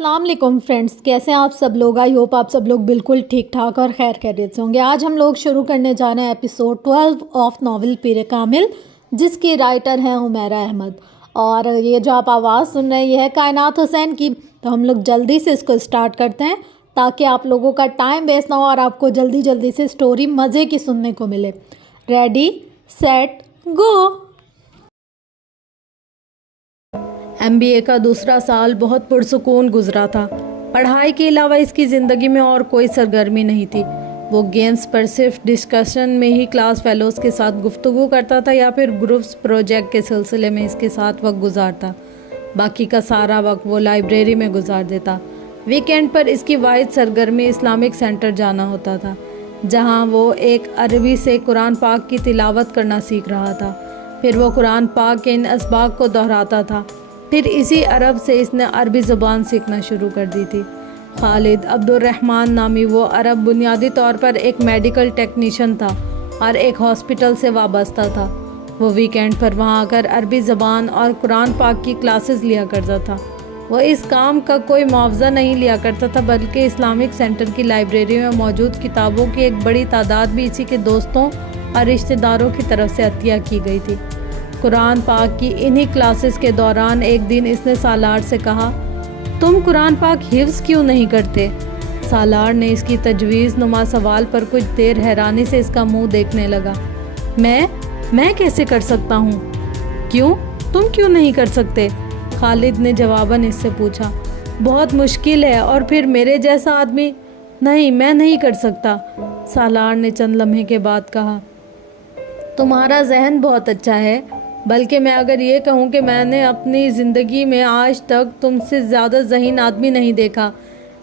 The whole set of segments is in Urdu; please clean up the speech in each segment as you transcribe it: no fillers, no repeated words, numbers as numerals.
السلام علیکم فرینڈس، کیسے ہیں آپ سب لوگ؟ آئی ہوپ آپ سب لوگ بالکل ٹھیک ٹھاک اور خیر خیریت سے ہوں گے۔ آج ہم لوگ شروع کرنے جا رہے ہیں episode 12 of novel Peer Kamil, جس کی رائٹر ہیں حمیرہ احمد، اور یہ جو آپ آواز سن رہے ہیں یہ ہے کائنات حسین کی۔ تو ہم لوگ جلدی سے اس کو اسٹارٹ کرتے ہیں تاکہ آپ لوگوں کا ٹائم ویسٹ نہ ہو اور آپ کو جلدی جلدی سے اسٹوری مزے کی سننے کو ملے۔ ریڈی سیٹ گو۔ MBA کا دوسرا سال بہت پرسکون گزرا تھا۔ پڑھائی کے علاوہ اس کی زندگی میں اور کوئی سرگرمی نہیں تھی۔ وہ گیمز پر صرف ڈسکشن میں ہی کلاس فیلوز کے ساتھ گفتگو کرتا تھا یا پھر گروپس پروجیکٹ کے سلسلے میں اس کے ساتھ وقت گزارتا۔ باقی کا سارا وقت وہ لائبریری میں گزار دیتا۔ ویکینڈ پر اس کی واحد سرگرمی اسلامک سینٹر جانا ہوتا تھا، جہاں وہ ایک عربی سے قرآن پاک کی تلاوت کرنا سیکھ رہا تھا۔ پھر وہ قرآن پاک کے ان اسباق کو دہراتا تھا۔ پھر اسی عرب سے اس نے عربی زبان سیکھنا شروع کر دی تھی۔ خالد عبد الرحمن نامی وہ عرب بنیادی طور پر ایک میڈیکل ٹیکنیشین تھا اور ایک ہاسپٹل سے وابستہ تھا۔ وہ ویکینڈ پر وہاں آ کر عربی زبان اور قرآن پاک کی کلاسز لیا کرتا تھا۔ وہ اس کام کا کوئی معاوضہ نہیں لیا کرتا تھا، بلکہ اسلامک سینٹر کی لائبریری میں موجود کتابوں کی ایک بڑی تعداد بھی اسی کے دوستوں اور رشتہ داروں کی طرف سے عطیہ کی گئی تھی۔ قرآن پاک کی انہی کلاسز کے دوران ایک دن اس نے سالار سے کہا، تم قرآن پاک حفظ کیوں نہیں کرتے؟ سالار نے اس کی تجویز نما سوال پر کچھ دیر حیرانی سے اس کا منہ دیکھنے لگا۔ میں کیسے کر سکتا ہوں؟ کیوں؟ تم کیوں نہیں کر سکتے؟ خالد نے جواباً اس سے پوچھا۔ بہت مشکل ہے، اور پھر میرے جیسا آدمی؟ نہیں، میں نہیں کر سکتا، سالار نے چند لمحے کے بعد کہا۔ تمہارا ذہن بہت اچھا ہے، بلکہ میں اگر یہ کہوں کہ میں نے اپنی زندگی میں آج تک تم سے زیادہ ذہین آدمی نہیں دیکھا۔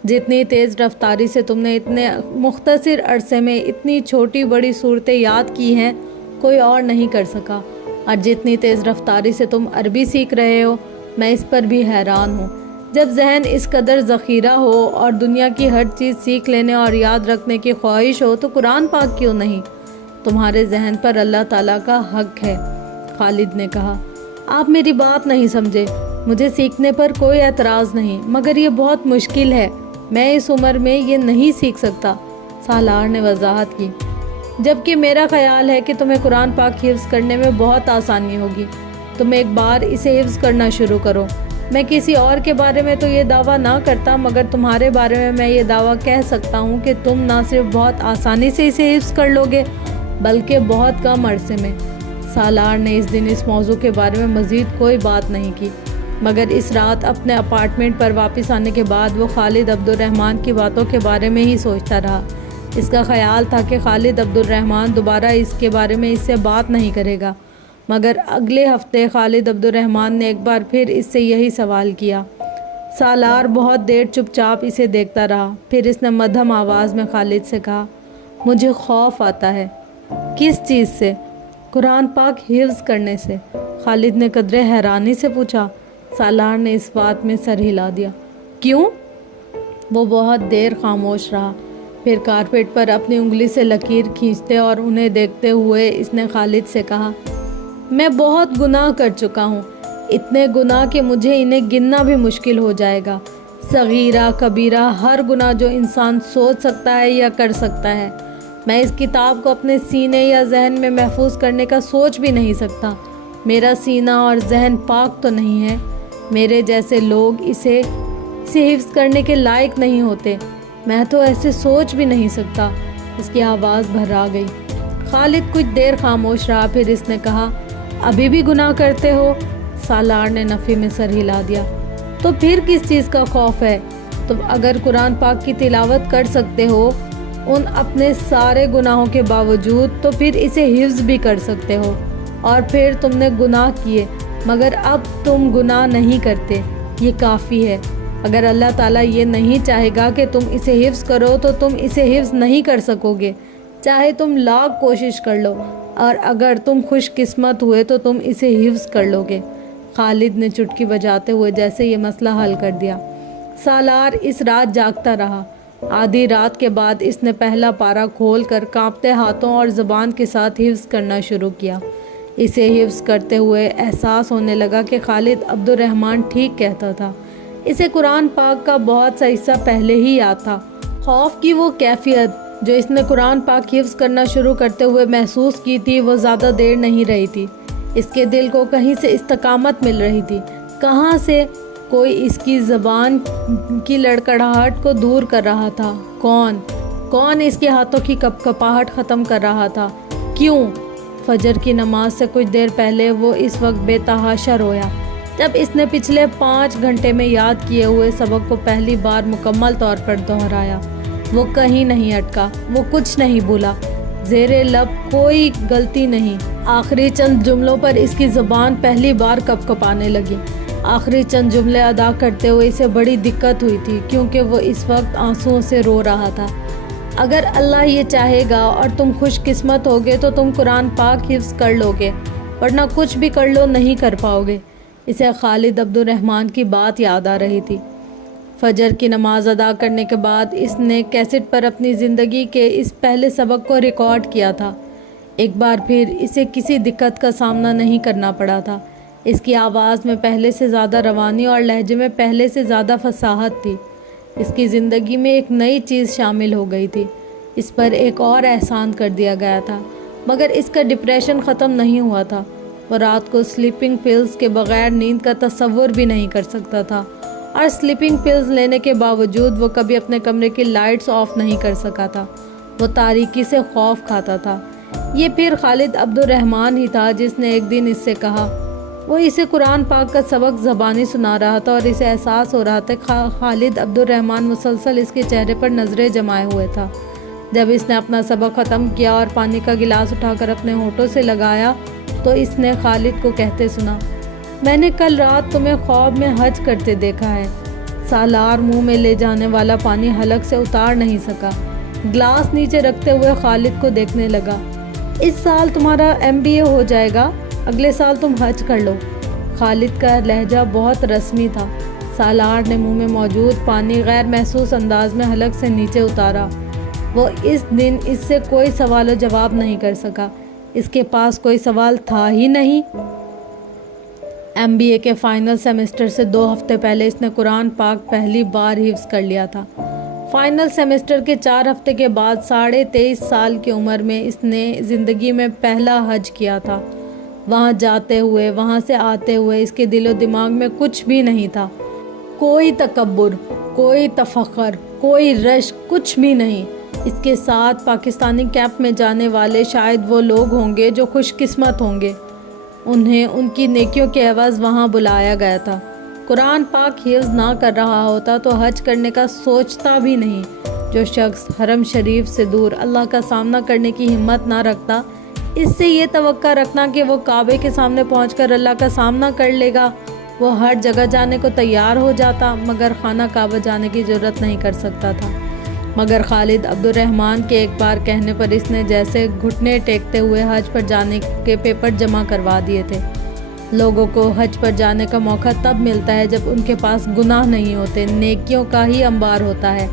جتنی تیز رفتاری سے تم نے اتنے مختصر عرصے میں اتنی چھوٹی بڑی صورتیں یاد کی ہیں، کوئی اور نہیں کر سکا۔ اور جتنی تیز رفتاری سے تم عربی سیکھ رہے ہو، میں اس پر بھی حیران ہوں۔ جب ذہن اس قدر ذخیرہ ہو اور دنیا کی ہر چیز سیکھ لینے اور یاد رکھنے کی خواہش ہو تو قرآن پاک کیوں نہیں؟ تمہارے ذہن پر اللہ تعالیٰ کا حق ہے، خالد نے کہا۔ آپ میری بات نہیں سمجھے۔ مجھے سیکھنے پر کوئی اعتراض نہیں، مگر یہ بہت مشکل ہے۔ میں اس عمر میں یہ نہیں سیکھ سکتا، سالار نے وضاحت کی۔ جبکہ میرا خیال ہے کہ تمہیں قرآن پاک حفظ کرنے میں بہت آسانی ہوگی۔ تم ایک بار اسے حفظ کرنا شروع کرو۔ میں کسی اور کے بارے میں تو یہ دعویٰ نہ کرتا، مگر تمہارے بارے میں یہ دعویٰ کہہ سکتا ہوں کہ تم نہ صرف بہت آسانی سے اسے حفظ کر لو گے، بلکہ بہت کم عرصے میں۔ سالار نے اس دن اس موضوع کے بارے میں مزید کوئی بات نہیں کی، مگر اس رات اپنے اپارٹمنٹ پر واپس آنے کے بعد وہ خالد عبد الرحمن کی باتوں کے بارے میں ہی سوچتا رہا۔ اس کا خیال تھا کہ خالد عبد الرحمن دوبارہ اس کے بارے میں اس سے بات نہیں کرے گا، مگر اگلے ہفتے خالد عبد الرحمن نے ایک بار پھر اس سے یہی سوال کیا۔ سالار بہت دیر چپ چاپ اسے دیکھتا رہا، پھر اس نے مدھم آواز میں خالد سے کہا، مجھے خوف آتا ہے۔ کس چیز سے؟ قرآن پاک حفظ کرنے سے، خالد نے قدرے حیرانی سے پوچھا۔ سالار نے اس بات میں سر ہلا دیا۔ کیوں؟ وہ بہت دیر خاموش رہا، پھر کارپیٹ پر اپنی انگلی سے لکیر کھینچتے اور انہیں دیکھتے ہوئے اس نے خالد سے کہا، میں بہت گناہ کر چکا ہوں، اتنے گناہ کہ مجھے انہیں گننا بھی مشکل ہو جائے گا۔ صغیرہ کبیرہ ہر گناہ جو انسان سوچ سکتا ہے یا کر سکتا ہے۔ میں اس کتاب کو اپنے سینے یا ذہن میں محفوظ کرنے کا سوچ بھی نہیں سکتا۔ میرا سینہ اور ذہن پاک تو نہیں ہے۔ میرے جیسے لوگ اسے حفظ کرنے کے لائق نہیں ہوتے۔ میں تو ایسے سوچ بھی نہیں سکتا۔ اس کی آواز بھرا گئی۔ خالد کچھ دیر خاموش رہا، پھر اس نے کہا، ابھی بھی گناہ کرتے ہو؟ سالار نے نفی میں سر ہلا دیا۔ تو پھر کس چیز کا خوف ہے؟ تم اگر قرآن پاک کی تلاوت کر سکتے ہو ان اپنے سارے گناہوں کے باوجود، تو پھر اسے حفظ بھی کر سکتے ہو۔ اور پھر تم نے گناہ کیے، مگر اب تم گناہ نہیں کرتے، یہ کافی ہے۔ اگر اللہ تعالیٰ یہ نہیں چاہے گا کہ تم اسے حفظ کرو تو تم اسے حفظ نہیں کر سکو گے، چاہے تم لاکھ کوشش کر لو، اور اگر تم خوش قسمت ہوئے تو تم اسے حفظ کر لو گے۔ خالد نے چٹکی بجاتے ہوئے جیسے یہ مسئلہ حل کر دیا۔ سالار اس رات جاگتا رہا۔ آدھی رات کے بعد اس نے پہلا پارہ کھول کر کانپتے ہاتھوں اور زبان کے ساتھ حفظ کرنا شروع کیا۔ اسے حفظ کرتے ہوئے احساس ہونے لگا کہ خالد عبد الرحمن ٹھیک کہتا تھا۔ اسے قرآن پاک کا بہت سا حصہ پہلے ہی یاد تھا۔ خوف کی وہ کیفیت جو اس نے قرآن پاک حفظ کرنا شروع کرتے ہوئے محسوس کی تھی وہ زیادہ دیر نہیں رہی تھی۔ اس کے دل کو کہیں سے استقامت مل رہی تھی، کہاں سے کوئی اس کی زبان کی لڑکڑاہٹ کو دور کر رہا تھا۔ کون اس کے ہاتھوں کی کپ کپاہٹ ختم کر رہا تھا؟ کیوں؟ فجر کی نماز سے کچھ دیر پہلے وہ اس وقت بے تحاشا رویا جب اس نے پچھلے 5 گھنٹے میں یاد کیے ہوئے سبق کو پہلی بار مکمل طور پر دہرایا۔ وہ کہیں نہیں اٹکا، وہ کچھ نہیں بھولا، زیر لب کوئی غلطی نہیں۔ آخری چند جملوں پر اس کی زبان پہلی بار کپ کپانے لگی۔ آخری چند جملے ادا کرتے ہوئے اسے بڑی دقت ہوئی تھی کیونکہ وہ اس وقت آنسوؤں سے رو رہا تھا۔ اگر اللہ یہ چاہے گا اور تم خوش قسمت ہوگے تو تم قرآن پاک حفظ کر لو گے، ورنہ کچھ بھی کر لو نہیں کر پاؤ گے۔ اسے خالد عبد الرحمن کی بات یاد آ رہی تھی۔ فجر کی نماز ادا کرنے کے بعد اس نے کیسٹ پر اپنی زندگی کے اس پہلے سبق کو ریکارڈ کیا تھا۔ ایک بار پھر اسے کسی دقت کا سامنا نہیں کرنا پڑا تھا۔ اس کی آواز میں پہلے سے زیادہ روانی اور لہجے میں پہلے سے زیادہ فصاحت تھی۔ اس کی زندگی میں ایک نئی چیز شامل ہو گئی تھی۔ اس پر ایک اور احسان کر دیا گیا تھا، مگر اس کا ڈپریشن ختم نہیں ہوا تھا۔ وہ رات کو سلیپنگ پلز کے بغیر نیند کا تصور بھی نہیں کر سکتا تھا، اور سلیپنگ پلز لینے کے باوجود وہ کبھی اپنے کمرے کی لائٹس آف نہیں کر سکا تھا۔ وہ تاریکی سے خوف کھاتا تھا۔ یہ پھر خالد عبد الرحمن ہی تھا جس نے ایک دن اس سے کہا۔ وہ اسے قرآن پاک کا سبق زبانی سنا رہا تھا اور اسے احساس ہو رہا تھا کہ خالد عبد الرحمن مسلسل اس کے چہرے پر نظریں جمائے ہوئے تھا۔ جب اس نے اپنا سبق ختم کیا اور پانی کا گلاس اٹھا کر اپنے ہونٹوں سے لگایا تو اس نے خالد کو کہتے سنا، میں نے کل رات تمہیں خواب میں حج کرتے دیکھا ہے۔ سالار منہ میں لے جانے والا پانی حلق سے اتار نہیں سکا۔ گلاس نیچے رکھتے ہوئے خالد کو دیکھنے لگا۔ اس سال تمہارا MBA ہو جائے گا، اگلے سال تم حج کر لو۔ خالد کا لہجہ بہت رسمی تھا۔ سالار نے منہ میں موجود پانی غیر محسوس انداز میں حلق سے نیچے اتارا۔ وہ اس دن اس سے کوئی سوال و جواب نہیں کر سکا۔ اس کے پاس کوئی سوال تھا ہی نہیں۔ MBA کے فائنل سیمسٹر سے 2 ہفتے پہلے اس نے قرآن پاک پہلی بار حفظ کر لیا تھا۔ فائنل سیمسٹر کے 4 ہفتے کے بعد 23.5 سال کی عمر میں اس نے زندگی میں پہلا حج کیا تھا۔ وہاں جاتے ہوئے، وہاں سے آتے ہوئے اس کے دل و دماغ میں کچھ بھی نہیں تھا، کوئی تکبر، کوئی تفخر، کوئی رشک، کچھ بھی نہیں۔ اس کے ساتھ پاکستانی کیمپ میں جانے والے شاید وہ لوگ ہوں گے جو خوش قسمت ہوں گے، انہیں ان کی نیکیوں کے عوض وہاں بلایا گیا تھا۔ قرآن پاک حفظ نہ کر رہا ہوتا تو حج کرنے کا سوچتا بھی نہیں۔ جو شخص حرم شریف سے دور اللہ کا سامنا کرنے کی ہمت نہ رکھتا، اس سے یہ توقع رکھنا کہ وہ کعبے کے سامنے پہنچ کر اللہ کا سامنا کر لے گا، وہ ہر جگہ جانے کو تیار ہو جاتا مگر خانہ کعبہ جانے کی جرات نہیں کر سکتا تھا۔ مگر خالد عبد الرحمن کے ایک بار کہنے پر اس نے جیسے گھٹنے ٹیکتے ہوئے حج پر جانے کے پیپر جمع کروا دیے تھے۔ لوگوں کو حج پر جانے کا موقع تب ملتا ہے جب ان کے پاس گناہ نہیں ہوتے، نیکیوں کا ہی انبار ہوتا ہے۔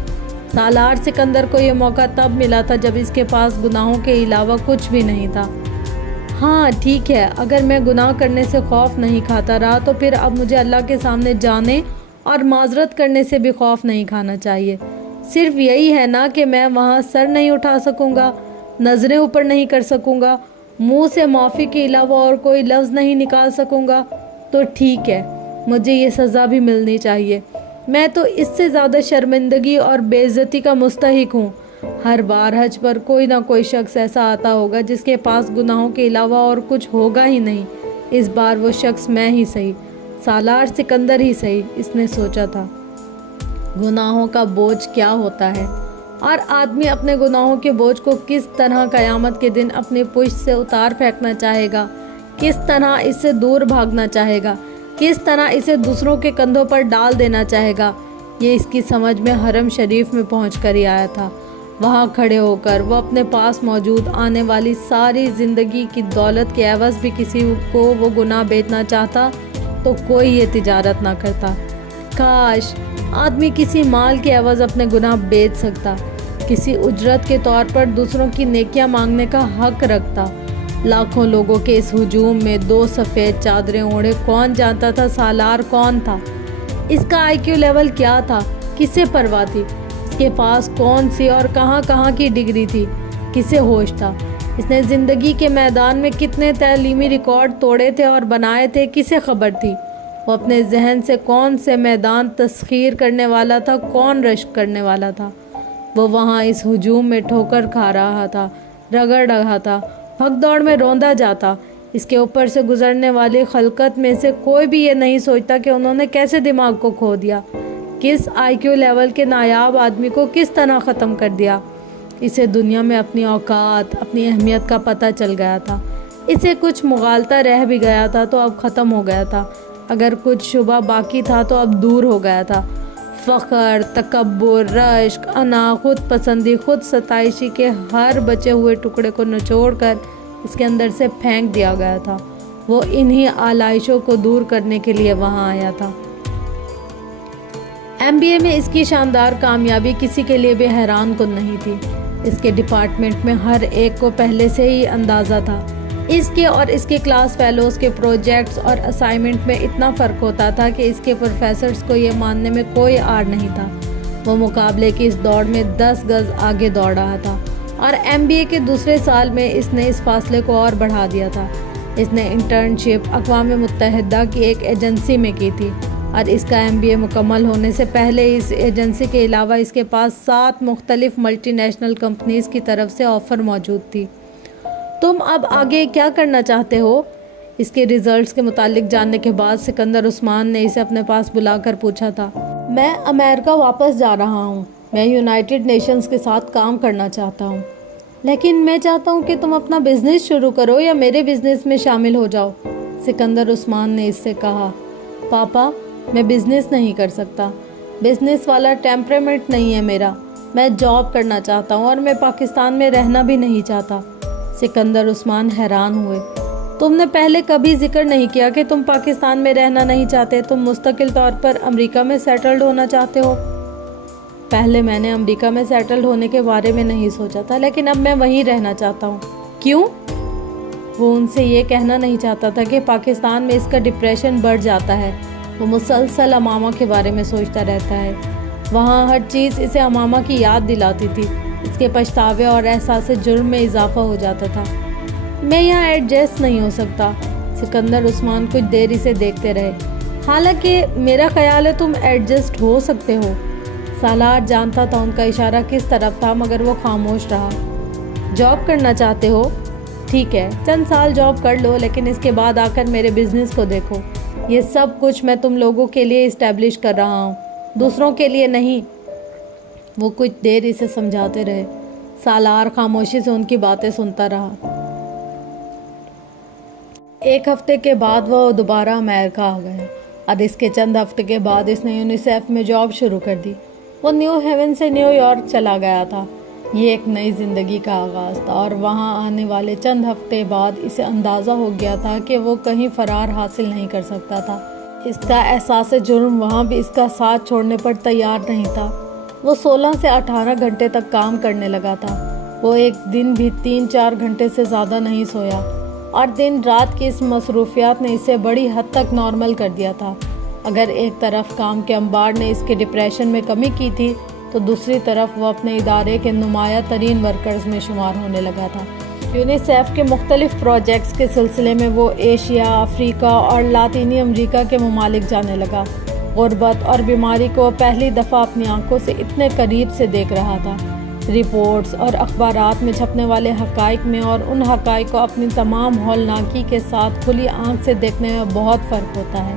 سالار سکندر کو یہ موقع تب ملا تھا جب اس کے پاس گناہوں کے علاوہ کچھ بھی نہیں تھا۔ ہاں ٹھیک ہے، اگر میں گناہ کرنے سے خوف نہیں کھاتا رہا تو پھر اب مجھے اللہ کے سامنے جانے اور معذرت کرنے سے بھی خوف نہیں کھانا چاہیے۔ صرف یہی ہے نا کہ میں وہاں سر نہیں اٹھا سکوں گا، نظریں اوپر نہیں کر سکوں گا، منہ سے معافی کے علاوہ اور کوئی لفظ نہیں نکال سکوں گا، تو ٹھیک ہے، مجھے یہ سزا بھی ملنی چاہیے۔ میں تو اس سے زیادہ شرمندگی اور بے عزتی کا مستحق ہوں۔ ہر بار حج پر کوئی نہ کوئی شخص ایسا آتا ہوگا جس کے پاس گناہوں کے علاوہ اور کچھ ہوگا ہی نہیں۔ اس بار وہ شخص میں ہی صحیح، سالار سکندر ہی صحیح، اس نے سوچا تھا۔ گناہوں کا بوجھ کیا ہوتا ہے، اور آدمی اپنے گناہوں کے بوجھ کو کس طرح قیامت کے دن اپنی پشت سے اتار پھینکنا چاہے گا، کس طرح اس سے دور بھاگنا چاہے گا، کس طرح اسے دوسروں کے کندھوں پر ڈال دینا چاہے گا، یہ اس کی سمجھ میں حرم شریف میں پہنچ کر ہی آیا تھا۔ وہاں کھڑے ہو کر وہ اپنے پاس موجود آنے والی ساری زندگی کی دولت کے عوض بھی کسی کو وہ گناہ بیچنا چاہتا تو کوئی یہ تجارت نہ کرتا۔ کاش آدمی کسی مال کے عوض اپنے گناہ بیچ سکتا، کسی اجرت کے طور پر دوسروں کی نیکیاں مانگنے کا حق رکھتا۔ لاکھوں لوگوں کے اس ہجوم میں 2 سفید چادریں اوڑھے کون جانتا تھا سالار کون تھا؟ اس کا IQ لیول کیا تھا، کسے پرواہ تھی، اس کے پاس کون سی اور کہاں کی ڈگری تھی، کسے ہوش تھا، اس نے زندگی کے میدان میں کتنے تعلیمی ریکارڈ توڑے تھے اور بنائے تھے، کسے خبر تھی، وہ اپنے ذہن سے کون سے میدان تسخیر کرنے والا تھا، کون رشک کرنے والا تھا۔ وہ وہاں اس ہجوم میں ٹھوکر کھا رہا تھا، رگڑ رہا تھا، بھگ دوڑ میں روندا جاتا۔ اس کے اوپر سے گزرنے والی خلقت میں سے کوئی بھی یہ نہیں سوچتا کہ انہوں نے کیسے دماغ کو کھو دیا، کس IQ لیول کے نایاب آدمی کو کس طرح ختم کر دیا۔ اسے دنیا میں اپنی اوقات، اپنی اہمیت کا پتہ چل گیا تھا۔ اسے کچھ مغالطہ رہ بھی گیا تھا تو اب ختم ہو گیا تھا، اگر کچھ شبہ باقی تھا تو اب دور ہو گیا تھا۔ فخر، تکبر، رشک، انا، خود پسندی، خود ستائشی کے ہر بچے ہوئے ٹکڑے کو نچوڑ کر اس کے اندر سے پھینک دیا گیا تھا۔ وہ انہی آلائشوں کو دور کرنے کے لیے وہاں آیا تھا۔ MBA میں اس کی شاندار کامیابی کسی کے لیے بھی حیران کن نہیں تھی۔ اس کے ڈپارٹمنٹ میں ہر ایک کو پہلے سے ہی اندازہ تھا۔ اس کے اور اس کے کلاس فیلوز کے پروجیکٹس اور اسائنمنٹ میں اتنا فرق ہوتا تھا کہ اس کے پروفیسرز کو یہ ماننے میں کوئی آڑ نہیں تھا۔ وہ مقابلے کی اس دوڑ میں 10 گز آگے دوڑ رہا تھا اور MBA کے دوسرے سال میں اس نے اس فاصلے کو اور بڑھا دیا تھا۔ اس نے انٹرنشپ اقوام متحدہ کی ایک ایجنسی میں کی تھی اور اس کا MBA مکمل ہونے سے پہلے اس ایجنسی کے علاوہ اس کے پاس 7 مختلف ملٹی نیشنل کمپنیز کی طرف سے آفر موجود تھی۔ تم اب آگے کیا کرنا چاہتے ہو؟ اس کے ریزلٹس کے متعلق جاننے کے بعد سکندر عثمان نے اسے اپنے پاس بلا کر پوچھا تھا۔ میں امریکہ واپس جا رہا ہوں۔ میں یونائٹڈ نیشنز کے ساتھ کام کرنا چاہتا ہوں، لیکن میں چاہتا ہوں کہ تم اپنا بزنس شروع کرو یا میرے بزنس میں شامل ہو جاؤ۔ سکندر عثمان نے اس سے کہا، پاپا میں بزنس نہیں کر سکتا، بزنس والا ٹیمپرامنٹ نہیں ہے میرا، میں جاب کرنا چاہتا ہوں اور میں پاکستان میں رہنا بھی نہیں چاہتا۔ سکندر عثمان حیران ہوئے، تم نے پہلے کبھی ذکر نہیں کیا کہ تم پاکستان میں رہنا نہیں چاہتے، تم مستقل طور پر امریکہ میں سیٹلڈ ہونا چاہتے ہو۔ پہلے میں نے امریکہ میں سیٹلڈ ہونے کے بارے میں نہیں سوچا تھا، لیکن اب میں وہیں رہنا چاہتا ہوں۔ کیوں؟ وہ ان سے یہ کہنا نہیں چاہتا تھا کہ پاکستان میں اس کا ڈپریشن بڑھ جاتا ہے۔ وہ مسلسل امامہ کے بارے میں سوچتا رہتا ہے، وہاں ہر چیز اسے امامہ کی یاد دلاتی تھی۔ اس کے پچھتاوے اور احساس جرم میں اضافہ ہو جاتا تھا۔ میں یہاں ایڈجسٹ نہیں ہو سکتا۔ سکندر عثمان کچھ دیر اسے دیکھتے رہے۔ حالانکہ میرا خیال ہے تم ایڈجسٹ ہو سکتے ہو۔ سالار جانتا تھا ان کا اشارہ کس طرف تھا، مگر وہ خاموش رہا۔ جاب کرنا چاہتے ہو؟ ٹھیک ہے، چند سال جاب کر لو، لیکن اس کے بعد آ کر میرے بزنس کو دیکھو۔ یہ سب کچھ میں تم لوگوں کے لیے اسٹیبلش کر رہا ہوں، دوسروں کے لیے نہیں۔ وہ کچھ دیر اسے سمجھاتے رہے۔ سالار خاموشی سے ان کی باتیں سنتا رہا۔ ایک ہفتے کے بعد وہ دوبارہ امریکہ آ گیا اور اس کے چند ہفتے کے بعد اس نے یونیسیف میں جاب شروع کر دی۔ وہ نیو ہیون سے نیو یارک چلا گیا تھا۔ یہ ایک نئی زندگی کا آغاز تھا اور وہاں آنے والے چند ہفتے بعد اسے اندازہ ہو گیا تھا کہ وہ کہیں فرار حاصل نہیں کر سکتا تھا۔ اس کا احساس جرم وہاں بھی اس کا ساتھ چھوڑنے پر تیار نہیں تھا۔ وہ 16 سے 18 گھنٹے تک کام کرنے لگا تھا۔ وہ ایک دن بھی 3-4 گھنٹے سے زیادہ نہیں سویا اور دن رات کی اس مصروفیات نے اسے بڑی حد تک نارمل کر دیا تھا۔ اگر ایک طرف کام کے انبار نے اس کے ڈپریشن میں کمی کی تھی تو دوسری طرف وہ اپنے ادارے کے نمایاں ترین ورکرز میں شمار ہونے لگا تھا۔ یونیسیف کے مختلف پروجیکٹس کے سلسلے میں وہ ایشیا، افریقہ اور لاطینی امریکہ کے ممالک جانے لگا۔ غربت اور بیماری کو پہلی دفعہ اپنی آنکھوں سے اتنے قریب سے دیکھ رہا تھا۔ رپورٹس اور اخبارات میں چھپنے والے حقائق میں اور ان حقائق کو اپنی تمام ہولناکی کے ساتھ کھلی آنکھ سے دیکھنے میں بہت فرق ہوتا ہے،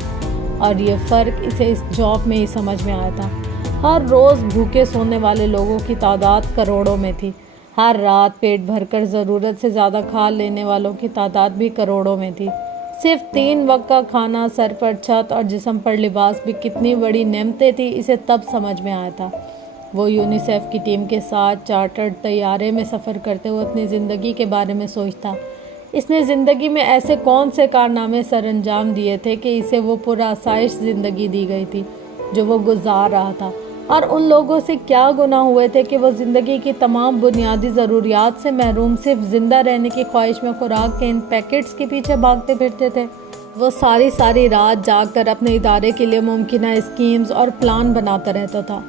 اور یہ فرق اسے اس جاب میں ہی سمجھ میں آیا تھا۔ ہر روز بھوکے سونے والے لوگوں کی تعداد کروڑوں میں تھی۔ ہر رات پیٹ بھر کر ضرورت سے زیادہ کھا لینے والوں کی تعداد بھی کروڑوں میں تھی۔ صرف 3 وقت کا کھانا، سر پر چھت اور جسم پر لباس بھی کتنی بڑی نعمتیں تھی، اسے تب سمجھ میں آیا تھا۔ وہ یونیسیف کی ٹیم کے ساتھ چارٹرڈ طیارے میں سفر کرتے ہوئے اپنی زندگی کے بارے میں سوچتا۔ اس نے زندگی میں ایسے کون سے کارنامے سر انجام دیے تھے کہ اسے وہ پرآسائش زندگی دی گئی تھی جو وہ گزار رہا تھا، اور ان لوگوں سے کیا گناہ ہوئے تھے کہ وہ زندگی کی تمام بنیادی ضروریات سے محروم صرف زندہ رہنے کی خواہش میں خوراک کے ان پیکٹس کے پیچھے بھاگتے پھرتے تھے۔ وہ ساری رات جاگ کر اپنے ادارے کے لیے ممکنہ اسکیمز اور پلان بناتا رہتا تھا۔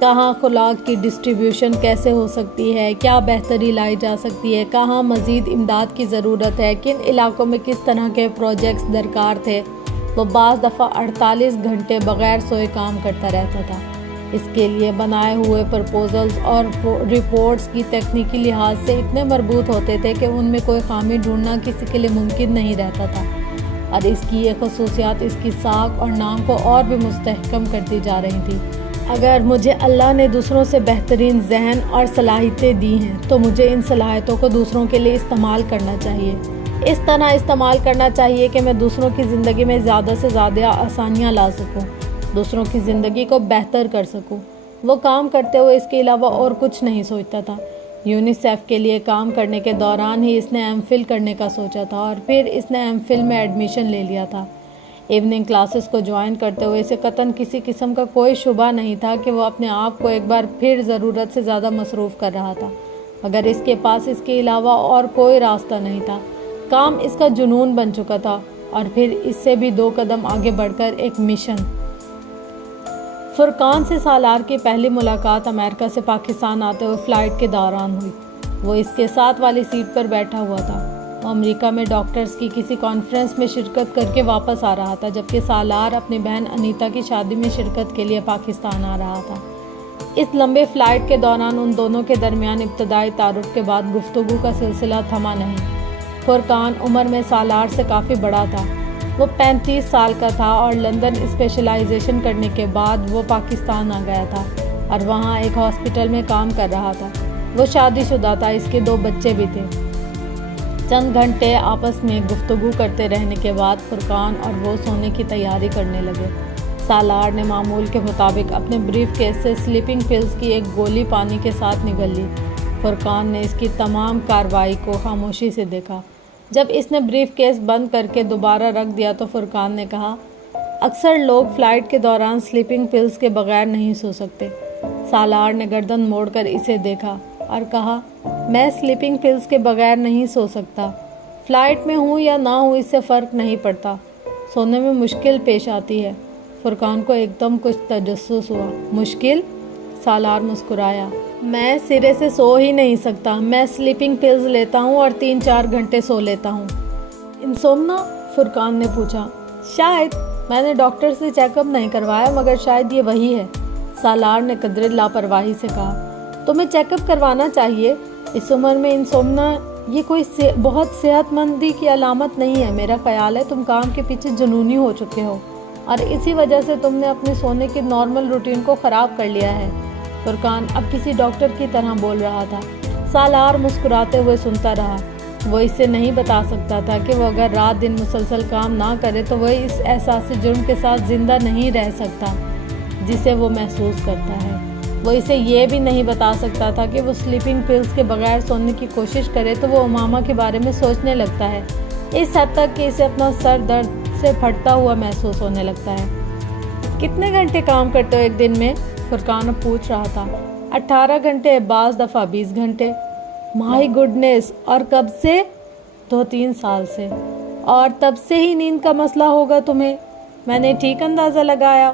کہاں خوراک کی ڈسٹریبیوشن کیسے ہو سکتی ہے، کیا بہتری لائی جا سکتی ہے، کہاں مزید امداد کی ضرورت ہے، کن علاقوں میں کس طرح کے پروجیکٹس درکار تھے۔ وہ بعض دفعہ 48 گھنٹے بغیر سوئے کام کرتا رہتا تھا۔ اس کے لیے بنائے ہوئے پرپوزلز اور رپورٹس کی تکنیکی لحاظ سے اتنے مربوط ہوتے تھے کہ ان میں کوئی خامی ڈھونڈنا کسی کے لیے ممکن نہیں رہتا تھا، اور اس کی یہ خصوصیات اس کی ساکھ اور نام کو اور بھی مستحکم کرتی جا رہی تھی۔ اگر مجھے اللہ نے دوسروں سے بہترین ذہن اور صلاحیتیں دی ہیں تو مجھے ان صلاحیتوں کو دوسروں کے لیے استعمال کرنا چاہیے۔ اس طرح استعمال کرنا چاہیے کہ میں دوسروں کی زندگی میں زیادہ سے زیادہ آسانیاں لا سکوں، دوسروں کی زندگی کو بہتر کر سکوں۔ وہ کام کرتے ہوئے اس کے علاوہ اور کچھ نہیں سوچتا تھا۔ یونیسیف کے لیے کام کرنے کے دوران ہی اس نے ایم فل کرنے کا سوچا تھا، اور پھر اس نے ایم فل میں ایڈمیشن لے لیا تھا۔ ایوننگ کلاسز کو جوائن کرتے ہوئے اسے قطعاً کسی قسم کا کوئی شبہ نہیں تھا کہ وہ اپنے آپ کو ایک بار پھر ضرورت سے زیادہ مصروف کر رہا تھا، مگر اس کے پاس اس کے علاوہ اور کوئی راستہ نہیں تھا۔ کام اس کا جنون بن چکا تھا، اور پھر اس سے بھی 2 قدم آگے بڑھ کر ایک مشن۔ فرقان سے سالار کی پہلی ملاقات امریکہ سے پاکستان آتے ہوئے فلائٹ کے دوران ہوئی۔ وہ اس کے ساتھ والی سیٹ پر بیٹھا ہوا تھا۔ وہ امریکہ میں ڈاکٹرز کی کسی کانفرنس میں شرکت کر کے واپس آ رہا تھا، جبکہ سالار اپنی بہن انیتا کی شادی میں شرکت کے لیے پاکستان آ رہا تھا۔ اس لمبے فلائٹ کے دوران ان دونوں کے درمیان ابتدائی تعارف کے بعد گفتگو کا سلسلہ تھما نہیں۔ فرقان عمر میں سالار سے کافی بڑا تھا۔ وہ 35 سال کا تھا، اور لندن اسپیشلائزیشن کرنے کے بعد وہ پاکستان آ گیا تھا اور وہاں ایک ہاسپٹل میں کام کر رہا تھا۔ وہ شادی شدہ تھا، اس کے 2 بچے بھی تھے۔ چند گھنٹے آپس میں گفتگو کرتے رہنے کے بعد فرقان اور وہ سونے کی تیاری کرنے لگے۔ سالار نے معمول کے مطابق اپنے بریف کیس سے سلیپنگ پلز کی ایک گولی پانی کے ساتھ نگل لی۔ فرقان نے اس کی تمام کارروائی کو خاموشی سے دیکھا۔ جب اس نے بریف کیس بند کر کے دوبارہ رکھ دیا تو فرقان نے کہا، اکثر لوگ فلائٹ کے دوران سلیپنگ پلز کے بغیر نہیں سو سکتے۔ سالار نے گردن موڑ کر اسے دیکھا اور کہا، میں سلیپنگ پلز کے بغیر نہیں سو سکتا۔ فلائٹ میں ہوں یا نہ ہوں اس سے فرق نہیں پڑتا، سونے میں مشکل پیش آتی ہے۔ فرقان کو ایک دم کچھ تجسس ہوا۔ مشکل؟ سالار مسکرایا۔ میں سرے سے سو ہی نہیں سکتا۔ میں سلیپنگ پلز لیتا ہوں اور 3-4 گھنٹے سو لیتا ہوں۔ انسومنا؟ فرقان نے پوچھا۔ شاید، میں نے ڈاکٹر سے چیک اپ نہیں کروایا، مگر شاید یہ وہی ہے، سالار نے قدرے لاپرواہی سے کہا۔ تمہیں چیک اپ کروانا چاہیے، اس عمر میں انسومنا یہ کوئی بہت صحت مندی کی علامت نہیں ہے۔ میرا خیال ہے تم کام کے پیچھے جنونی ہو چکے ہو، اور اسی وجہ سے تم نے اپنے سونے کے نارمل روٹین کو خراب کر لیا ہے۔ فرقان اب کسی ڈاکٹر کی طرح بول رہا تھا۔ سالار مسکراتے ہوئے سنتا رہا۔ وہ اس سے نہیں بتا سکتا تھا کہ وہ اگر رات دن مسلسل کام نہ کرے تو وہ اس احساس جرم کے ساتھ زندہ نہیں رہ سکتا جسے وہ محسوس کرتا ہے۔ وہ اسے یہ بھی نہیں بتا سکتا تھا کہ وہ سلیپنگ پلز کے بغیر سونے کی کوشش کرے تو وہ امامہ کے بارے میں سوچنے لگتا ہے، اس حد تک کہ اسے اپنا سر درد سے پھٹتا ہوا محسوس ہونے لگتا ہے۔ کتنے گھنٹے کام کرتے ہو ایک دن میں؟ فرقان پوچھ رہا تھا۔ 18 گھنٹے، بعض دفعہ 20 گھنٹے۔ مائی گڈنس! اور کب سے؟ 2-3 سال سے۔ اور تب سے ہی نیند کا مسئلہ ہوگا تمہیں؟ میں نے ٹھیک اندازہ لگایا؟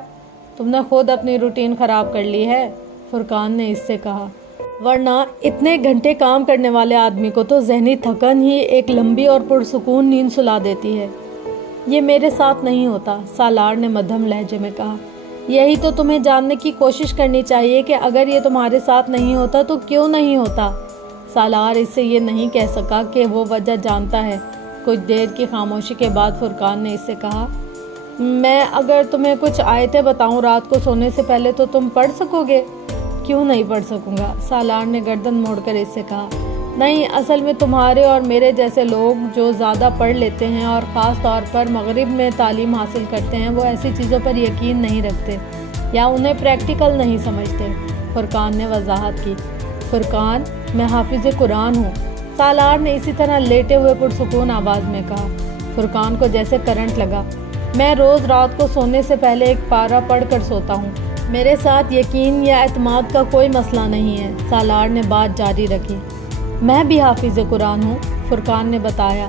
تم نے خود اپنی روٹین خراب کر لی ہے، فرقان نے اس سے کہا۔ ورنہ اتنے گھنٹے کام کرنے والے آدمی کو تو ذہنی تھکن ہی ایک لمبی اور پرسکون نیند سلا دیتی ہے۔ یہ میرے ساتھ نہیں ہوتا، سالار نے مدھم لہجے میں کہا۔ یہی تو تمہیں جاننے کی کوشش کرنی چاہیے کہ اگر یہ تمہارے ساتھ نہیں ہوتا تو کیوں نہیں ہوتا۔ سالار اس سے یہ نہیں کہہ سکا کہ وہ وجہ جانتا ہے۔ کچھ دیر کی خاموشی کے بعد فرقان نے اس سے کہا، میں اگر تمہیں کچھ آیتیں بتاؤں رات کو سونے سے پہلے تو تم پڑھ سکو گے؟ کیوں نہیں پڑھ سکوں گا، سالار نے گردن موڑ کر اس سے کہا۔ نہیں، اصل میں تمہارے اور میرے جیسے لوگ جو زیادہ پڑھ لیتے ہیں اور خاص طور پر مغرب میں تعلیم حاصل کرتے ہیں، وہ ایسی چیزوں پر یقین نہیں رکھتے یا انہیں پریکٹیکل نہیں سمجھتے، فرقان نے وضاحت کی۔ فرقان، میں حافظ قرآن ہوں، سالار نے اسی طرح لیٹے ہوئے پرسکون آواز میں کہا۔ فرقان کو جیسے کرنٹ لگا۔ میں روز رات کو سونے سے پہلے ایک پارہ پڑھ کر سوتا ہوں۔ میرے ساتھ یقین یا اعتماد کا کوئی مسئلہ نہیں ہے، سالار نے بات جاری رکھی۔ میں بھی حافظ قرآن ہوں، فرقان نے بتایا۔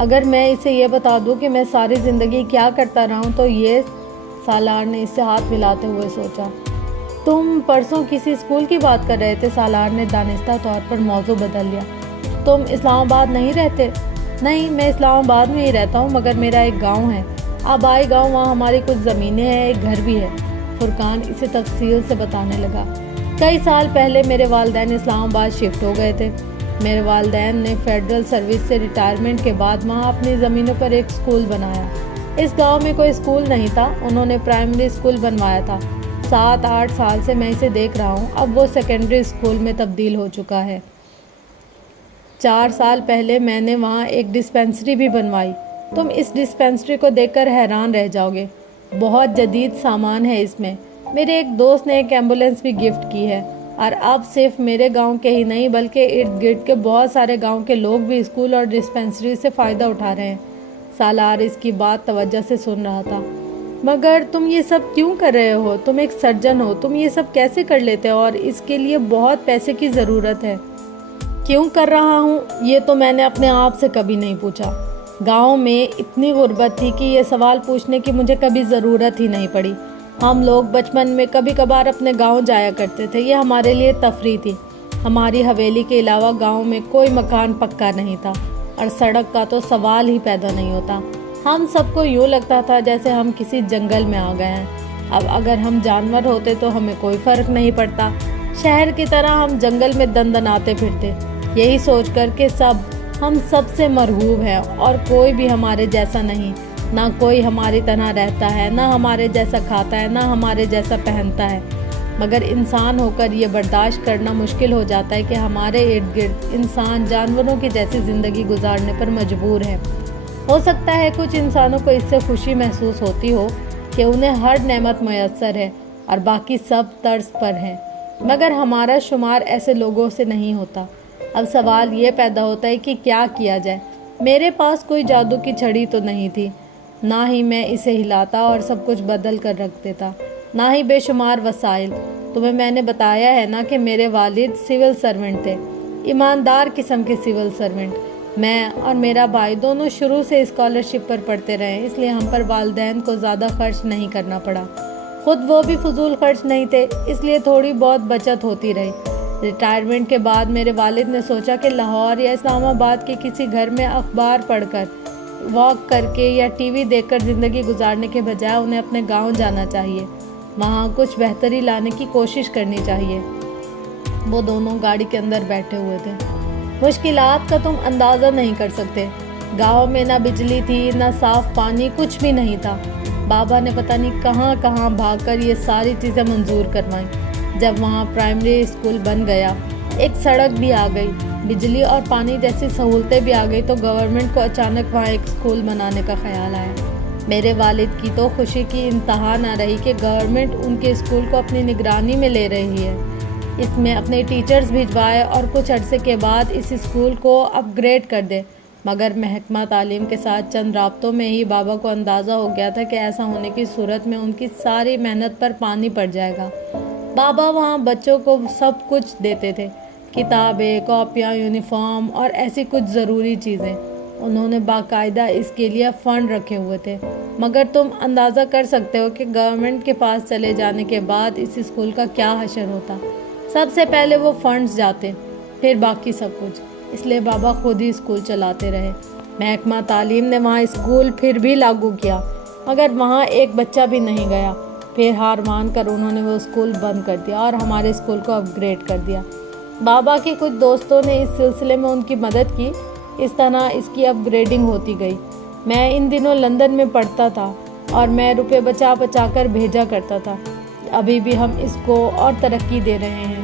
اگر میں اسے یہ بتا دوں کہ میں ساری زندگی کیا کرتا رہا ہوں تو یہ سالار نے اس سے ہاتھ ملاتے ہوئے سوچا۔ تم پرسوں کسی اسکول کی بات کر رہے تھے، سالار نے دانستہ طور پر موضوع بدل لیا۔ تم اسلام آباد نہیں رہتے؟ نہیں، میں اسلام آباد میں ہی رہتا ہوں، مگر میرا ایک گاؤں ہے، آبائی گاؤں، وہاں ہماری کچھ زمینیں ہیں، ایک گھر بھی ہے۔ فرقان اسے تفصیل سے بتانے لگا۔ کئی سال پہلے میرے والدین اسلام آباد شفٹ ہو گئے تھے۔ میرے والدین نے فیڈرل سروس سے ریٹائرمنٹ کے بعد وہاں اپنی زمینوں پر ایک اسکول بنایا۔ اس گاؤں میں کوئی اسکول نہیں تھا، انہوں نے پرائمری اسکول بنوایا تھا۔ 7-8 سال سے میں اسے دیکھ رہا ہوں، اب وہ سیکنڈری اسکول میں تبدیل ہو چکا ہے۔ 4 سال پہلے میں نے وہاں ایک ڈسپینسری بھی بنوائی۔ تم اس ڈسپینسری کو دیکھ کر حیران رہ جاؤ گے، بہت جدید سامان ہے اس میں۔ میرے ایک دوست نے ایک ایمبولینس بھی گفٹ کی ہے، اور اب صرف میرے گاؤں کے ہی نہیں بلکہ ارد گرد کے بہت سارے گاؤں کے لوگ بھی اسکول اور ڈسپینسری سے فائدہ اٹھا رہے ہیں۔ سالار اس کی بات توجہ سے سن رہا تھا۔ مگر تم یہ سب کیوں کر رہے ہو؟ تم ایک سرجن ہو، تم یہ سب کیسے کر لیتے ہو؟ اور اس کے لیے بہت پیسے کی ضرورت ہے۔ کیوں کر رہا ہوں یہ تو میں نے اپنے آپ سے کبھی نہیں پوچھا۔ گاؤں میں اتنی غربت تھی کہ یہ سوال پوچھنے کی مجھے کبھی ضرورت ہی نہیں پڑی۔ ہم لوگ بچپن میں کبھی کبھار اپنے گاؤں جایا کرتے تھے، یہ ہمارے لیے تفریح تھی۔ ہماری حویلی کے علاوہ گاؤں میں کوئی مکان پکا نہیں تھا، اور سڑک کا تو سوال ہی پیدا نہیں ہوتا۔ ہم سب کو یوں لگتا تھا جیسے ہم کسی جنگل میں آ گئے ہیں۔ اب اگر ہم جانور ہوتے تو ہمیں کوئی فرق نہیں پڑتا، شہر کی طرح ہم جنگل میں دندناتے پھرتے، یہی سوچ کر کہ ہم سب سے مرغوب ہیں اور کوئی بھی ہمارے جیسا نہیں، نہ کوئی ہماری طرح رہتا ہے، نہ ہمارے جیسا کھاتا ہے، نہ ہمارے جیسا پہنتا ہے۔ مگر انسان ہو کر یہ برداشت کرنا مشکل ہو جاتا ہے کہ ہمارے ارد گرد انسان جانوروں کی جیسی زندگی گزارنے پر مجبور ہے۔ ہو سکتا ہے کچھ انسانوں کو اس سے خوشی محسوس ہوتی ہو کہ انہیں ہر نعمت میسر ہے اور باقی سب طرز پر ہیں، مگر ہمارا شمار ایسے لوگوں سے نہیں ہوتا۔ اب سوال یہ پیدا ہوتا ہے کہ کیا کیا جائے۔ میرے پاس کوئی جادو کی چھڑی تو نہیں تھی، نہ ہی میں اسے ہلاتا اور سب کچھ بدل کر رکھ دیتا، نہ ہی بے شمار وسائل۔ تمہیں میں نے بتایا ہے نا کہ میرے والد سول سرونٹ تھے، ایماندار قسم کے سول سرونٹ۔ میں اور میرا بھائی دونوں شروع سے اسکالرشپ پر پڑھتے رہے، اس لیے ہم پر والدین کو زیادہ خرچ نہیں کرنا پڑا۔ خود وہ بھی فضول خرچ نہیں تھے، اس لیے تھوڑی بہت بچت ہوتی رہی۔ ریٹائرمنٹ کے بعد میرے والد نے سوچا کہ لاہور یا اسلام آباد کے کسی گھر میں اخبار پڑھ کر، واک کر کے یا ٹی وی دیکھ کر زندگی گزارنے کے بجائے انہیں اپنے گاؤں جانا چاہیے، وہاں کچھ بہتری لانے کی کوشش کرنی چاہیے۔ وہ دونوں گاڑی کے اندر بیٹھے ہوئے تھے۔ مشکلات کا تم اندازہ نہیں کر سکتے۔ گاؤں میں نہ بجلی تھی، نہ صاف پانی، کچھ بھی نہیں تھا۔ بابا نے پتہ نہیں کہاں کہاں بھاگ کر یہ ساری چیزیں منظور کروائیں۔ جب وہاں پرائمری اسکول بن گیا، ایک سڑک بھی آ گئی، بجلی اور پانی جیسی سہولتیں بھی آ گئی، تو گورنمنٹ کو اچانک وہاں ایک اسکول بنانے کا خیال آیا۔ میرے والد کی تو خوشی کی انتہا نہ رہی کہ گورنمنٹ ان کے اسکول کو اپنی نگرانی میں لے رہی ہے۔ اس میں اپنے ٹیچرز بھجوائے اور کچھ عرصے کے بعد اس اسکول کو اپ گریڈ کر دے۔ مگر محکمہ تعلیم کے ساتھ چند رابطوں میں ہی بابا کو اندازہ ہو گیا تھا کہ ایسا ہونے کی صورت میں ان کی ساری محنت پر پانی پڑ جائے گا۔ بابا وہاں بچوں کو سب کچھ دیتے تھے، کتابیں، کاپیاں، یونیفارم اور ایسی کچھ ضروری چیزیں۔ انہوں نے باقاعدہ اس کے لیے فنڈ رکھے ہوئے تھے۔ مگر تم اندازہ کر سکتے ہو کہ گورنمنٹ کے پاس چلے جانے کے بعد اس اسکول کا کیا حشر ہوتا۔ سب سے پہلے وہ فنڈز جاتے، پھر باقی سب کچھ۔ اس لیے بابا خود ہی اسکول چلاتے رہے۔ محکمہ تعلیم نے وہاں اسکول پھر بھی لاگو کیا، مگر وہاں ایک بچہ بھی نہیں گیا۔ پھر ہار مان کر انہوں نے وہ اسکول بند کر دیا اور ہمارے اسکول کو اپ گریڈ کر دیا۔ بابا کے کچھ دوستوں نے اس سلسلے میں ان کی مدد کی، اس طرح اس کی اپ گریڈنگ ہوتی گئی۔ میں ان دنوں لندن میں پڑھتا تھا اور میں روپے بچا بچا کر بھیجا کرتا تھا۔ ابھی بھی ہم اس کو اور ترقی دے رہے ہیں۔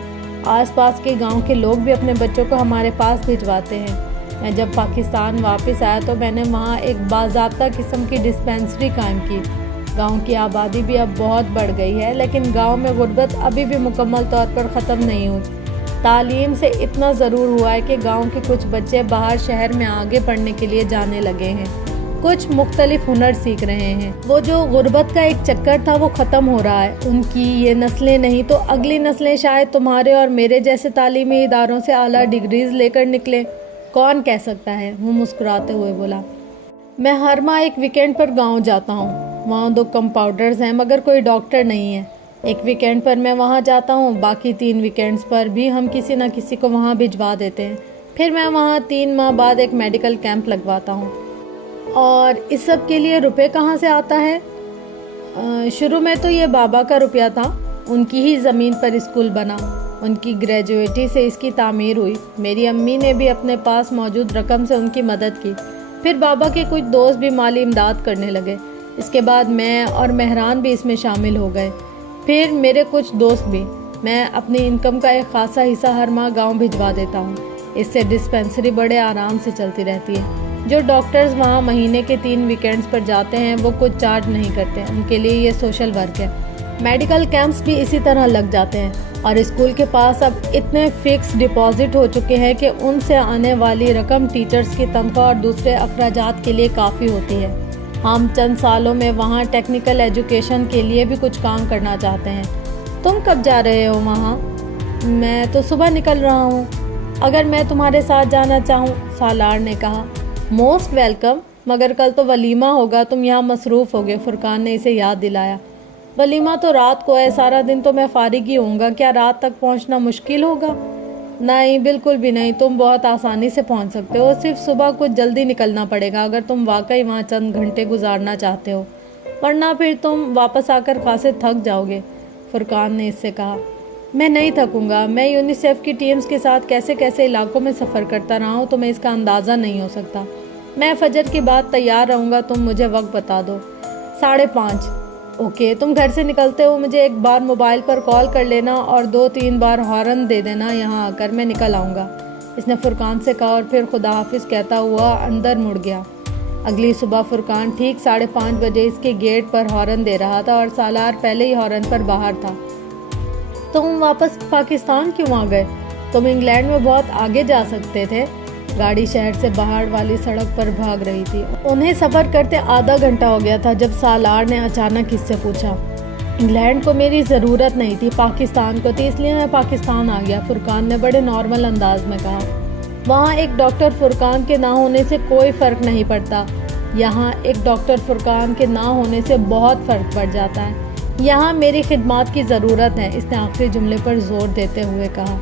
آس پاس کے گاؤں کے لوگ بھی اپنے بچوں کو ہمارے پاس بھجواتے ہیں۔ میں جب پاکستان واپس آیا تو میں نے وہاں ایک باضابطہ قسم کی ڈسپینسری قائم کی۔ گاؤں کی آبادی بھی اب بہت بڑھ گئی ہے، لیکن گاؤں میں غربت ابھی بھی مکمل طور پر ختم نہیں ہوئی۔ تعلیم سے اتنا ضرور ہوا ہے کہ گاؤں کے کچھ بچے باہر شہر میں آگے پڑھنے کے لیے جانے لگے ہیں، کچھ مختلف ہنر سیکھ رہے ہیں۔ وہ جو غربت کا ایک چکر تھا وہ ختم ہو رہا ہے۔ ان کی یہ نسلیں نہیں تو اگلی نسلیں شاید تمہارے اور میرے جیسے تعلیمی اداروں سے اعلیٰ ڈگریز لے کر نکلیں، کون کہہ سکتا ہے؟ وہ مسکراتے ہوئے بولا۔ میں ہر ماہ ایک ویکینڈ پر گاؤں جاتا ہوں. وہاں 2 کمپاؤنڈرز ہیں مگر کوئی ڈاکٹر نہیں ہے. ایک ویکینڈ پر میں وہاں جاتا ہوں, باقی 3 ویکینڈز پر بھی ہم کسی نہ کسی کو وہاں بھجوا دیتے ہیں. پھر میں وہاں 3 ماہ بعد ایک میڈیکل کیمپ لگواتا ہوں. اور اس سب کے لیے روپے کہاں سے آتا ہے؟ شروع میں تو یہ بابا کا روپیہ تھا. ان کی ہی زمین پر اسکول بنا. ان کی گریجویٹی سے اس کی تعمیر ہوئی. میری امی نے بھی اپنے پاس موجود رقم سے ان کی مدد کی. پھر بابا کے کچھ دوست بھی مالی امداد کرنے لگے. اس کے بعد میں اور مہران بھی اس میں شامل ہو گئے. پھر میرے کچھ دوست بھی. میں اپنی انکم کا ایک خاصا حصہ ہر ماہ گاؤں بھجوا دیتا ہوں. اس سے ڈسپینسری بڑے آرام سے چلتی رہتی ہے. جو ڈاکٹرز وہاں مہینے کے 3 ویکینڈز پر جاتے ہیں وہ کچھ چارج نہیں کرتے. ان کے لیے یہ سوشل ورک ہے. میڈیکل کیمپس بھی اسی طرح لگ جاتے ہیں. اور اسکول کے پاس اب اتنے فکس ڈپازٹ ہو چکے ہیں کہ ان سے آنے والی رقم ٹیچرز کی تنخواہ اور دوسرے اخراجات کے لیے کافی ہوتی ہے. ہم چند سالوں میں وہاں ٹیکنیکل ایجوکیشن کے لیے بھی کچھ کام کرنا چاہتے ہیں. تم کب جا رہے ہو وہاں؟ میں تو صبح نکل رہا ہوں. اگر میں تمہارے ساتھ جانا چاہوں؟ سالار نے کہا. موسٹ ویلکم، مگر کل تو ولیمہ ہوگا، تم یہاں مصروف ہوگے. فرقان نے اسے یاد دلایا. ولیمہ تو رات کو ہے، سارا دن تو میں فارغ ہی ہوں گا. کیا رات تک پہنچنا مشکل ہوگا؟ نہیں، بالکل بھی نہیں. تم بہت آسانی سے پہنچ سکتے ہو. صرف صبح کچھ جلدی نکلنا پڑے گا اگر تم واقعی وہاں چند گھنٹے گزارنا چاہتے ہو، ورنہ پھر تم واپس آ کر خاصے تھک جاؤ گے. فرقان نے اس سے کہا. میں نہیں تھکوں گا. میں یونیسیف کی ٹیمز کے ساتھ کیسے کیسے علاقوں میں سفر کرتا رہا ہوں تمہیں اس کا اندازہ نہیں ہو سکتا. میں فجر کے بعد تیار رہوں گا. تم مجھے وقت بتا دو. 5:30. اوکے. تم گھر سے نکلتے ہو مجھے ایک بار موبائل پر کال کر لینا اور 2-3 بار ہارن دے دینا. یہاں آ کر میں نکل آؤں گا. اس نے فرقان سے کہا اور پھر خدا حافظ کہتا ہوا اندر مڑ گیا. اگلی صبح فرقان ٹھیک 5:30 بجے اس کے گیٹ پر ہارن دے رہا تھا اور سالار پہلے ہی ہارن پر باہر تھا. تم واپس پاکستان کیوں آ گئے؟ تم انگلینڈ میں بہت آگے جا سکتے تھے. گاڑی شہر سے باہر والی سڑک پر بھاگ رہی تھی. انہیں سفر کرتے آدھا گھنٹہ ہو گیا تھا جب سالار نے اچانک اس سے پوچھا. انگلینڈ کو میری ضرورت نہیں تھی، پاکستان کو تھی، اس لیے میں پاکستان آ گیا. فرقان نے بڑے نارمل انداز میں کہا. وہاں ایک ڈاکٹر فرقان کے نہ ہونے سے کوئی فرق نہیں پڑتا. یہاں ایک ڈاکٹر فرقان کے نہ ہونے سے بہت فرق پڑ جاتا ہے. یہاں میری خدمات کی ضرورت ہے. اس نے آخری جملے پر زور دیتے ہوئے کہا.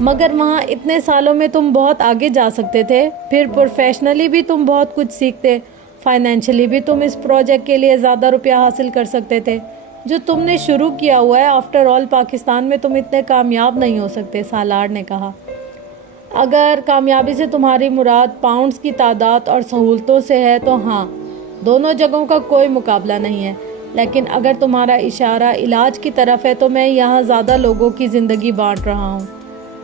مگر وہاں اتنے سالوں میں تم بہت آگے جا سکتے تھے. پھر پروفیشنلی بھی تم بہت کچھ سیکھتے. فائنینشلی بھی تم اس پروجیکٹ کے لیے زیادہ روپیہ حاصل کر سکتے تھے جو تم نے شروع کیا ہوا ہے. آفٹر آل پاکستان میں تم اتنے کامیاب نہیں ہو سکتے. سالار نے کہا. اگر کامیابی سے تمہاری مراد پاؤنڈز کی تعداد اور سہولتوں سے ہے تو ہاں، دونوں جگہوں کا کوئی مقابلہ نہیں ہے. لیکن اگر تمہارا اشارہ علاج کی طرف ہے تو میں یہاں زیادہ لوگوں کی زندگی بانٹ رہا ہوں.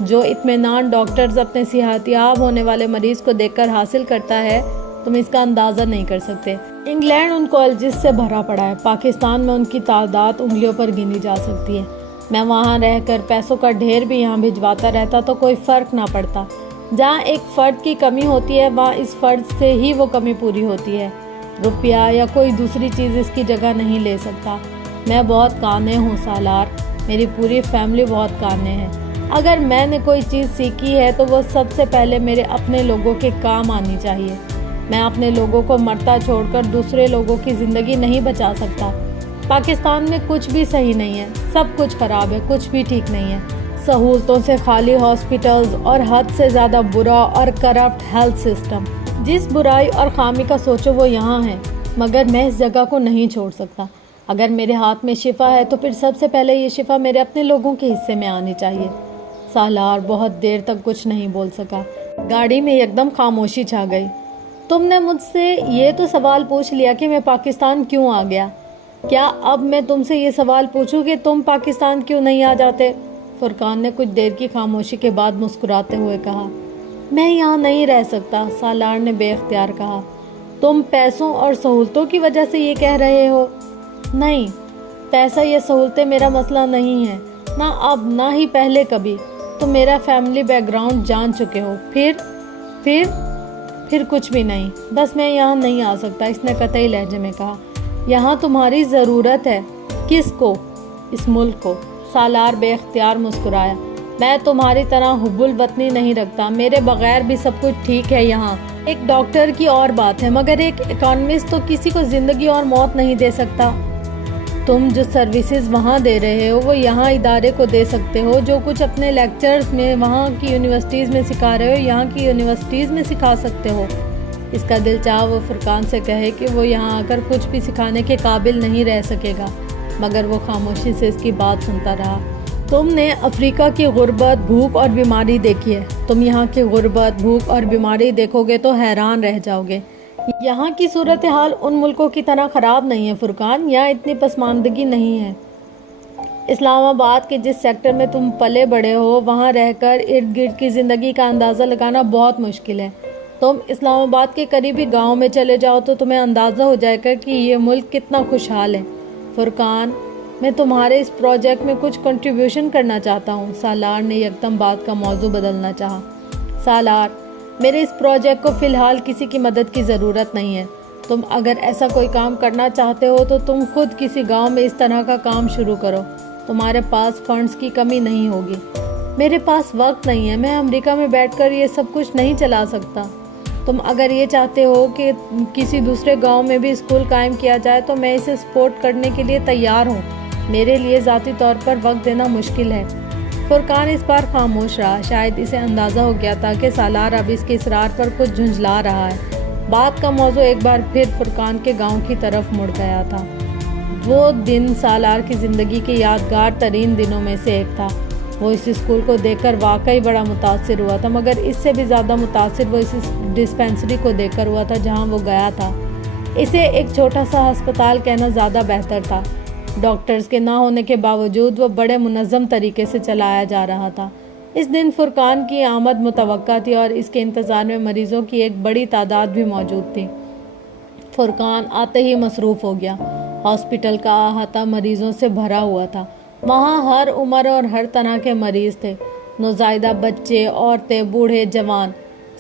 جو اطمینان ڈاکٹرز اپنے صحتیاب ہونے والے مریض کو دیکھ کر حاصل کرتا ہے تم اس کا اندازہ نہیں کر سکتے. انگلینڈ ان کالجز سے بھرا پڑا ہے. پاکستان میں ان کی تعداد انگلیوں پر گنی جا سکتی ہے. میں وہاں رہ کر پیسوں کا ڈھیر بھی یہاں بھجواتا رہتا تو کوئی فرق نہ پڑتا. جہاں ایک فرد کی کمی ہوتی ہے وہاں اس فرد سے ہی وہ کمی پوری ہوتی ہے. روپیہ یا کوئی دوسری چیز اس کی جگہ نہیں لے سکتا. میں بہت کانے ہوں سالار. میری پوری فیملی بہت کانے ہیں. اگر میں نے کوئی چیز سیکھی ہے تو وہ سب سے پہلے میرے اپنے لوگوں کے کام آنی چاہیے. میں اپنے لوگوں کو مرتا چھوڑ کر دوسرے لوگوں کی زندگی نہیں بچا سکتا. پاکستان میں کچھ بھی صحیح نہیں ہے. سب کچھ خراب ہے. کچھ بھی ٹھیک نہیں ہے. سہولتوں سے خالی ہاسپٹلز اور حد سے زیادہ برا اور کرپٹ ہیلتھ سسٹم. جس برائی اور خامی کا سوچو وہ یہاں ہے. مگر میں اس جگہ کو نہیں چھوڑ سکتا. اگر میرے ہاتھ میں شفا ہے تو پھر سب سے پہلے یہ شفا میرے اپنے لوگوں کے حصے میں آنی چاہیے. سالار بہت دیر تک کچھ نہیں بول سکا. گاڑی میں یکدم خاموشی چھا گئی. تم نے مجھ سے یہ تو سوال پوچھ لیا کہ میں پاکستان کیوں آ گیا. کیا اب میں تم سے یہ سوال پوچھوں کہ تم پاکستان کیوں نہیں آ جاتے؟ فرقان نے کچھ دیر کی خاموشی کے بعد مسکراتے ہوئے کہا. میں یہاں نہیں رہ سکتا. سالار نے بے اختیار کہا. تم پیسوں اور سہولتوں کی وجہ سے یہ کہہ رہے ہو؟ نہیں، پیسہ یا سہولتیں میرا مسئلہ نہیں ہے. نہ اب نہ ہی پہلے کبھی. تم میرا فیملی بیک گراؤنڈ جان چکے ہو. پھر کچھ بھی نہیں. بس میں یہاں نہیں آ سکتا. اس نے قطعی لہجے میں کہا. یہاں تمہاری ضرورت ہے. کس کو؟ اس ملک کو. سالار بے اختیار مسکرایا. میں تمہاری طرح حب الوطنی نہیں رکھتا، میرے بغیر بھی سب کچھ ٹھیک ہے یہاں۔ ایک ڈاکٹر کی اور بات ہے، مگر ایک اکانومسٹ تو کسی کو زندگی اور موت نہیں دے سکتا۔ تم جو سروسز وہاں دے رہے ہو وہ یہاں ادارے کو دے سکتے ہو۔ جو کچھ اپنے لیکچرز میں وہاں کی یونیورسٹیز میں سکھا رہے ہو یہاں کی یونیورسٹیز میں سکھا سکتے ہو۔ اس کا دل چاہا وہ فرقان سے کہے کہ وہ یہاں آ کر کچھ بھی سکھانے کے قابل نہیں رہ سکے گا، مگر وہ خاموشی سے اس کی بات سنتا رہا۔ تم نے افریقہ کی غربت، بھوک اور بیماری دیکھی ہے، تم یہاں کی غربت، بھوک اور بیماری دیکھو گے تو حیران رہ جاؤ گے۔ یہاں کی صورتحال ان ملکوں کی طرح خراب نہیں ہے فرقان، یہاں اتنی پسماندگی نہیں ہے۔ اسلام آباد کے جس سیکٹر میں تم پلے بڑے ہو وہاں رہ کر ارد گرد کی زندگی کا اندازہ لگانا بہت مشکل ہے۔ تم اسلام آباد کے قریبی گاؤں میں چلے جاؤ تو تمہیں اندازہ ہو جائے گا کہ یہ ملک کتنا خوشحال ہے۔ فرقان، میں تمہارے اس پروجیکٹ میں کچھ کنٹریبیوشن کرنا چاہتا ہوں۔ سالار نے یکدم بات کا موضوع بدلنا چاہا۔ سالار، میرے اس پروجیکٹ کو فی الحال کسی کی مدد کی ضرورت نہیں ہے۔ تم اگر ایسا کوئی کام کرنا چاہتے ہو تو تم خود کسی گاؤں میں اس طرح کا کام شروع کرو، تمہارے پاس فنڈز کی کمی نہیں ہوگی۔ میرے پاس وقت نہیں ہے، میں امریکہ میں بیٹھ کر یہ سب کچھ نہیں چلا سکتا۔ تم اگر یہ چاہتے ہو کہ کسی دوسرے گاؤں میں بھی اسکول قائم کیا جائے تو میں اسے سپورٹ کرنے کے لیے تیار ہوں۔ میرے لیے ذاتی طور پر وقت دینا مشکل ہے۔ فرقان اس بار خاموش رہا، شاید اسے اندازہ ہو گیا تھا کہ سالار اب اس کے اصرار پر کچھ جھنجھلا رہا ہے۔ بات کا موضوع ایک بار پھر فرقان کے گاؤں کی طرف مڑ گیا تھا۔ وہ دن سالار کی زندگی کے یادگار ترین دنوں میں سے ایک تھا۔ وہ اس اسکول کو دیکھ کر واقعی بڑا متاثر ہوا تھا، مگر اس سے بھی زیادہ متاثر وہ اس ڈسپینسری کو دیکھ کر ہوا تھا جہاں وہ گیا تھا۔ اسے ایک چھوٹا سا ہسپتال کہنا زیادہ بہتر تھا۔ ڈاکٹرز کے نہ ہونے کے باوجود وہ بڑے منظم طریقے سے چلایا جا رہا تھا۔ اس دن فرقان کی آمد متوقع تھی اور اس کے انتظار میں مریضوں کی ایک بڑی تعداد بھی موجود تھی۔ فرقان آتے ہی مصروف ہو گیا۔ ہاسپٹل کا احاطہ مریضوں سے بھرا ہوا تھا۔ وہاں ہر عمر اور ہر طرح کے مریض تھے، نوزائیدہ بچے، عورتیں، بوڑھے، جوان۔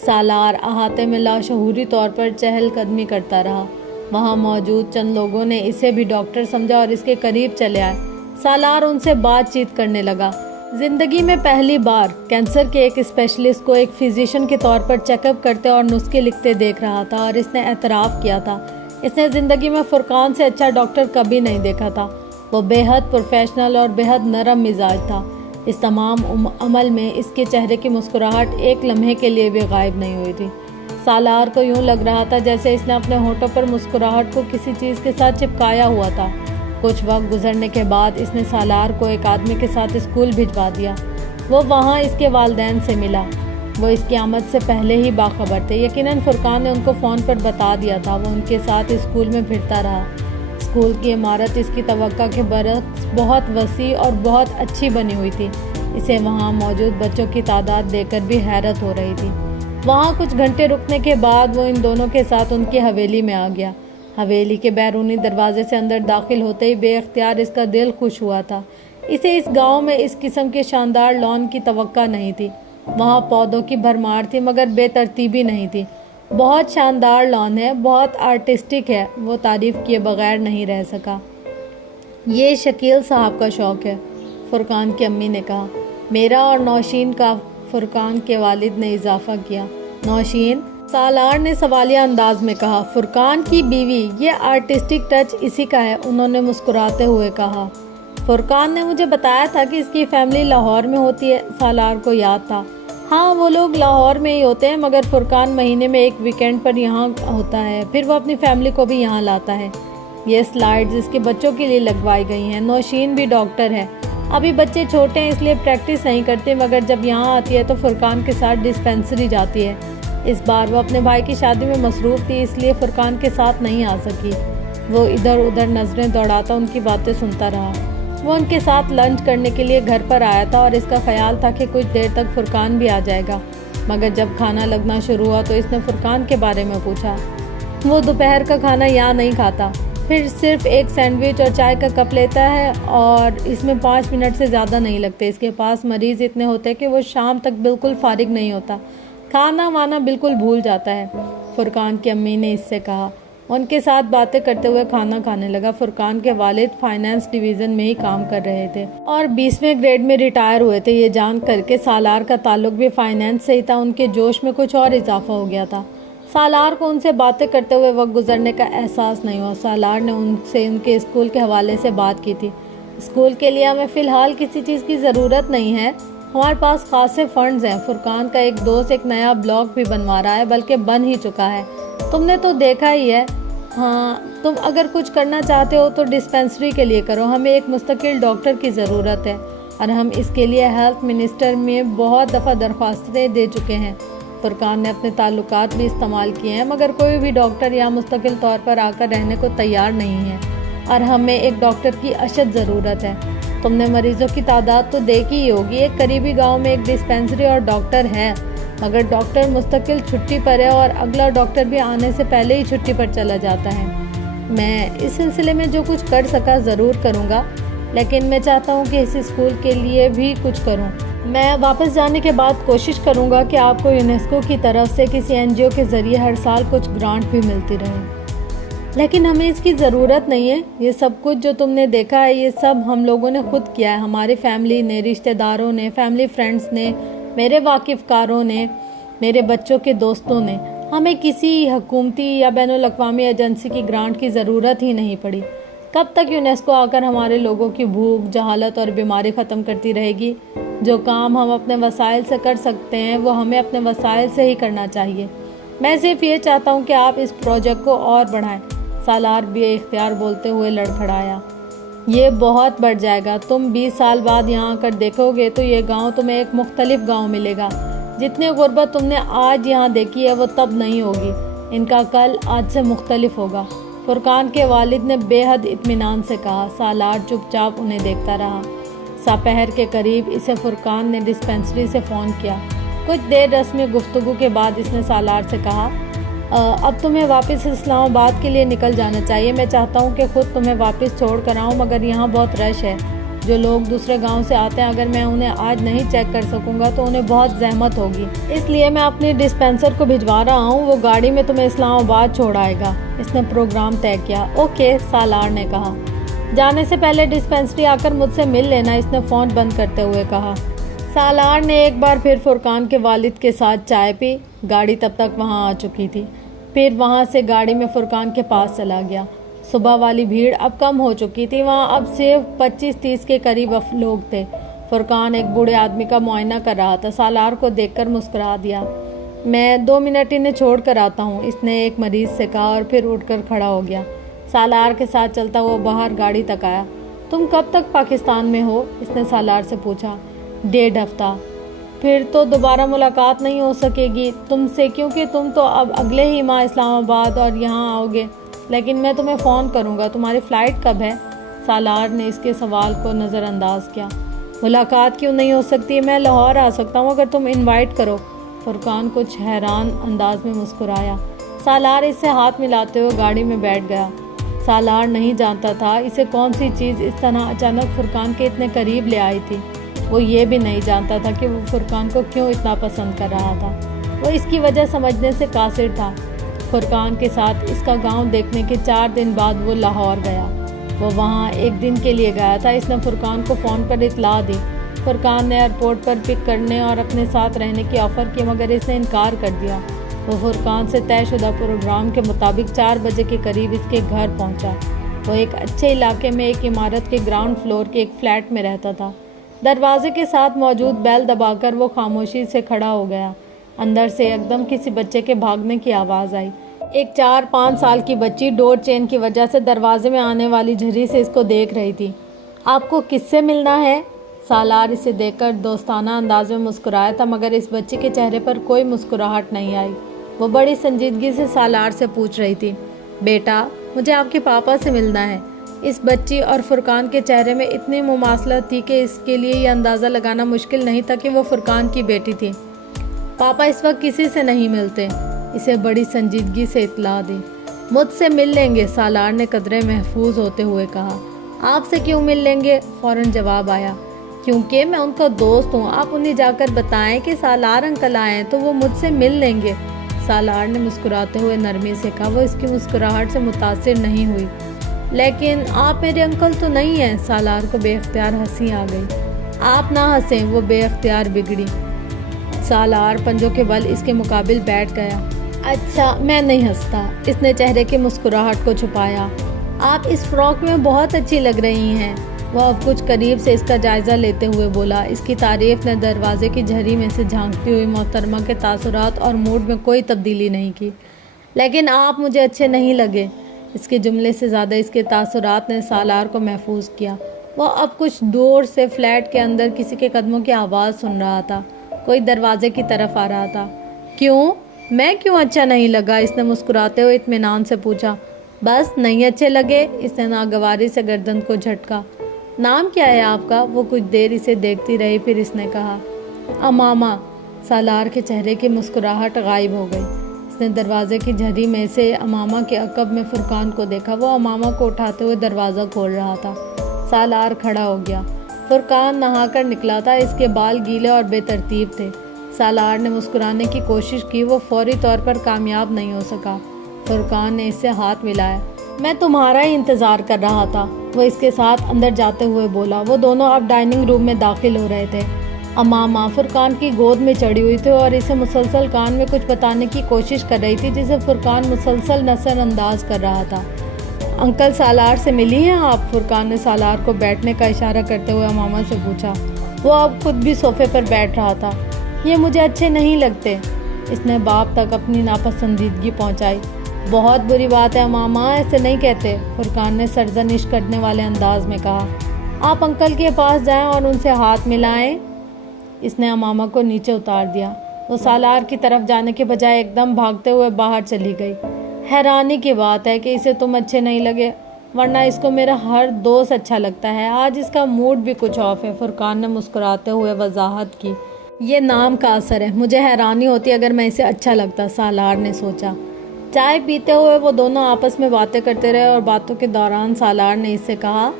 سالار احاطے میں لاشعوری طور پر چہل قدمی کرتا رہا۔ وہاں موجود چند لوگوں نے اسے بھی ڈاکٹر سمجھا اور اس کے قریب چلے آئے۔ سالار ان سے بات چیت کرنے لگا۔ زندگی میں پہلی بار کینسر کے ایک اسپیشلسٹ کو ایک فزیشین کے طور پر چیک اپ کرتے اور نسخے لکھتے دیکھ رہا تھا، اور اس نے اعتراف کیا تھا اس نے زندگی میں فرقان سے اچھا ڈاکٹر کبھی نہیں دیکھا تھا۔ وہ بے حد پروفیشنل اور بے حد نرم مزاج تھا۔ اس تمام عمل میں اس کے چہرے کی مسکراہٹ ایک لمحے کے لیے بھی غائب نہیں ہوئی تھی۔ سالار کو یوں لگ رہا تھا جیسے اس نے اپنے ہونٹوں پر مسکراہٹ کو کسی چیز کے ساتھ چپکایا ہوا تھا۔ کچھ وقت گزرنے کے بعد اس نے سالار کو ایک آدمی کے ساتھ اسکول بھجوا دیا۔ وہ وہاں اس کے والدین سے ملا۔ وہ اس کی آمد سے پہلے ہی باخبر تھے، یقیناً فرقان نے ان کو فون پر بتا دیا تھا۔ وہ ان کے ساتھ اسکول میں پھرتا رہا۔ اسکول کی عمارت اس کی توقع کے برعکس بہت وسیع اور بہت اچھی بنی ہوئی تھی۔ اسے وہاں موجود بچوں کی تعداد دیکھ کر بھی حیرت ہو رہی تھی۔ وہاں کچھ گھنٹے رکنے کے بعد وہ ان دونوں کے ساتھ ان کی حویلی میں آ گیا۔ حویلی کے بیرونی دروازے سے اندر داخل ہوتے ہی بے اختیار اس کا دل خوش ہوا تھا۔ اسے اس گاؤں میں اس قسم کے شاندار لان کی توقع نہیں تھی۔ وہاں پودوں کی بھرمار تھی مگر بے ترتیبی نہیں تھی۔ بہت شاندار لان ہے، بہت آرٹسٹک ہے، وہ تعریف کیے بغیر نہیں رہ سکا۔ یہ شکیل صاحب کا شوق ہے، فرقان کی امی نے کہا۔ میرا اور نوشین کا، فرقان کے والد نے اضافہ کیا۔ نوشین؟ سالار نے سوالیہ انداز میں کہا۔ فرقان کی بیوی، یہ آرٹسٹک ٹچ اسی کا ہے، انہوں نے مسکراتے ہوئے کہا۔ فرقان نے مجھے بتایا تھا کہ اس کی فیملی لاہور میں ہوتی ہے، سالار کو یاد تھا۔ ہاں، وہ لوگ لاہور میں ہی ہوتے ہیں، مگر فرقان مہینے میں ایک ویکینڈ پر یہاں ہوتا ہے، پھر وہ اپنی فیملی کو بھی یہاں لاتا ہے۔ یہ سلائیڈز اس کے بچوں کے لیے لگوائی گئی ہیں۔ نوشین بھی ڈاکٹر ہے، ابھی بچے چھوٹے ہیں اس لیے پریکٹس نہیں کرتے، مگر جب یہاں آتی ہے تو فرقان کے ساتھ ڈسپینسری جاتی ہے۔ اس بار وہ اپنے بھائی کی شادی میں مصروف تھی، اس لیے فرقان کے ساتھ نہیں آ سکی۔ وہ ادھر ادھر نظریں دوڑاتا ان کی باتیں سنتا رہا۔ وہ ان کے ساتھ لنچ کرنے کے لیے گھر پر آیا تھا اور اس کا خیال تھا کہ کچھ دیر تک فرقان بھی آ جائے گا، مگر جب کھانا لگنا شروع ہوا تو اس نے فرقان کے بارے میں پوچھا۔ وہ دوپہر کا کھانا یہاں نہیں کھاتا، پھر صرف ایک سینڈوچ اور چائے کا کپ لیتا ہے اور اس میں 5 منٹ سے زیادہ نہیں لگتے۔ اس کے پاس مریض اتنے ہوتے کہ وہ شام تک بالکل فارغ نہیں ہوتا، کھانا وانا بالکل بھول جاتا ہے، فرقان کی امی نے اس سے کہا۔ ان کے ساتھ باتیں کرتے ہوئے کھانا کھانے لگا۔ فرقان کے والد فائنانس ڈویژن میں ہی کام کر رہے تھے اور 20ویں گریڈ میں ریٹائر ہوئے تھے۔ یہ جان کر کے سالار کا تعلق بھی فائنانس سے ہی تھا۔ ان کے جوش میں کچھ اور اضافہ ہو گیا تھا۔ سالار کو ان سے باتیں کرتے ہوئے وقت گزرنے کا احساس نہیں ہوا۔ سالار نے ان سے ان کے اسکول کے حوالے سے بات کی تھی۔ اسکول کے لیے ہمیں فی الحال کسی چیز کی ضرورت نہیں ہے، ہمارے پاس خاصے فنڈز ہیں۔ فرقان کا ایک دوست ایک نیا بلاک بھی بنوا رہا ہے، بلکہ بن ہی چکا ہے، تم نے تو دیکھا ہی ہے۔ ہاں، تم اگر کچھ کرنا چاہتے ہو تو ڈسپینسری کے لیے کرو، ہمیں ایک مستقل ڈاکٹر کی ضرورت ہے اور ہم اس کے لیے ہیلتھ منسٹر میں بہت دفعہ درخواستیں دے چکے ہیں۔ فرقان نے اپنے تعلقات بھی استعمال کیے ہیں، مگر کوئی بھی ڈاکٹر یہاں مستقل طور پر آ کر رہنے کو تیار نہیں ہے اور ہمیں ایک ڈاکٹر کی اشد ضرورت ہے۔ تم نے مریضوں کی تعداد تو دیکھی ہی ہوگی، ایک قریبی گاؤں میں ایک ڈسپینسری اور ڈاکٹر ہے، مگر ڈاکٹر مستقل چھٹی پر ہے اور اگلا ڈاکٹر بھی آنے سے پہلے ہی چھٹی پر چلا جاتا ہے۔ میں اس سلسلے میں جو کچھ کر سکا ضرور کروں گا، لیکن میں چاہتا ہوں کہ اس اسکول کے لیے بھی کچھ کروں۔ میں واپس جانے کے بعد کوشش کروں گا کہ آپ کو یونیسکو کی طرف سے کسی NGO کے ذریعے ہر سال کچھ گرانٹ بھی ملتی رہے، لیکن ہمیں اس کی ضرورت نہیں ہے۔ یہ سب کچھ جو تم نے دیکھا ہے یہ سب ہم لوگوں نے خود کیا ہے، ہماری فیملی نے، رشتہ داروں نے، فیملی فرینڈز نے، میرے واقف کاروں نے، میرے بچوں کے دوستوں نے۔ ہمیں کسی حکومتی یا بین الاقوامی ایجنسی کی گرانٹ کی ضرورت ہی نہیں پڑی۔ کب تک یونیسکو آ کر ہمارے لوگوں کی بھوک، جہالت اور بیماری ختم کرتی رہے گی؟ جو کام ہم اپنے وسائل سے کر سکتے ہیں وہ ہمیں اپنے وسائل سے ہی کرنا چاہیے۔ میں صرف یہ چاہتا ہوں کہ آپ اس پروجیکٹ کو اور بڑھائیں۔ سالار بے اختیار بولتے ہوئے لڑکھڑایا۔ یہ بہت بڑھ جائے گا، تم 20 سال بعد یہاں آ کر دیکھو گے تو یہ گاؤں تمہیں ایک مختلف گاؤں ملے گا۔ جتنی غربت تم نے آج یہاں دیکھی ہے وہ تب نہیں ہوگی، ان کا کل آج سے مختلف ہوگا۔ فرقان کے والد نے بے حد اطمینان سے کہا۔ سالار چپ چاپ انہیں دیکھتا رہا۔ سپہر کے قریب اسے فرقان نے ڈسپینسری سے فون کیا۔ کچھ دیر رسمی گفتگو کے بعد اس نے سالار سے کہا، اب تمہیں واپس اسلام آباد کے لیے نکل جانا چاہیے۔ میں چاہتا ہوں کہ خود تمہیں واپس چھوڑ کر آؤں، مگر یہاں بہت رش ہے۔ جو لوگ دوسرے گاؤں سے آتے ہیں اگر میں انہیں آج نہیں چیک کر سکوں گا تو انہیں بہت زحمت ہوگی، اس لیے میں اپنی ڈسپینسر کو بھجوا رہا ہوں، وہ گاڑی میں تمہیں اسلام آباد چھوڑ آئے گا۔ اس نے پروگرام طے کیا۔ اوکے، سالار نے کہا۔ جانے سے پہلے ڈسپینسری آ کر مجھ سے مل لینا، اس نے فون بند کرتے ہوئے کہا۔ سالار نے ایک بار پھر فرقان کے والد کے ساتھ چائے پی۔ گاڑی تب تک وہاں آ چکی تھی۔ پھر وہاں سے گاڑی میں فرقان کے پاس چلا گیا۔ صبح والی بھیڑ اب کم ہو چکی تھی، وہاں اب صرف 25-30 کے قریب لوگ تھے۔ فرقان ایک بوڑھے آدمی کا معائنہ کر رہا تھا۔ سالار کو دیکھ کر مسکرا دیا۔ میں 2 منٹ انہیں چھوڑ کر آتا ہوں، اس نے ایک مریض سے کہا اور پھر اٹھ کر کھڑا ہو گیا۔ سالار کے ساتھ چلتا ہوا باہر گاڑی تک آیا۔ تم کب تک پاکستان میں ہو؟ اس نے سالار سے پوچھا۔ 1.5 ہفتہ۔ پھر تو دوبارہ ملاقات نہیں ہو سکے گی تم سے، کیونکہ تم تو اب اگلے ہی ماہ اسلام آباد اور یہاں آؤ گے، لیکن میں تمہیں فون کروں گا۔ تمہاری فلائٹ کب ہے؟ سالار نے اس کے سوال کو نظر انداز کیا۔ ملاقات کیوں نہیں ہو سکتی؟ میں لاہور آ سکتا ہوں اگر تم انوائٹ کرو۔ فرقان کچھ حیران انداز میں مسکرایا۔ سالار اس سے ہاتھ ملاتے ہوئے گاڑی میں بیٹھ گیا۔ سالار نہیں جانتا تھا اسے کون سی چیز اس طرح اچانک فرقان کے اتنے قریب لے آئی تھی۔ وہ یہ بھی نہیں جانتا تھا کہ وہ فرقان کو کیوں اتنا پسند کر رہا تھا۔ وہ اس کی وجہ سمجھنے سے قاصر تھا۔ فرقان کے ساتھ اس کا گاؤں دیکھنے کے 4 دن بعد وہ لاہور گیا۔ وہ وہاں 1 دن کے لیے گیا تھا۔ اس نے فرقان کو فون پر اطلاع دی۔ فرقان نے ایئرپورٹ پر پک کرنے اور اپنے ساتھ رہنے کی آفر کی، مگر اس نے انکار کر دیا۔ وہ فرقان سے طے شدہ پروگرام کے مطابق 4 بجے کے قریب اس کے گھر پہنچا۔ وہ ایک اچھے علاقے میں ایک عمارت کے گراؤنڈ فلور کے ایک فلیٹ میں رہتا تھا۔ دروازے کے ساتھ موجود بیل دبا کر وہ خاموشی سے کھڑا ہو گیا۔ اندر سے یکدم کسی بچے کے بھاگنے کی آواز آئی۔ ایک 4-5 سال کی بچی ڈور چین کی وجہ سے دروازے میں آنے والی جھری سے اس کو دیکھ رہی تھی۔ آپ کو کس سے ملنا ہے؟ سالار اسے دیکھ کر دوستانہ انداز میں مسکرایا تھا، مگر اس بچی کے چہرے پر کوئی مسکراہٹ نہیں آئی۔ وہ بڑی سنجیدگی سے سالار سے پوچھ رہی تھی، بیٹا مجھے آپ کے پاپا سے ملنا ہے۔ اس بچی اور فرقان کے چہرے میں اتنی مماثلت تھی کہ اس کے لیے یہ اندازہ لگانا مشکل نہیں تھا کہ وہ فرقان کی بیٹی تھی۔ پاپا اس وقت کسی سے نہیں ملتے، اسے بڑی سنجیدگی سے اطلاع دی۔ مجھ سے مل لیں گے، سالار نے قدرے محفوظ ہوتے ہوئے کہا۔ آپ سے کیوں مل لیں گے؟ فوراً جواب آیا۔ کیونکہ میں ان کا دوست ہوں، آپ انہیں جا کر بتائیں کہ سالار انکل آئے ہیں تو وہ مجھ سے مل لیں گے۔ سالار نے مسکراتے ہوئے نرمی سے کہا۔ وہ اس کی مسکراہٹ سے متاثر نہیں ہوئی۔ لیکن آپ میرے انکل تو نہیں ہیں۔ سالار کو بے اختیار ہنسی آ گئی۔ آپ نہ ہنسیں، وہ بے اختیار بگڑی۔ سالار پنجوں کے بل اس کے مقابل بیٹھ گیا۔ اچھا میں نہیں ہنستا، اس نے چہرے کی مسکراہٹ کو چھپایا۔ آپ اس فراک میں بہت اچھی لگ رہی ہیں۔ وہ اب کچھ قریب سے اس کا جائزہ لیتے ہوئے بولا۔ اس کی تعریف نے دروازے کی جھری میں سے جھانکتی ہوئی محترمہ کے تاثرات اور موڈ میں کوئی تبدیلی نہیں کی۔ لیکن آپ مجھے اچھے نہیں لگے۔ اس کے جملے سے زیادہ اس کے تاثرات نے سالار کو محفوظ کیا۔ وہ اب کچھ دور سے فلیٹ کے اندر کسی کے قدموں کی آواز سن رہا تھا۔ کوئی دروازے کی طرف آ رہا تھا۔ کیوں؟ میں کیوں اچھا نہیں لگا؟ اس نے مسکراتے ہوئے اطمینان سے پوچھا۔ بس نہیں اچھے لگے؟ اس نے ناگواری سے گردن کو جھٹکا۔ نام کیا ہے آپ کا؟ وہ کچھ دیر اسے دیکھتی رہی، پھر اس نے کہا امامہ۔ سالار کے چہرے کی مسکراہٹ غائب ہو گئی۔ اس نے دروازے کی جھری میں سے امامہ کے عقب میں فرقان کو دیکھا۔ وہ امامہ کو اٹھاتے ہوئے دروازہ کھول رہا تھا۔ سالار کھڑا ہو گیا۔ فرقان نہا کر نکلا تھا، اس کے بال گیلے اور بے ترتیب تھے۔ سالار نے مسکرانے کی کوشش کی، وہ فوری طور پر کامیاب نہیں ہو سکا۔ فرقان نے اس سے ہاتھ ملایا۔ میں تمہارا ہی انتظار کر رہا تھا، وہ اس کے ساتھ اندر جاتے ہوئے بولا۔ وہ دونوں اب ڈائننگ روم میں داخل ہو رہے تھے۔ امامہ فرقان کی گود میں چڑھی ہوئی تھی اور اسے مسلسل کان میں کچھ بتانے کی کوشش کر رہی تھی، جسے فرقان مسلسل نظر انداز کر رہا تھا۔ انکل سالار سے ملی ہیں آپ؟ فرقان نے سالار کو بیٹھنے کا اشارہ کرتے ہوئے امامہ سے پوچھا۔ وہ اب خود بھی صوفے پر بیٹھ رہا تھا۔ یہ مجھے اچھے نہیں لگتے، اس نے باپ تک اپنی ناپسندیدگی پہنچائی۔ بہت بری بات ہے امامہ، ایسے نہیں کہتے، فرقان نے سرزنش کرنے والے انداز میں کہا۔ آپ انکل کے پاس جائیں اور ان سے ہاتھ ملائیں۔ اس نے امامہ کو نیچے اتار دیا۔ وہ سالار کی طرف جانے کے بجائے ایک دم بھاگتے ہوئے باہر چلی گئی۔ حیرانی کی بات ہے کہ اسے تم اچھے نہیں لگے، ورنہ اس کو میرا ہر دوست اچھا لگتا ہے۔ آج اس کا موڈ بھی کچھ آف ہے، فرقان نے مسکراتے ہوئے وضاحت کی۔ یہ نام کا اثر ہے، مجھے حیرانی ہوتی اگر میں اسے اچھا لگتا، سالار نے سوچا۔ چائے پیتے ہوئے وہ دونوں آپس میں باتیں کرتے رہے اور باتوں کے دوران سالار نے اس سے کہا،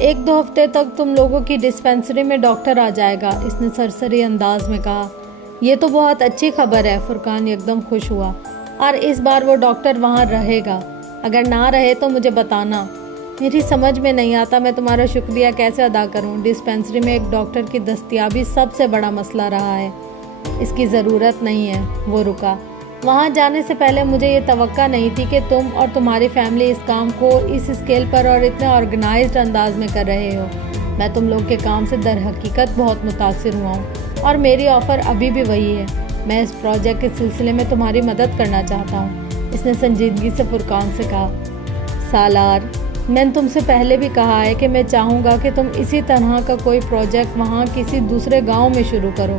1-2 ہفتے تک تم لوگوں کی ڈسپینسری میں ڈاکٹر آ جائے گا، اس نے سرسری انداز میں کہا۔ یہ تو بہت اچھی خبر ہے، فرقان ایک دم خوش ہوا۔ اور اس بار وہ ڈاکٹر وہاں رہے گا، اگر نہ رہے تو مجھے بتانا۔ میری سمجھ میں نہیں آتا میں تمہارا شکریہ کیسے ادا کروں۔ ڈسپینسری میں ایک ڈاکٹر کی دستیابی سب سے بڑا مسئلہ رہا ہے۔ اس کی ضرورت نہیں ہے، وہ رکا۔ وہاں جانے سے پہلے مجھے یہ توقع نہیں تھی کہ تم اور تمہاری فیملی اس کام کو اس اسکیل پر اور اتنے آرگنائزڈ انداز میں کر رہے ہو۔ میں تم لوگ کے کام سے در حقیقت بہت متاثر ہوا ہوں اور میری آفر ابھی بھی وہی ہے۔ میں اس پروجیکٹ کے سلسلے میں تمہاری مدد کرنا چاہتا ہوں، اس نے سنجیدگی سے فرقان سے کہا۔ سالار، میں نے تم سے پہلے بھی کہا ہے کہ میں چاہوں گا کہ تم اسی طرح کا کوئی پروجیکٹ وہاں کسی دوسرے گاؤں میں شروع کرو۔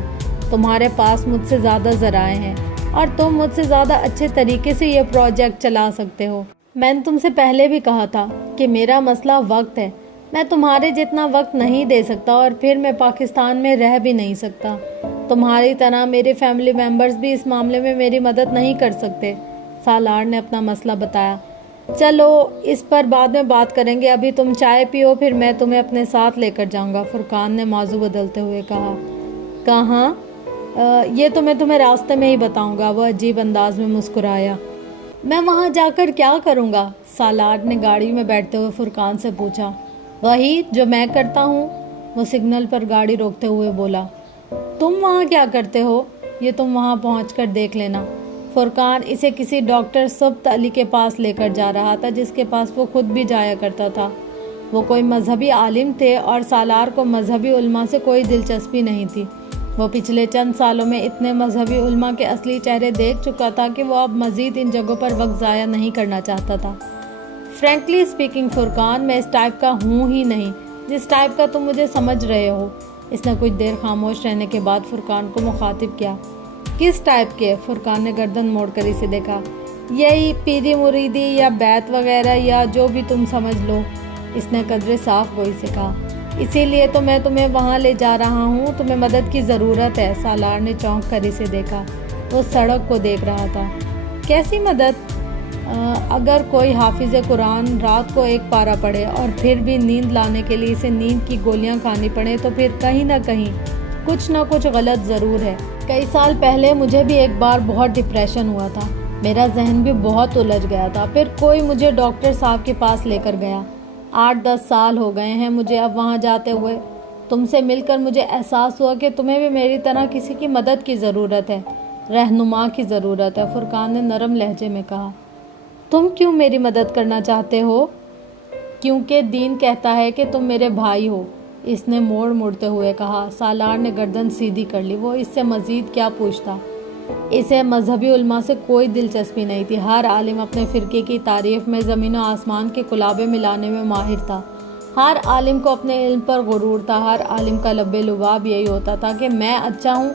تمہارے پاس مجھ سے زیادہ ذرائع ہیں اور تم مجھ سے زیادہ اچھے طریقے سے یہ پروجیکٹ چلا سکتے ہو۔ میں نے تم سے پہلے بھی کہا تھا کہ میرا مسئلہ وقت ہے، میں تمہارے جتنا وقت نہیں دے سکتا اور پھر میں پاکستان میں رہ بھی نہیں سکتا۔ تمہاری طرح میرے فیملی ممبرز بھی اس معاملے میں میری مدد نہیں کر سکتے، سالار نے اپنا مسئلہ بتایا۔ چلو اس پر بعد میں بات کریں گے، ابھی تم چائے پیو، پھر میں تمہیں اپنے ساتھ لے کر جاؤں گا، فرقان نے موضوع بدلتے ہوئے کہا۔ کہاں؟ یہ تو میں تمہیں راستے میں ہی بتاؤں گا، وہ عجیب انداز میں مسکرایا۔ میں وہاں جا کر کیا کروں گا؟ سالار نے گاڑی میں بیٹھتے ہوئے فرقان سے پوچھا۔ وہی جو میں کرتا ہوں، وہ سگنل پر گاڑی روکتے ہوئے بولا۔ تم وہاں کیا کرتے ہو؟ یہ تم وہاں پہنچ کر دیکھ لینا۔ فرقان اسے کسی ڈاکٹر سبت علی کے پاس لے کر جا رہا تھا، جس کے پاس وہ خود بھی جایا کرتا تھا۔ وہ کوئی مذہبی عالم تھے اور سالار کو مذہبی علماء سے کوئی دلچسپی نہیں تھی۔ وہ پچھلے چند سالوں میں اتنے مذہبی علماء کے اصلی چہرے دیکھ چکا تھا کہ وہ اب مزید ان جگہوں پر وقت ضائع نہیں کرنا چاہتا تھا۔ فرینکلی اسپیکنگ فرقان، میں اس ٹائپ کا ہوں ہی نہیں جس ٹائپ کا تم مجھے سمجھ رہے ہو۔ اس نے کچھ دیر خاموش رہنے کے بعد فرقان کو مخاطب کیا۔ کس ٹائپ کے؟ فرقان نے گردن موڑ کر اسے دیکھا۔ یہی پیری مریدی یا بیت وغیرہ، یا جو بھی تم سمجھ لو، اس نے قدرے صاف گوئی سے کہا۔ اسی لیے تو میں تمہیں وہاں لے جا رہا ہوں، تمہیں مدد کی ضرورت ہے۔ سالار نے چونک کر اسے دیکھا۔ وہ سڑک کو دیکھ رہا تھا۔ کیسی مدد؟ اگر کوئی حافظ قرآن رات کو 1 پارہ پڑھے اور پھر بھی نیند لانے کے لیے اسے نیند کی گولیاں کھانی پڑیں تو پھر کہیں نہ کہیں کچھ نہ کچھ غلط ضرور ہے۔ کئی سال پہلے مجھے بھی ایک بار بہت ڈپریشن ہوا تھا، میرا ذہن بھی بہت الجھ گیا تھا۔ پھر کوئی مجھے ڈاکٹر صاحب کے پاس لے کر گیا۔ 8-10 سال ہو گئے ہیں مجھے اب وہاں جاتے ہوئے۔ تم سے مل کر مجھے احساس ہوا کہ تمہیں بھی میری طرح کسی کی مدد کی ضرورت ہے، رہنما کی ضرورت ہے۔ فرقان نے نرم لہجے میں کہا۔ تم کیوں میری مدد کرنا چاہتے ہو؟ کیونکہ دین کہتا ہے کہ تم میرے بھائی ہو، اس نے موڑتے ہوئے کہا۔ سالار نے گردن سیدھی کر لی۔ وہ اس سے مزید کیا پوچھتا؟ اسے مذہبی علماء سے کوئی دلچسپی نہیں تھی۔ ہر عالم اپنے فرقے کی تعریف میں زمین و آسمان کے کلابے ملانے میں ماہر تھا۔ ہر عالم کو اپنے علم پر غرور تھا۔ ہر عالم کا لب لباب یہی ہوتا تھا کہ میں اچھا ہوں،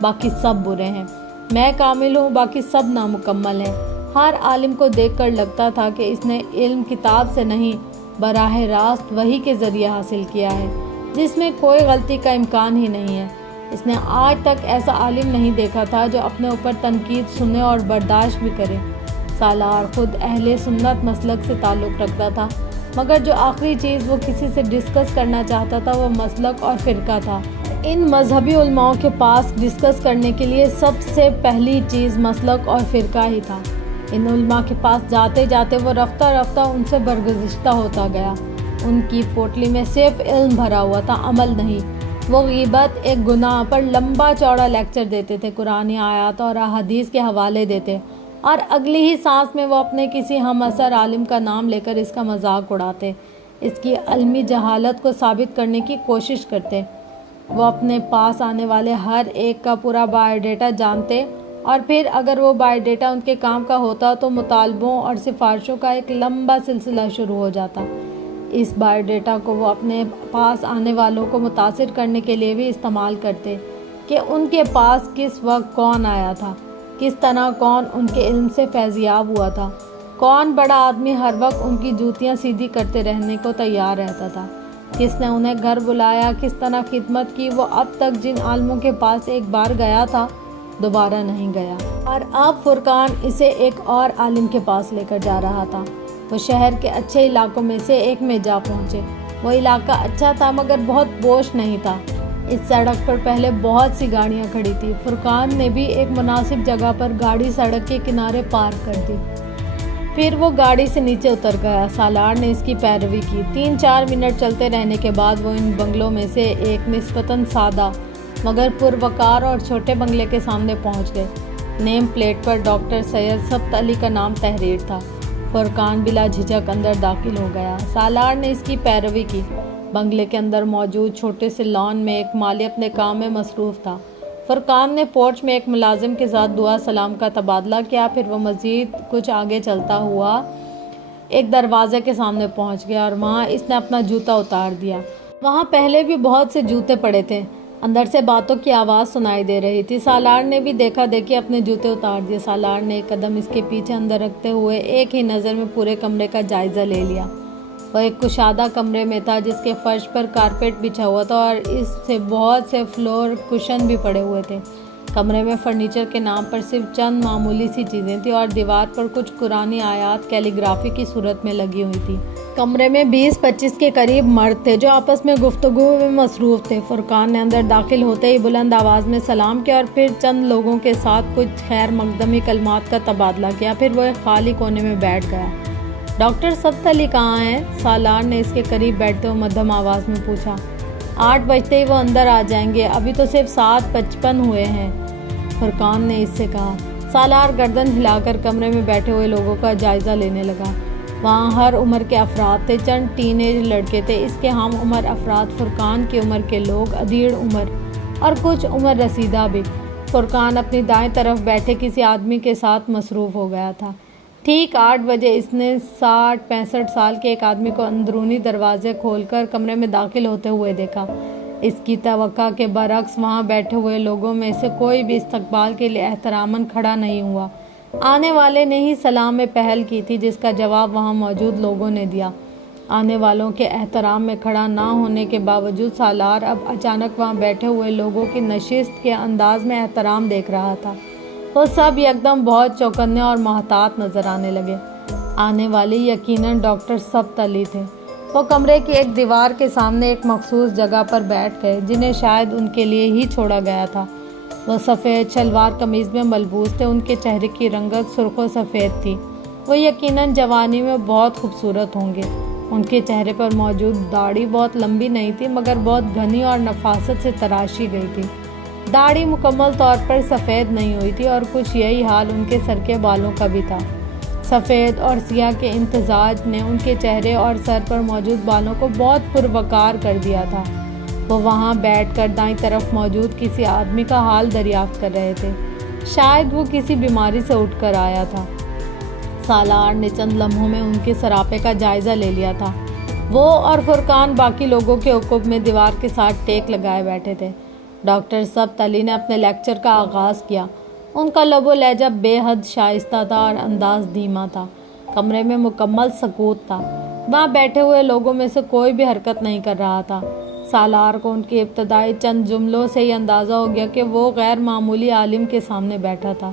باقی سب برے ہیں، میں کامل ہوں، باقی سب نامکمل ہیں۔ ہر عالم کو دیکھ کر لگتا تھا کہ اس نے علم کتاب سے نہیں براہ راست وحی کے ذریعے حاصل کیا ہے، جس میں کوئی غلطی کا امکان ہی نہیں ہے۔ اس نے آج تک ایسا عالم نہیں دیکھا تھا جو اپنے اوپر تنقید سنے اور برداشت بھی کرے۔ سالار خود اہل سنت مسلک سے تعلق رکھتا تھا، مگر جو آخری چیز وہ کسی سے ڈسکس کرنا چاہتا تھا وہ مسلک اور فرقہ تھا۔ ان مذہبی علماء کے پاس ڈسکس کرنے کے لیے سب سے پہلی چیز مسلک اور فرقہ ہی تھا۔ ان علماء کے پاس جاتے جاتے وہ رفتہ رفتہ ان سے برگزشتہ ہوتا گیا۔ ان کی پوٹلی میں صرف علم بھرا ہوا تھا، عمل نہیں۔ وہ غیبت ایک گناہ پر لمبا چوڑا لیکچر دیتے تھے، قرآن آیات اور احادیث کے حوالے دیتے، اور اگلی ہی سانس میں وہ اپنے کسی ہم عصر عالم کا نام لے کر اس کا مذاق اڑاتے، اس کی علمی جہالت کو ثابت کرنے کی کوشش کرتے۔ وہ اپنے پاس آنے والے ہر ایک کا پورا بایو ڈیٹا جانتے، اور پھر اگر وہ بایو ڈیٹا ان کے کام کا ہوتا تو مطالبوں اور سفارشوں کا ایک لمبا سلسلہ شروع ہو جاتا۔ اس بایو ڈیٹا کو وہ اپنے پاس آنے والوں کو متاثر کرنے کے لیے بھی استعمال کرتے کہ ان کے پاس کس وقت کون آیا تھا، کس طرح کون ان کے علم سے فیضیاب ہوا تھا، کون بڑا آدمی ہر وقت ان کی جوتیاں سیدھی کرتے رہنے کو تیار رہتا تھا، کس نے انہیں گھر بلایا، کس طرح خدمت کی۔ وہ اب تک جن عالموں کے پاس ایک بار گیا تھا دوبارہ نہیں گیا، اور اب فرقان اسے ایک اور عالم کے پاس لے کر جا رہا تھا۔ وہ شہر کے اچھے علاقوں میں سے ایک میں جا پہنچے۔ وہ علاقہ اچھا تھا مگر بہت بوش نہیں تھا۔ اس سڑک پر پہلے بہت سی گاڑیاں کھڑی تھی۔ فرقان نے بھی ایک مناسب جگہ پر گاڑی سڑک کے کنارے پارک کر دی۔ پھر وہ گاڑی سے نیچے اتر گیا۔ سالار نے اس کی پیروی کی۔ 3-4 منٹ چلتے رہنے کے بعد وہ ان بنگلوں میں سے ایک نسبتاً سادہ مگر پروقار اور چھوٹے بنگلے کے سامنے پہنچ گئے۔ نیم پلیٹ پر ڈاکٹر سید سبت علی کا نام تحریر تھا۔ فرقان بلا جھجک اندر داخل ہو گیا۔ سالار نے اس کی پیروی کی۔ بنگلے کے اندر موجود چھوٹے سے لان میں ایک مالی اپنے کام میں مصروف تھا۔ فرقان نے پورچ میں ایک ملازم کے ساتھ دعا سلام کا تبادلہ کیا، پھر وہ مزید کچھ آگے چلتا ہوا ایک دروازے کے سامنے پہنچ گیا، اور وہاں اس نے اپنا جوتا اتار دیا۔ وہاں پہلے بھی بہت سے جوتے پڑے تھے۔ اندر سے باتوں کی آواز سنائی دے رہی تھی۔ سالار نے بھی دیکھا دیکھی اپنے جوتے اتار دیے۔ سالار نے ایک قدم اس کے پیچھے اندر رکھتے ہوئے ایک ہی نظر میں پورے کمرے کا جائزہ لے لیا۔ وہ ایک کشادہ کمرے میں تھا جس کے فرش پر کارپیٹ بچھا ہوا تھا اور اس سے بہت سے فلور کشن بھی پڑے ہوئے تھے۔ کمرے میں فرنیچر کے نام پر صرف چند معمولی سی چیزیں تھیں اور دیوار پر کچھ قرآنی آیات کیلی گرافی کی صورت میں لگی ہوئی تھی۔ کمرے میں 20-25 کے قریب مرد تھے جو آپس میں گفتگو میں مصروف تھے۔ فرقان نے اندر داخل ہوتے ہی بلند آواز میں سلام کیا اور پھر چند لوگوں کے ساتھ کچھ خیر مقدمی کلمات کا تبادلہ کیا، پھر وہ ایک خالی کونے میں بیٹھ گیا۔ ڈاکٹر سبت علی کہاں ہیں؟ سالار نے اس کے قریب بیٹھتے ہوئے مدھم آواز میں پوچھا۔ 8 بجتے ہی وہ اندر آ جائیں گے، ابھی تو صرف 7:55 ہوئے ہیں، فرقان نے اس سے کہا۔ سالار گردن ہلا کر کمرے میں بیٹھے ہوئے لوگوں کا جائزہ لینے لگا۔ وہاں ہر عمر کے افراد تھے، چند ٹین ایج لڑکے تھے، اس کے ہم عمر افراد، فرقان کی عمر کے لوگ، ادھیڑ عمر اور کچھ عمر رسیدہ بھی۔ فرقان اپنی دائیں طرف بیٹھے کسی آدمی کے ساتھ مصروف ہو گیا تھا۔ ٹھیک 8 بجے اس نے 60-65 سال کے ایک آدمی کو اندرونی دروازے کھول کر کمرے میں داخل ہوتے ہوئے دیکھا۔ اس کی توقع کے برعکس وہاں بیٹھے ہوئے لوگوں میں سے کوئی بھی استقبال کے لیے احتراماً کھڑا نہیں ہوا۔ آنے والے نے ہی سلام میں پہل کی تھی جس کا جواب وہاں موجود لوگوں نے دیا۔ آنے والوں کے احترام میں کھڑا نہ ہونے کے باوجود سالار اب اچانک وہاں بیٹھے ہوئے لوگوں کی نشست کے انداز میں احترام دیکھ رہا تھا۔ وہ سب یکدم بہت چوکنے اور محتاط نظر آنے لگے۔ آنے والے یقیناً ڈاکٹر سبت علی تھے۔ وہ کمرے کی ایک دیوار کے سامنے ایک مخصوص جگہ پر بیٹھ گئے جنہیں شاید ان کے لیے ہی چھوڑا گیا تھا۔ وہ سفید شلوار قمیض میں ملبوس تھے۔ ان کے چہرے کی رنگت سرخ و سفید تھی۔ وہ یقیناً جوانی میں بہت خوبصورت ہوں گے۔ ان کے چہرے پر موجود داڑھی بہت لمبی نہیں تھی مگر بہت گھنی اور نفاست سے تراشی گئی تھی۔ داڑھی مکمل طور پر سفید نہیں ہوئی تھی اور کچھ یہی حال ان کے سر کے بالوں کا بھی تھا۔ سفید اور سیاہ کے امتزاج نے ان کے چہرے اور سر پر موجود بالوں کو بہت پروقار کر دیا تھا۔ وہ وہاں بیٹھ کر دائیں طرف موجود کسی آدمی کا حال دریافت کر رہے تھے۔ شاید وہ کسی بیماری سے اٹھ کر آیا تھا۔ سالار نے چند لمحوں میں ان کے سراپے کا جائزہ لے لیا تھا۔ وہ اور فرقان باقی لوگوں کے عقب میں دیوار کے ساتھ ٹیک لگائے بیٹھے تھے۔ ڈاکٹر سبت علی نے اپنے لیکچر کا آغاز کیا۔ ان کا لب و لہجہ بے حد شائستہ تھا اور انداز دھیما تھا۔ کمرے میں مکمل سکوت تھا۔ وہاں بیٹھے ہوئے لوگوں میں سے کوئی بھی حرکت نہیں کر رہا تھا۔ سالار کو ان کے ابتدائی چند جملوں سے ہی اندازہ ہو گیا کہ وہ غیر معمولی عالم کے سامنے بیٹھا تھا۔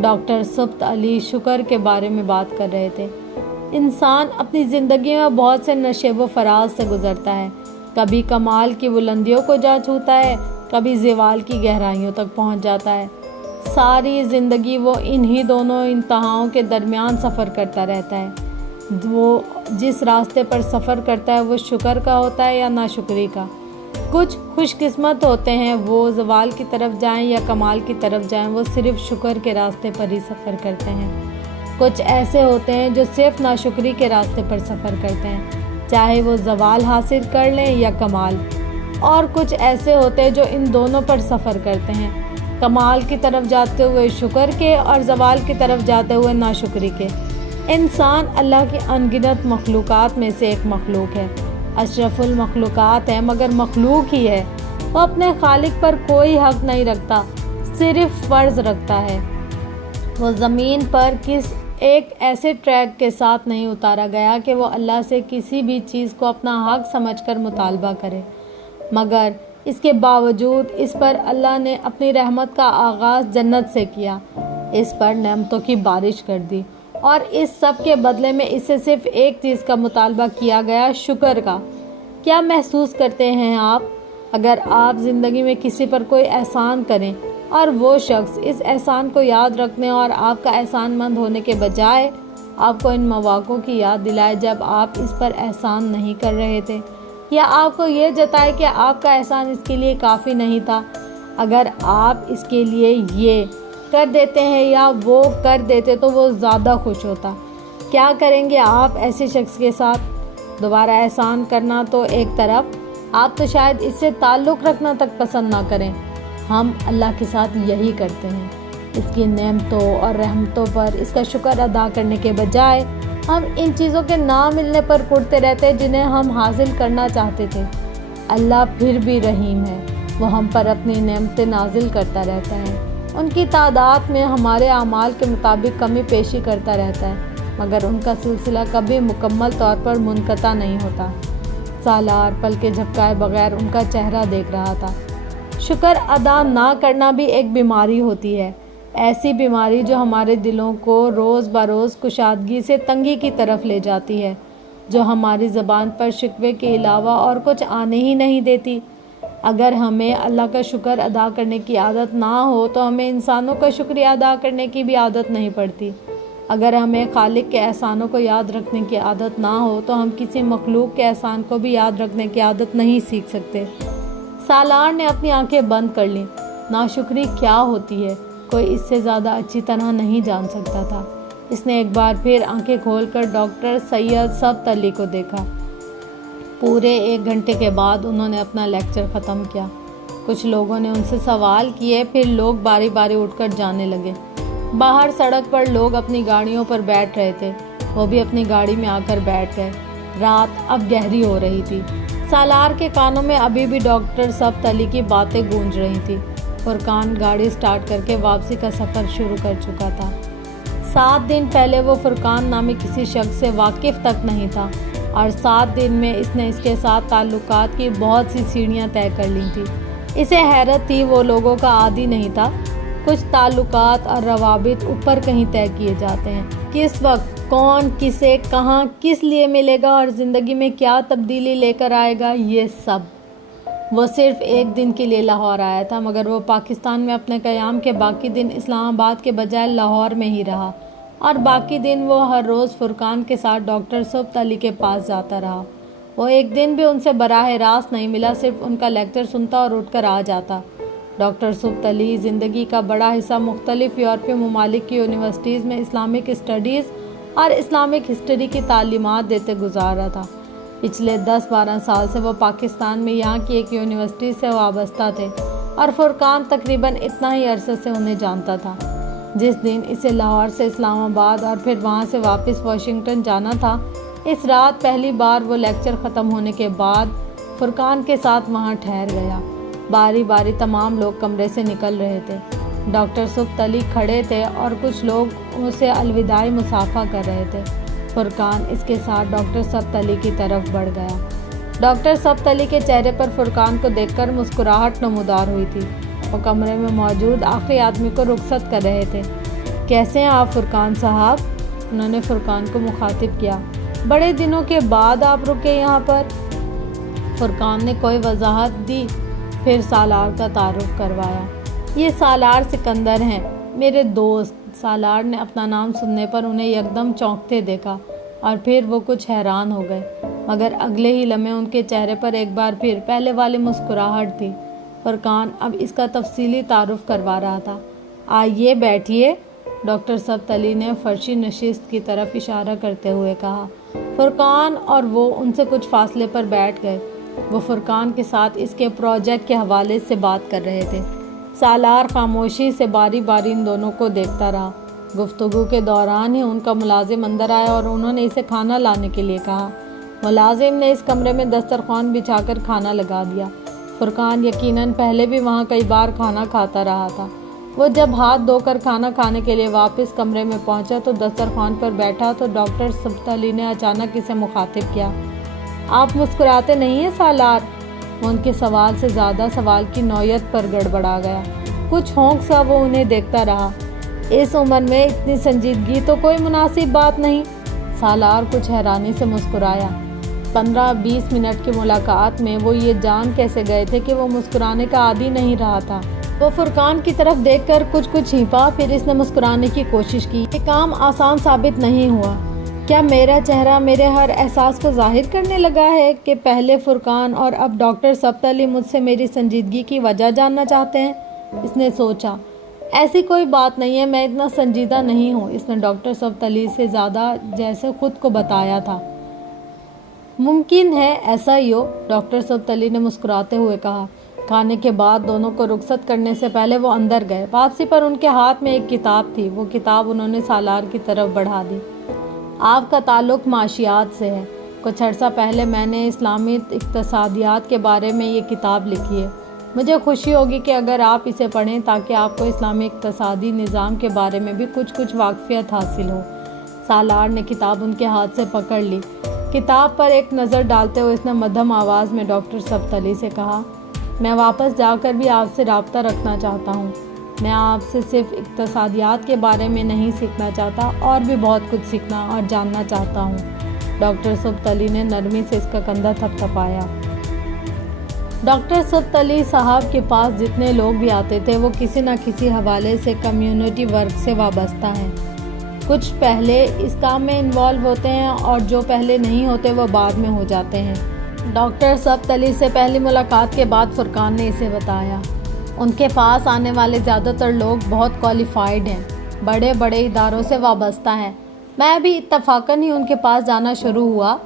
ڈاکٹر سبت علی شکر کے بارے میں بات کر رہے تھے۔ انسان اپنی زندگی میں بہت سے نشیب و فراز سے گزرتا ہے۔ کبھی کمال کی بلندیوں کو جا چھوتا ہے، کبھی زوال کی گہرائیوں تک پہنچ جاتا ہے۔ ساری زندگی وہ انہی دونوں انتہاؤں کے درمیان سفر کرتا رہتا ہے۔ وہ جس راستے پر سفر کرتا ہے وہ شکر کا ہوتا ہے یا ناشکری کا۔ کچھ خوش قسمت ہوتے ہیں، وہ زوال کی طرف جائیں یا کمال کی طرف جائیں، وہ صرف شکر کے راستے پر ہی سفر کرتے ہیں۔ کچھ ایسے ہوتے ہیں جو صرف ناشکری کے راستے پر سفر کرتے ہیں، چاہے وہ زوال حاصل کر لیں یا کمال۔ اور کچھ ایسے ہوتے ہیں جو ان دونوں پر سفر کرتے ہیں، کمال کی طرف جاتے ہوئے شکر کے اور زوال کی طرف جاتے ہوئے ناشکری کے۔ انسان اللہ کی ان گنت مخلوقات میں سے ایک مخلوق ہے، اشرف المخلوقات ہے مگر مخلوق ہی ہے۔ وہ اپنے خالق پر کوئی حق نہیں رکھتا، صرف فرض رکھتا ہے۔ وہ زمین پر کس ایک ایسے ٹریک کے ساتھ نہیں اتارا گیا کہ وہ اللہ سے کسی بھی چیز کو اپنا حق سمجھ کر مطالبہ کرے، مگر اس کے باوجود اس پر اللہ نے اپنی رحمت کا آغاز جنت سے کیا، اس پر نعمتوں کی بارش کر دی، اور اس سب کے بدلے میں اس سے صرف ایک چیز کا مطالبہ کیا گیا، شکر کا۔ کیا محسوس کرتے ہیں آپ اگر آپ زندگی میں کسی پر کوئی احسان کریں اور وہ شخص اس احسان کو یاد رکھنے اور آپ کا احسان مند ہونے کے بجائے آپ کو ان مواقعوں کی یاد دلائے جب آپ اس پر احسان نہیں کر رہے تھے، یا آپ کو یہ جتائے کہ آپ کا احسان اس کے لیے کافی نہیں تھا؟ اگر آپ اس کے لیے یہ کر دیتے ہیں یا وہ کر دیتے تو وہ زیادہ خوش ہوتا۔ کیا کریں گے آپ ایسے شخص کے ساتھ؟ دوبارہ احسان کرنا تو ایک طرف، آپ تو شاید اس سے تعلق رکھنا تک پسند نہ کریں۔ ہم اللہ کے ساتھ یہی کرتے ہیں۔ اس کی نعمتوں اور رحمتوں پر اس کا شکر ادا کرنے کے بجائے ہم ان چیزوں کے نہ ملنے پر کڑتے رہتے ہیں جنہیں ہم حاصل کرنا چاہتے تھے۔ اللہ پھر بھی رحیم ہے، وہ ہم پر اپنی نعمتیں نازل کرتا رہتا ہے۔ ان کی تعداد میں ہمارے اعمال کے مطابق کمی بیشی کرتا رہتا ہے، مگر ان کا سلسلہ کبھی مکمل طور پر منقطع نہیں ہوتا۔ سالار پلکیں جھپکائے بغیر ان کا چہرہ دیکھ رہا تھا۔ شکر ادا نہ کرنا بھی ایک بیماری ہوتی ہے، ایسی بیماری جو ہمارے دلوں کو روز بروز کشادگی سے تنگی کی طرف لے جاتی ہے، جو ہماری زبان پر شکوے کے علاوہ اور کچھ آنے ہی نہیں دیتی۔ اگر ہمیں اللہ کا شکر ادا کرنے کی عادت نہ ہو تو ہمیں انسانوں کا شکریہ ادا کرنے کی بھی عادت نہیں پڑتی۔ اگر ہمیں خالق کے احسانوں کو یاد رکھنے کی عادت نہ ہو تو ہم کسی مخلوق کے احسان کو بھی یاد رکھنے کی عادت نہیں سیکھ سکتے۔ سالار نے اپنی آنکھیں بند کر لیں۔ ناشکری کیا ہوتی ہے کوئی اس سے زیادہ اچھی طرح نہیں جان سکتا تھا۔ اس نے ایک بار پھر آنکھیں کھول کر ڈاکٹر سید سبت علی کو دیکھا۔ پورے 1 گھنٹے کے بعد انہوں نے اپنا لیکچر ختم کیا۔ کچھ لوگوں نے ان سے سوال کیے، پھر لوگ باری باری اٹھ کر جانے لگے۔ باہر سڑک پر لوگ اپنی گاڑیوں پر بیٹھ رہے تھے، وہ بھی اپنی گاڑی میں آ کر بیٹھ گئے۔ رات اب گہری ہو رہی تھی۔ سالار کے کانوں میں ابھی بھی ڈاکٹر سبت علی کی باتیں گونج رہی تھیں۔ فرقان گاڑی سٹارٹ کر کے واپسی کا سفر شروع کر چکا تھا۔ 7 دن پہلے وہ فرقان نامی کسی شخص سے واقف تک نہیں تھا، اور 7 دن میں اس نے اس کے ساتھ تعلقات کی بہت سی سیڑھیاں طے کر لی تھی۔ اسے حیرت تھی، وہ لوگوں کا عادی نہیں تھا۔ کچھ تعلقات اور روابط اوپر کہیں طے کیے جاتے ہیں، کس وقت کون کسے کہاں کس لیے ملے گا اور زندگی میں کیا تبدیلی لے کر آئے گا، یہ سب۔ وہ صرف ایک دن کے لیے لاہور آیا تھا، مگر وہ پاکستان میں اپنے قیام کے باقی دن اسلام آباد کے بجائے لاہور میں ہی رہا، اور باقی دن وہ ہر روز فرقان کے ساتھ ڈاکٹر سبت علی کے پاس جاتا رہا۔ وہ ایک دن بھی ان سے براہ راست نہیں ملا، صرف ان کا لیکچر سنتا اور اٹھ کر آ جاتا۔ ڈاکٹر سبت علی زندگی کا بڑا حصہ مختلف یورپی ممالک کی یونیورسٹیز میں اسلامک اسٹڈیز اور اسلامک ہسٹری کی تعلیمات دیتے گزارا تھا۔ پچھلے 10-12 سال سے وہ پاکستان میں یہاں کی ایک یونیورسٹی سے وابستہ تھے، اور فرقان تقریباً اتنا ہی عرصے سے انہیں جانتا تھا۔ جس دن اسے لاہور سے اسلام آباد اور پھر وہاں سے واپس واشنگٹن جانا تھا، اس رات پہلی بار وہ لیکچر ختم ہونے کے بعد فرقان کے ساتھ وہاں ٹھہر گیا۔ باری باری تمام لوگ کمرے سے نکل رہے تھے۔ ڈاکٹر سبت علی کھڑے تھے اور کچھ لوگ اسے الوداعی مصافحہ کر رہے تھے۔ فرقان اس کے ساتھ ڈاکٹر سبت علی کی طرف بڑھ گیا۔ ڈاکٹر سبت علی کے چہرے پر فرقان کو دیکھ کر مسکراہٹ نمودار ہوئی تھی۔ وہ کمرے میں موجود آخری آدمی کو رخصت کر رہے تھے۔ کیسے ہیں آپ فرقان صاحب؟ انہوں نے فرقان کو مخاطب کیا۔ بڑے دنوں کے بعد آپ رکے یہاں پر؟ فرقان نے کوئی وضاحت دی، پھر سالار کا تعارف کروایا۔ یہ سالار سکندر ہیں، میرے دوست۔ سالار نے اپنا نام سننے پر انہیں یکدم چونکتے دیکھا، اور پھر وہ کچھ حیران ہو گئے، مگر اگلے ہی لمحے ان کے چہرے پر ایک بار پھر پہلے والی مسکراہٹ تھی۔ فرقان اب اس کا تفصیلی تعارف کروا رہا تھا۔ آئیے بیٹھیے، ڈاکٹر سبت علی نے فرشی نشست کی طرف اشارہ کرتے ہوئے کہا۔ فرقان اور وہ ان سے کچھ فاصلے پر بیٹھ گئے۔ وہ فرقان کے ساتھ اس کے پروجیکٹ کے حوالے سے بات کر رہے تھے۔ سالار خاموشی سے باری باری ان دونوں کو دیکھتا رہا۔ گفتگو کے دوران ہی ان کا ملازم اندر آیا اور انہوں نے اسے کھانا لانے کے لیے کہا۔ ملازم نے اس کمرے میں دسترخوان بچھا کر کھانا لگا دیا۔ فرقان یقیناً پہلے بھی وہاں کئی بار کھانا کھاتا رہا تھا۔ وہ جب ہاتھ دھو کر کھانا کھانے کے لیے واپس کمرے میں پہنچا تو دسترخوان پر بیٹھا تو ڈاکٹر سبت علی نے اچانک اسے مخاطب کیا۔ آپ مسکراتے نہیں ہیں سالار؟ وہ ان کے سوال سے زیادہ سوال کی نوعیت پر گڑبڑا گیا۔ کچھ ہونک سا وہ انہیں دیکھتا رہا۔ اس عمر میں اتنی سنجیدگی تو کوئی مناسب بات نہیں۔ سالار کچھ حیرانی سے مسکرایا۔ 15-20 منٹ کی ملاقات میں وہ یہ جان کیسے گئے تھے کہ وہ مسکرانے کا عادی نہیں رہا تھا۔ وہ فرقان کی طرف دیکھ کر کچھ ہنپا، پھر اس نے مسکرانے کی کوشش کی۔ یہ کام آسان ثابت نہیں ہوا۔ کیا میرا چہرہ میرے ہر احساس کو ظاہر کرنے لگا ہے کہ پہلے فرقان اور اب ڈاکٹر سبت علی مجھ سے میری سنجیدگی کی وجہ جاننا چاہتے ہیں؟ اس نے سوچا۔ ایسی کوئی بات نہیں ہے، میں اتنا سنجیدہ نہیں ہوں۔ اس نے ڈاکٹر سبت علی سے زیادہ جیسے خود کو بتایا تھا۔ ممکن ہے ایسا ہی ہو، ڈاکٹر سبت علی نے مسکراتے ہوئے کہا۔ کھانے کے بعد دونوں کو رخصت کرنے سے پہلے وہ اندر گئے۔ واپسی پر ان کے ہاتھ میں ایک کتاب تھی۔ وہ کتاب انہوں نے سالار کی طرف بڑھا دی۔ آپ کا تعلق معاشیات سے ہے۔ کچھ عرصہ پہلے میں نے اسلامی اقتصادیات کے بارے میں یہ کتاب لکھی ہے۔ مجھے خوشی ہوگی کہ اگر آپ اسے پڑھیں تاکہ آپ کو اسلامی اقتصادی نظام کے بارے میں بھی کچھ واقفیت حاصل ہو۔ سالار نے کتاب ان کے ہاتھ سے پکڑ لی۔ کتاب پر ایک نظر ڈالتے ہوئے اس نے مدھم آواز میں ڈاکٹر سبت علی سے کہا، میں واپس جا کر بھی آپ سے رابطہ رکھنا چاہتا ہوں۔ میں آپ سے صرف اقتصادیات کے بارے میں نہیں سیکھنا چاہتا، اور بھی بہت کچھ سیکھنا اور جاننا چاہتا ہوں۔ ڈاکٹر سبت علی نے نرمی سے اس کا کندھا تھپتھپایا۔ ڈاکٹر سبت علی صاحب کے پاس جتنے لوگ بھی آتے تھے وہ کسی نہ کسی حوالے سے کمیونٹی ورک سے وابستہ ہیں۔ کچھ پہلے اس کام میں انوالو ہوتے ہیں اور جو پہلے نہیں ہوتے وہ بعد میں ہو جاتے ہیں۔ ڈاکٹر سبت علی سے پہلی ملاقات کے بعد فرقان نے اسے بتایا۔ ان کے پاس آنے والے زیادہ تر لوگ بہت کوالیفائڈ ہیں، بڑے بڑے اداروں سے وابستہ ہیں۔ میں بھی اتفاقاً ہی ان کے پاس جانا شروع ہوا۔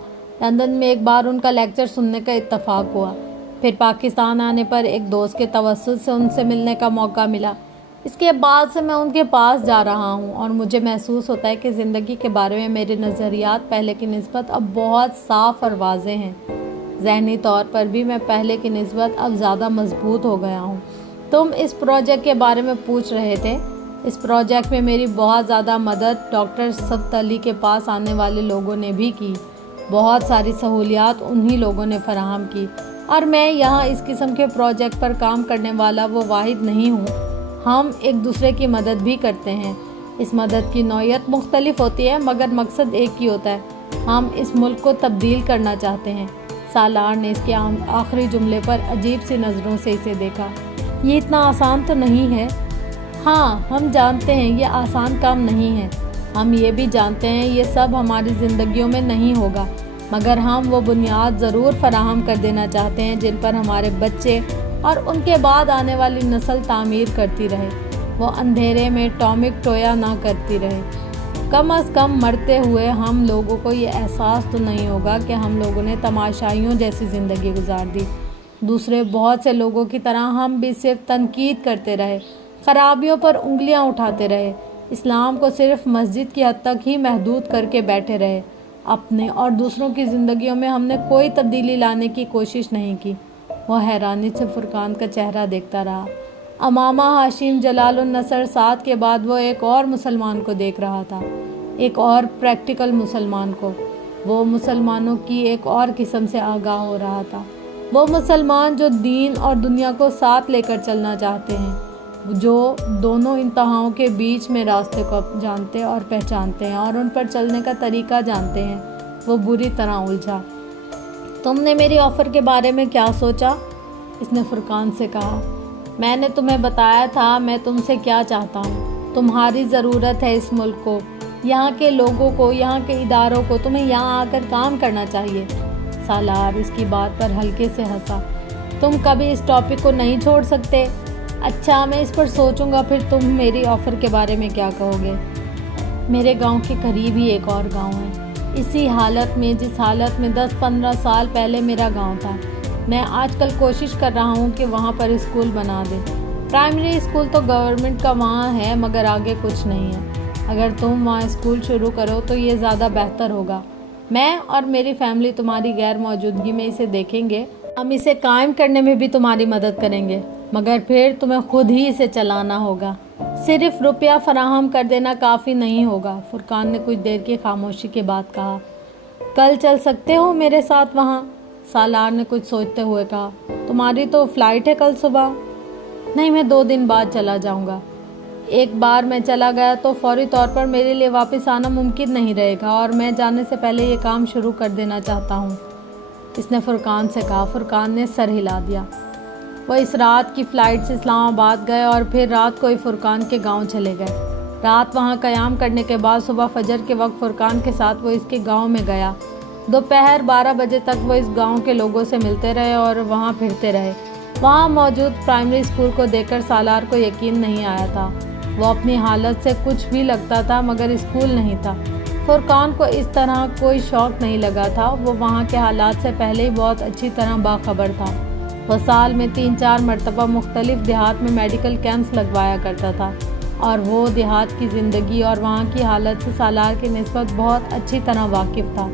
لندن میں ایک بار ان کا لیکچر سننے کا اتفاق ہوا، پھر پاکستان آنے پر ایک دوست کے توسط سے ان سے ملنے کا موقع ملا۔ اس کے بعد سے میں ان کے پاس جا رہا ہوں اور مجھے محسوس ہوتا ہے کہ زندگی کے بارے میں میرے نظریات پہلے کی نسبت اب بہت صاف اور واضح ہیں۔ ذہنی طور پر بھی میں پہلے کی نسبت اب زیادہ مضبوط ہو گیا ہوں۔ تم اس پروجیکٹ کے بارے میں پوچھ رہے تھے۔ اس پروجیکٹ میں میری بہت زیادہ مدد ڈاکٹر سبت علی کے پاس آنے والے لوگوں نے بھی کی۔ بہت ساری سہولیات انہی لوگوں نے فراہم کی، اور میں یہاں اس قسم کے پروجیکٹ پر کام کرنے والا وہ واحد نہیں ہوں۔ ہم ایک دوسرے کی مدد بھی کرتے ہیں۔ اس مدد کی نوعیت مختلف ہوتی ہے، مگر مقصد ایک ہی ہوتا ہے۔ ہم اس ملک کو تبدیل کرنا چاہتے ہیں۔ سالار نے اس کے آخری جملے پر عجیب سی نظروں سے اسے دیکھا۔ یہ اتنا آسان تو نہیں ہے۔ ہاں، ہم جانتے ہیں یہ آسان کام نہیں ہے۔ ہم یہ بھی جانتے ہیں یہ سب ہماری زندگیوں میں نہیں ہوگا، مگر ہم وہ بنیاد ضرور فراہم کر دینا چاہتے ہیں جن پر ہمارے بچے اور ان کے بعد آنے والی نسل تعمیر کرتی رہے، وہ اندھیرے میں ٹامک ٹویا نہ کرتی رہے۔ کم از کم مرتے ہوئے ہم لوگوں کو یہ احساس تو نہیں ہوگا کہ ہم لوگوں نے تماشائیوں جیسی زندگی گزار دی۔ دوسرے بہت سے لوگوں کی طرح ہم بھی صرف تنقید کرتے رہے، خرابیوں پر انگلیاں اٹھاتے رہے، اسلام کو صرف مسجد کی حد تک ہی محدود کر کے بیٹھے رہے۔ اپنے اور دوسروں کی زندگیوں میں ہم نے کوئی تبدیلی لانے کی کوشش نہیں کی۔ وہ حیرانی سے فرقان کا چہرہ دیکھتا رہا۔ امامہ ہاشم جلال النصر سعد کے بعد وہ ایک اور مسلمان کو دیکھ رہا تھا، ایک اور پریکٹیکل مسلمان کو۔ وہ مسلمانوں کی ایک اور قسم سے آگاہ ہو رہا تھا، وہ مسلمان جو دین اور دنیا کو ساتھ لے کر چلنا چاہتے ہیں، جو دونوں انتہاؤں کے بیچ میں راستے کو جانتے اور پہچانتے ہیں اور ان پر چلنے کا طریقہ جانتے ہیں۔ وہ بری طرح الجھا۔ تم نے میری آفر کے بارے میں کیا سوچا؟ اس نے فرقان سے کہا۔ میں نے تمہیں بتایا تھا میں تم سے کیا چاہتا ہوں۔ تمہاری ضرورت ہے اس ملک کو، یہاں کے لوگوں کو، یہاں کے اداروں کو۔ تمہیں یہاں آ کر کام کرنا چاہیے۔ سالار اس کی بات پر ہلکے سے ہنسا۔ تم کبھی اس ٹاپک کو نہیں چھوڑ سکتے؟ اچھا، میں اس پر سوچوں گا۔ پھر تم میری آفر کے بارے میں کیا کہو گے؟ میرے گاؤں کے قریب ہی ایک اور گاؤں ہے، اسی حالت میں جس حالت میں 10-15 سال پہلے میرا گاؤں تھا۔ میں آج کل کوشش کر رہا ہوں کہ وہاں پر اسکول بنا دیں۔ پرائمری اسکول تو گورنمنٹ کا وہاں ہے، مگر آگے کچھ نہیں ہے۔ اگر تم وہاں اسکول شروع کرو تو یہ زیادہ بہتر ہوگا۔ میں اور میری فیملی تمہاری غیر موجودگی میں اسے دیکھیں گے۔ ہم اسے قائم کرنے میں بھی تمہاری مدد کریں گے، مگر پھر تمہیں خود ہی اسے چلانا ہوگا۔ صرف روپیہ فراہم کر دینا کافی نہیں ہوگا۔ فرقان نے کچھ دیر کی خاموشی کے بعد کہا۔ کل چل سکتے ہو میرے ساتھ وہاں؟ سالار نے کچھ سوچتے ہوئے کہا۔ تمہاری تو فلائٹ ہے کل صبح۔ نہیں، میں 2 دن بعد چلا جاؤں گا۔ ایک بار میں چلا گیا تو فوری طور پر میرے لیے واپس آنا ممکن نہیں رہے گا، اور میں جانے سے پہلے یہ کام شروع کر دینا چاہتا ہوں، اس نے فرقان سے کہا۔ فرقان نے سر ہلا دیا۔ وہ اس رات کی فلائٹ سے اسلام آباد گئے اور پھر رات کو ہی فرقان کے گاؤں چلے گئے۔ رات وہاں قیام کرنے کے بعد صبح فجر کے وقت فرقان کے ساتھ وہ اس کے گاؤں میں گیا۔ دوپہر 12 بجے تک وہ اس گاؤں کے لوگوں سے ملتے رہے اور وہاں پھرتے رہے۔ وہاں موجود پرائمری اسکول کو دیکھ کر سالار کو یقین نہیں آیا تھا۔ وہ اپنی حالت سے کچھ بھی لگتا تھا مگر اسکول نہیں تھا۔ فرقان کو اس طرح کوئی شوق نہیں لگا تھا۔ وہ وہاں کے حالات سے پہلے ہی بہت اچھی طرح باخبر تھا۔ وہ سال میں 3-4 مرتبہ مختلف دیہات میں میڈیکل کیمپس لگوایا کرتا تھا، اور وہ دیہات کی زندگی اور وہاں کی حالت سے سالار کی نسبت بہت اچھی طرح واقف تھا۔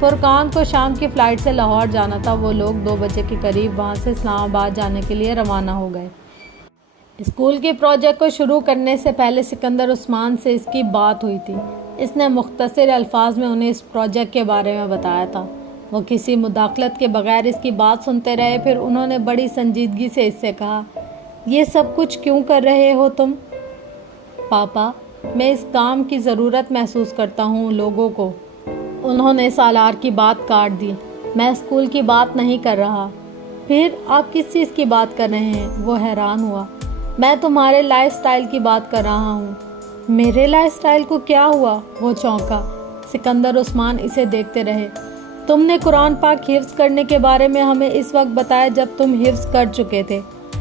فرقان کو شام کی فلائٹ سے لاہور جانا تھا۔ وہ لوگ 2 بجے کے قریب وہاں سے اسلام آباد جانے کے لیے روانہ ہو گئے۔ اسکول کے پروجیکٹ کو شروع کرنے سے پہلے سکندر عثمان سے اس کی بات ہوئی تھی۔ اس نے مختصر الفاظ میں انہیں اس پروجیکٹ کے بارے میں بتایا تھا۔ وہ کسی مداخلت کے بغیر اس کی بات سنتے رہے۔ پھر انہوں نے بڑی سنجیدگی سے اس سے کہا، یہ سب کچھ کیوں کر رہے ہو تم؟ پاپا، میں اس کام کی ضرورت محسوس کرتا ہوں لوگوں کو۔ انہوں نے سالار کی بات کاٹ دی۔ میں اسکول کی بات نہیں کر رہا۔ پھر آپ کس چیز کی بات کر رہے ہیں؟ وہ حیران ہوا۔ میں تمہارے لائف سٹائل کی بات کر رہا ہوں۔ میرے لائف سٹائل کو کیا ہوا؟ وہ چونکا۔ سکندر عثمان اسے دیکھتے رہے۔ تم نے قرآن پاک حفظ کرنے کے بارے میں ہمیں اس وقت بتایا جب تم حفظ کر چکے تھے۔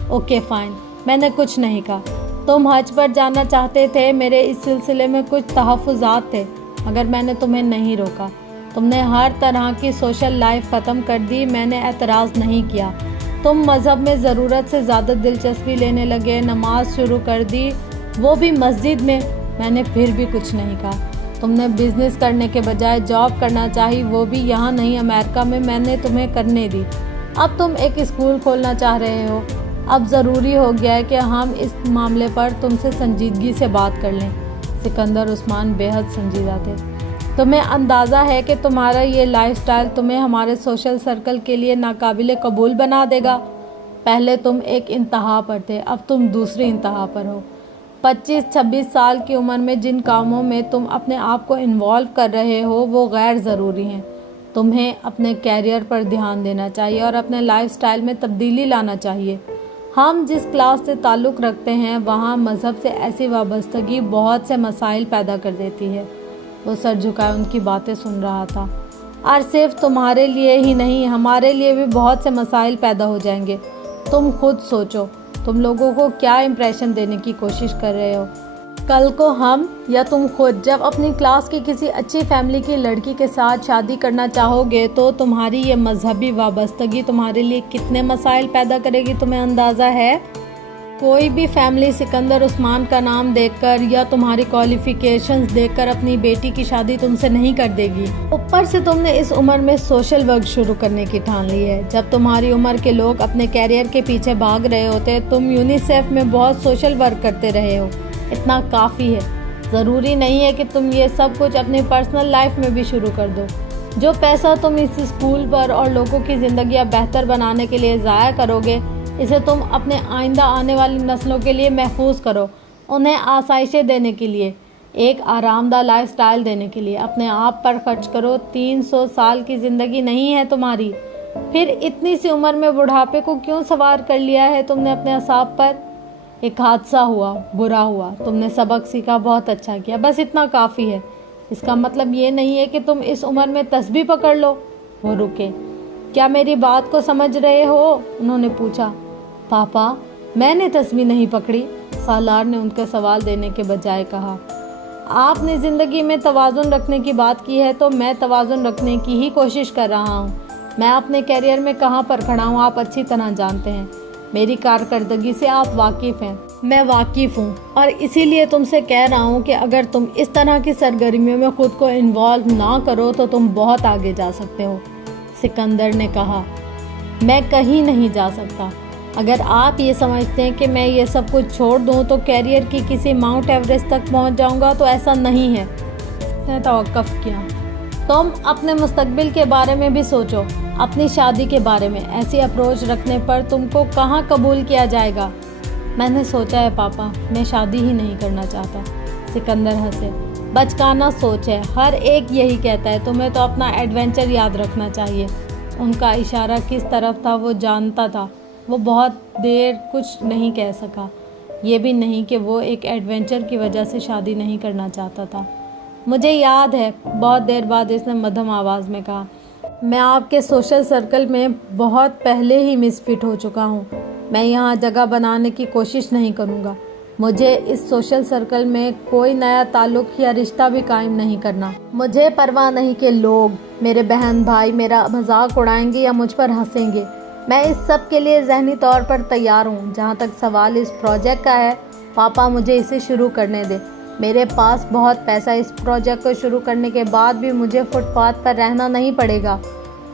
اوکے فائن، میں نے کچھ نہیں کہا۔ تم حج پر جانا چاہتے تھے، میرے اس سلسلے میں کچھ تحفظات تھے، مگر میں نے تمہیں نہیں روکا۔ تم نے ہر طرح کی سوشل لائف ختم کر دی، میں نے اعتراض نہیں کیا۔ تم مذہب میں ضرورت سے زیادہ دلچسپی لینے لگے، نماز شروع کر دی، وہ بھی مسجد میں نے پھر بھی کچھ نہیں کہا۔ تم نے بزنس کرنے کے بجائے جاب کرنا چاہی، وہ بھی یہاں نہیں امریکہ میں نے تمہیں کرنے دی۔ اب تم ایک اسکول کھولنا چاہ رہے ہو۔ اب ضروری ہو گیا ہے کہ ہم اس معاملے پر تم سے سنجیدگی سے بات کر لیں۔ سکندر عثمان بے حد سنجیدہ تھے۔ تمہیں اندازہ ہے کہ تمہارا یہ لائف سٹائل تمہیں ہمارے سوشل سرکل کے لیے ناقابل قبول بنا دے گا۔ پہلے تم ایک انتہا پر تھے، اب تم دوسری انتہا پر ہو۔ 25-26 سال کی عمر میں جن کاموں میں تم اپنے آپ کو انوالو کر رہے ہو وہ غیر ضروری ہیں۔ تمہیں اپنے کیریئر پر دھیان دینا چاہیے اور اپنے لائف سٹائل میں تبدیلی لانا چاہیے۔ ہم جس کلاس سے تعلق رکھتے ہیں وہاں مذہب سے ایسی وابستگی بہت سے مسائل پیدا کر دیتی ہے۔ وہ سر جھکائے ان کی باتیں سن رہا تھا۔ اور صرف تمہارے لیے ہی نہیں، ہمارے لیے بھی بہت سے مسائل پیدا ہو جائیں گے۔ تم خود سوچو، تم لوگوں کو کیا امپریشن دینے کی کوشش کر رہے ہو؟ کل کو ہم یا تم خود جب اپنی کلاس کی کسی اچھی فیملی کی لڑکی کے ساتھ شادی کرنا چاہو گے تو تمہاری یہ مذہبی وابستگی تمہارے لیے کتنے مسائل پیدا کرے گی، تمہیں اندازہ ہے؟ کوئی بھی فیملی سکندر عثمان کا نام دیکھ کر یا تمہاری کوالیفیکیشنز دیکھ کر اپنی بیٹی کی شادی تم سے نہیں کر دے گی۔ اوپر سے تم نے اس عمر میں سوشل ورک شروع کرنے کی ٹھان لی ہے۔ جب تمہاری عمر کے لوگ اپنے کیریئر کے پیچھے بھاگ رہے ہوتے تم یونیسیف میں بہت سوشل ورک کرتے رہے ہو، اتنا کافی ہے۔ ضروری نہیں ہے کہ تم یہ سب کچھ اپنی پرسنل لائف میں بھی شروع کر دو۔ جو پیسہ تم اس اسکول پر اور لوگوں کی زندگیاں بہتر بنانے کے لیے ضائع کرو گے، اسے تم اپنے آئندہ آنے والی نسلوں کے لیے محفوظ کرو، انہیں آسائشیں دینے کے لیے، ایک آرام دہ لائف سٹائل دینے کے لیے اپنے آپ پر خرچ کرو۔ 300 سال کی زندگی نہیں ہے تمہاری، پھر اتنی سی عمر میں بڑھاپے کو کیوں سوار کر لیا ہے تم نے اپنے اعصاب پر؟ ایک حادثہ ہوا، برا ہوا، تم نے سبق سیکھا، بہت اچھا کیا، بس اتنا کافی ہے۔ اس کا مطلب یہ نہیں ہے کہ تم اس عمر میں تسبیح پکڑ لو۔ وہ رکے۔ کیا میری بات کو سمجھ رہے ہو؟ انہوں نے پوچھا۔ پاپا، میں نے تسبیح نہیں پکڑی، سالار نے ان کا سوال دینے کے بجائے کہا۔ آپ نے زندگی میں توازن رکھنے کی بات کی ہے تو میں توازن رکھنے کی ہی کوشش کر رہا ہوں۔ میں اپنے کیریئر میں کہاں پر کھڑا ہوں آپ اچھی طرح جانتے ہیں، میری کارکردگی سے آپ واقف ہیں، میں واقف ہوں، اور اسی لیے تم سے کہہ رہا ہوں کہ اگر تم اس طرح کی سرگرمیوں میں خود کو انوالو نہ کرو تو تم بہت آگے جا سکتے ہو۔ سکندر نے کہا، میں کہیں نہیں جا سکتا۔ اگر آپ یہ سمجھتے ہیں کہ میں یہ سب کچھ چھوڑ دوں تو کیریئر کی کسی ماؤنٹ ایوریسٹ تک پہنچ جاؤں گا تو ایسا نہیں ہے۔ اس نے توقف کیا۔ تم اپنے مستقبل کے بارے میں بھی سوچو، اپنی شادی کے بارے میں۔ ایسی اپروچ رکھنے پر تم کو کہاں قبول کیا جائے گا؟ میں نے سوچا ہے پاپا، میں شادی ہی نہیں کرنا چاہتا۔ سکندر ہنسے۔ بچکانہ سوچ ہے، ہر ایک یہی کہتا ہے، تمہیں تو اپنا ایڈونچر یاد رکھنا چاہیے۔ ان کا اشارہ کس طرف تھا وہ جانتا تھا۔ وہ بہت دیر کچھ نہیں کہہ سکا، یہ بھی نہیں کہ وہ ایک ایڈونچر کی وجہ سے شادی نہیں کرنا چاہتا تھا۔ مجھے یاد ہے، بہت دیر بعد اس نے مدھم آواز میں کہا، میں آپ کے سوشل سرکل میں بہت پہلے ہی مس فٹ ہو چکا ہوں۔ میں یہاں جگہ بنانے کی کوشش نہیں کروں گا۔ مجھے اس سوشل سرکل میں کوئی نیا تعلق یا رشتہ بھی قائم نہیں کرنا۔ مجھے پرواہ نہیں کہ لوگ، میرے بہن بھائی میرا مذاق اڑائیں گے یا مجھ پر ہنسیں گے۔ میں اس سب کے لیے ذہنی طور پر تیار ہوں۔ جہاں تک سوال اس پروجیکٹ کا ہے، پاپا مجھے اسے شروع کرنے دے۔ میرے پاس بہت پیسہ، اس پروجیکٹ کو شروع کرنے کے بعد بھی مجھے فٹ پاتھ پر رہنا نہیں پڑے گا۔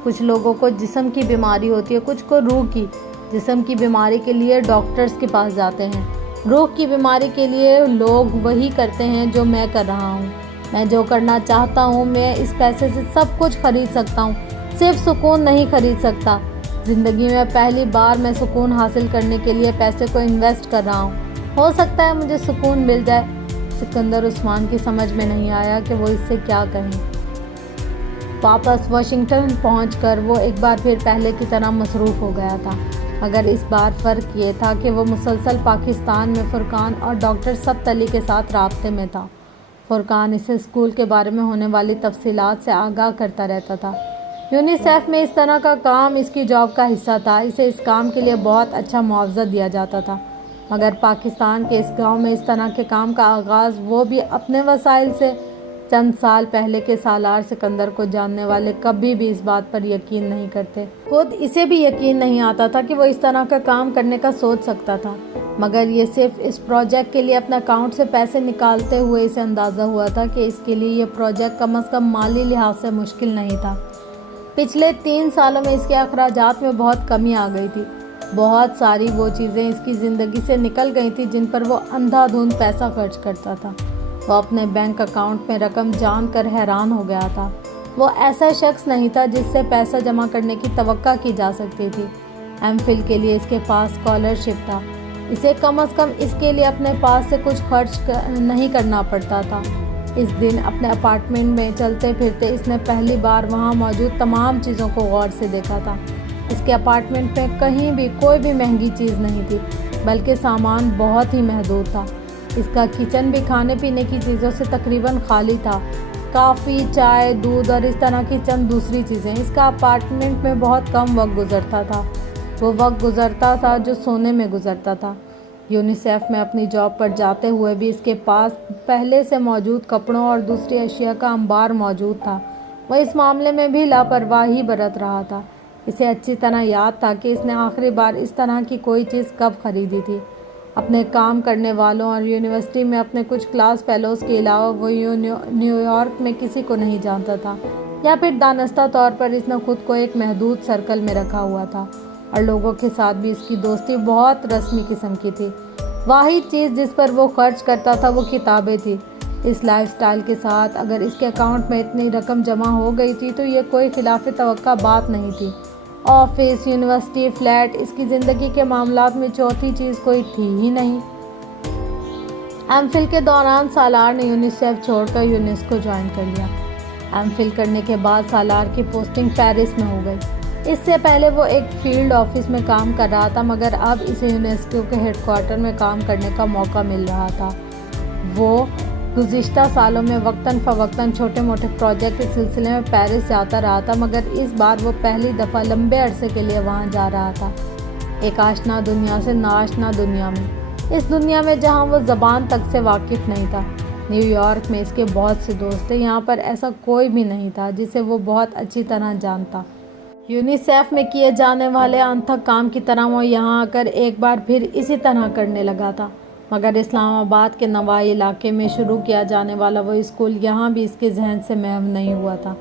کچھ لوگوں کو جسم کی بیماری ہوتی ہے، کچھ کو روح کی۔ جسم کی بیماری کے لیے ڈاکٹرز کے پاس جاتے ہیں، روح کی بیماری کے لیے لوگ وہی کرتے ہیں جو میں کر رہا ہوں۔ میں جو کرنا چاہتا ہوں، میں اس پیسے سے سب کچھ خرید سکتا ہوں، صرف سکون نہیں خرید سکتا۔ زندگی میں پہلی بار میں سکون حاصل کرنے کے لیے پیسے کو انویسٹ کر رہا ہوں۔ ہو سکتا ہے مجھے سکون مل جائے۔ سکندر عثمان کی سمجھ میں نہیں آیا کہ وہ اس سے کیا کہیں۔ واپس واشنگٹن پہنچ کر وہ ایک بار پھر پہلے کی طرح مصروف ہو گیا تھا، مگر اس بار فرق یہ تھا کہ وہ مسلسل پاکستان میں فرقان اور ڈاکٹر سبت علی کے ساتھ رابطے میں تھا۔ فرقان اسے اسکول کے بارے میں ہونے والی تفصیلات سے آگاہ کرتا رہتا تھا۔ یونیسیف میں اس طرح کا کام اس کی جاب کا حصہ تھا، اسے اس کام کے لیے بہت اچھا معاوضہ دیا جاتا تھا، مگر پاکستان کے اس گاؤں میں اس طرح کے کام کا آغاز وہ بھی اپنے وسائل سے چند سال پہلے کے سالار سکندر کو جاننے والے کبھی بھی اس بات پر یقین نہیں کرتے۔ خود اسے بھی یقین نہیں آتا تھا کہ وہ اس طرح کا کام کرنے کا سوچ سکتا تھا، مگر یہ صرف اس پروجیکٹ کے لیے اپنے اکاؤنٹ سے پیسے نکالتے ہوئے اسے اندازہ ہوا تھا کہ اس کے لیے یہ پروجیکٹ کم از کم مالی لحاظ سے مشکل نہیں تھا۔ پچھلے 3 سالوں میں اس کے اخراجات میں بہت کمی آ گئی تھی۔ بہت ساری وہ چیزیں اس کی زندگی سے نکل گئی تھیں جن پر وہ اندھا دھند پیسہ خرچ کرتا تھا۔ وہ اپنے بینک اکاؤنٹ میں رقم جان کر حیران ہو گیا تھا۔ وہ ایسا شخص نہیں تھا جس سے پیسہ جمع کرنے کی توقع کی جا سکتی تھی۔ ایم فل کے لیے اس کے پاس اسکالرشپ تھا، اسے کم از کم اس کے لیے اپنے پاس سے کچھ خرچ نہیں کرنا پڑتا تھا۔ اس دن اپنے اپارٹمنٹ میں چلتے پھرتے اس نے پہلی بار وہاں موجود تمام چیزوں کو غور سے دیکھا تھا۔ اس کے اپارٹمنٹ میں کہیں بھی کوئی بھی مہنگی چیز نہیں تھی، بلکہ سامان بہت ہی محدود تھا۔ اس کا کچن بھی کھانے پینے کی چیزوں سے تقریباً خالی تھا۔ کافی، چائے، دودھ اور اس طرح کی چند دوسری چیزیں۔ اس کا اپارٹمنٹ میں بہت کم وقت گزرتا تھا۔ وہ وقت گزرتا تھا جو سونے میں گزرتا تھا۔ یونیسیف میں اپنی جاب پر جاتے ہوئے بھی اس کے پاس پہلے سے موجود کپڑوں اور دوسری اشیاء کا انبار موجود تھا۔ وہ اس معاملے میں بھی لاپرواہی برت رہا تھا۔ اسے اچھی طرح یاد تھا کہ اس نے آخری بار اس طرح کی کوئی چیز کب خریدی تھی۔ اپنے کام کرنے والوں اور یونیورسٹی میں اپنے کچھ کلاس فیلوز کے علاوہ وہ نیو یارک میں کسی کو نہیں جانتا تھا، یا پھر دانستہ طور پر اس نے خود کو ایک محدود سرکل میں رکھا ہوا تھا، اور لوگوں کے ساتھ بھی اس کی دوستی بہت رسمی قسم کی تھی۔ واحد چیز جس پر وہ خرچ کرتا تھا وہ کتابیں تھیں۔ اس لائف سٹائل کے ساتھ اگر اس کے اکاؤنٹ میں اتنی رقم جمع ہو گئی تھی تو یہ کوئی خلاف توقع بات نہیں تھی۔ آفس، یونیورسٹی، فلیٹ، اس کی زندگی کے معاملات میں چوتھی چیز کوئی تھی ہی نہیں۔ ایم فل کے دوران سالار نے یونیسیف چھوڑ کر یونیسکو جوائن کر لیا۔ ایم فل کرنے کے بعد سالار کی پوسٹنگ پیرس میں ہو گئی۔ اس سے پہلے وہ ایک فیلڈ آفس میں کام کر رہا تھا، مگر اب اسے یونیسکو کے ہیڈ کوارٹر میں کام کرنے کا موقع مل رہا تھا۔ وہ گزشتہ سالوں میں وقتاً فوقتاً چھوٹے موٹے پروجیکٹ کے سلسلے میں پیرس جاتا رہا تھا، مگر اس بار وہ پہلی دفعہ لمبے عرصے کے لیے وہاں جا رہا تھا، ایک آشنا دنیا سے ناآشنا دنیا میں۔ اس دنیا میں جہاں وہ زبان تک سے واقف نہیں تھا۔ نیو یارک میں اس کے بہت سے دوست تھے، یہاں پر ایسا کوئی بھی نہیں تھا جسے وہ بہت اچھی طرح جانتا۔ یونیسیف میں کیے جانے والے انتھک کام کی طرح وہ یہاں آ کر ایک بار پھر اسی طرح کرنے لگا تھا، مگر اسلام آباد کے نوائی علاقے میں شروع کیا جانے والا وہ اسکول یہاں بھی اس کے ذہن سے محو نہیں ہوا تھا۔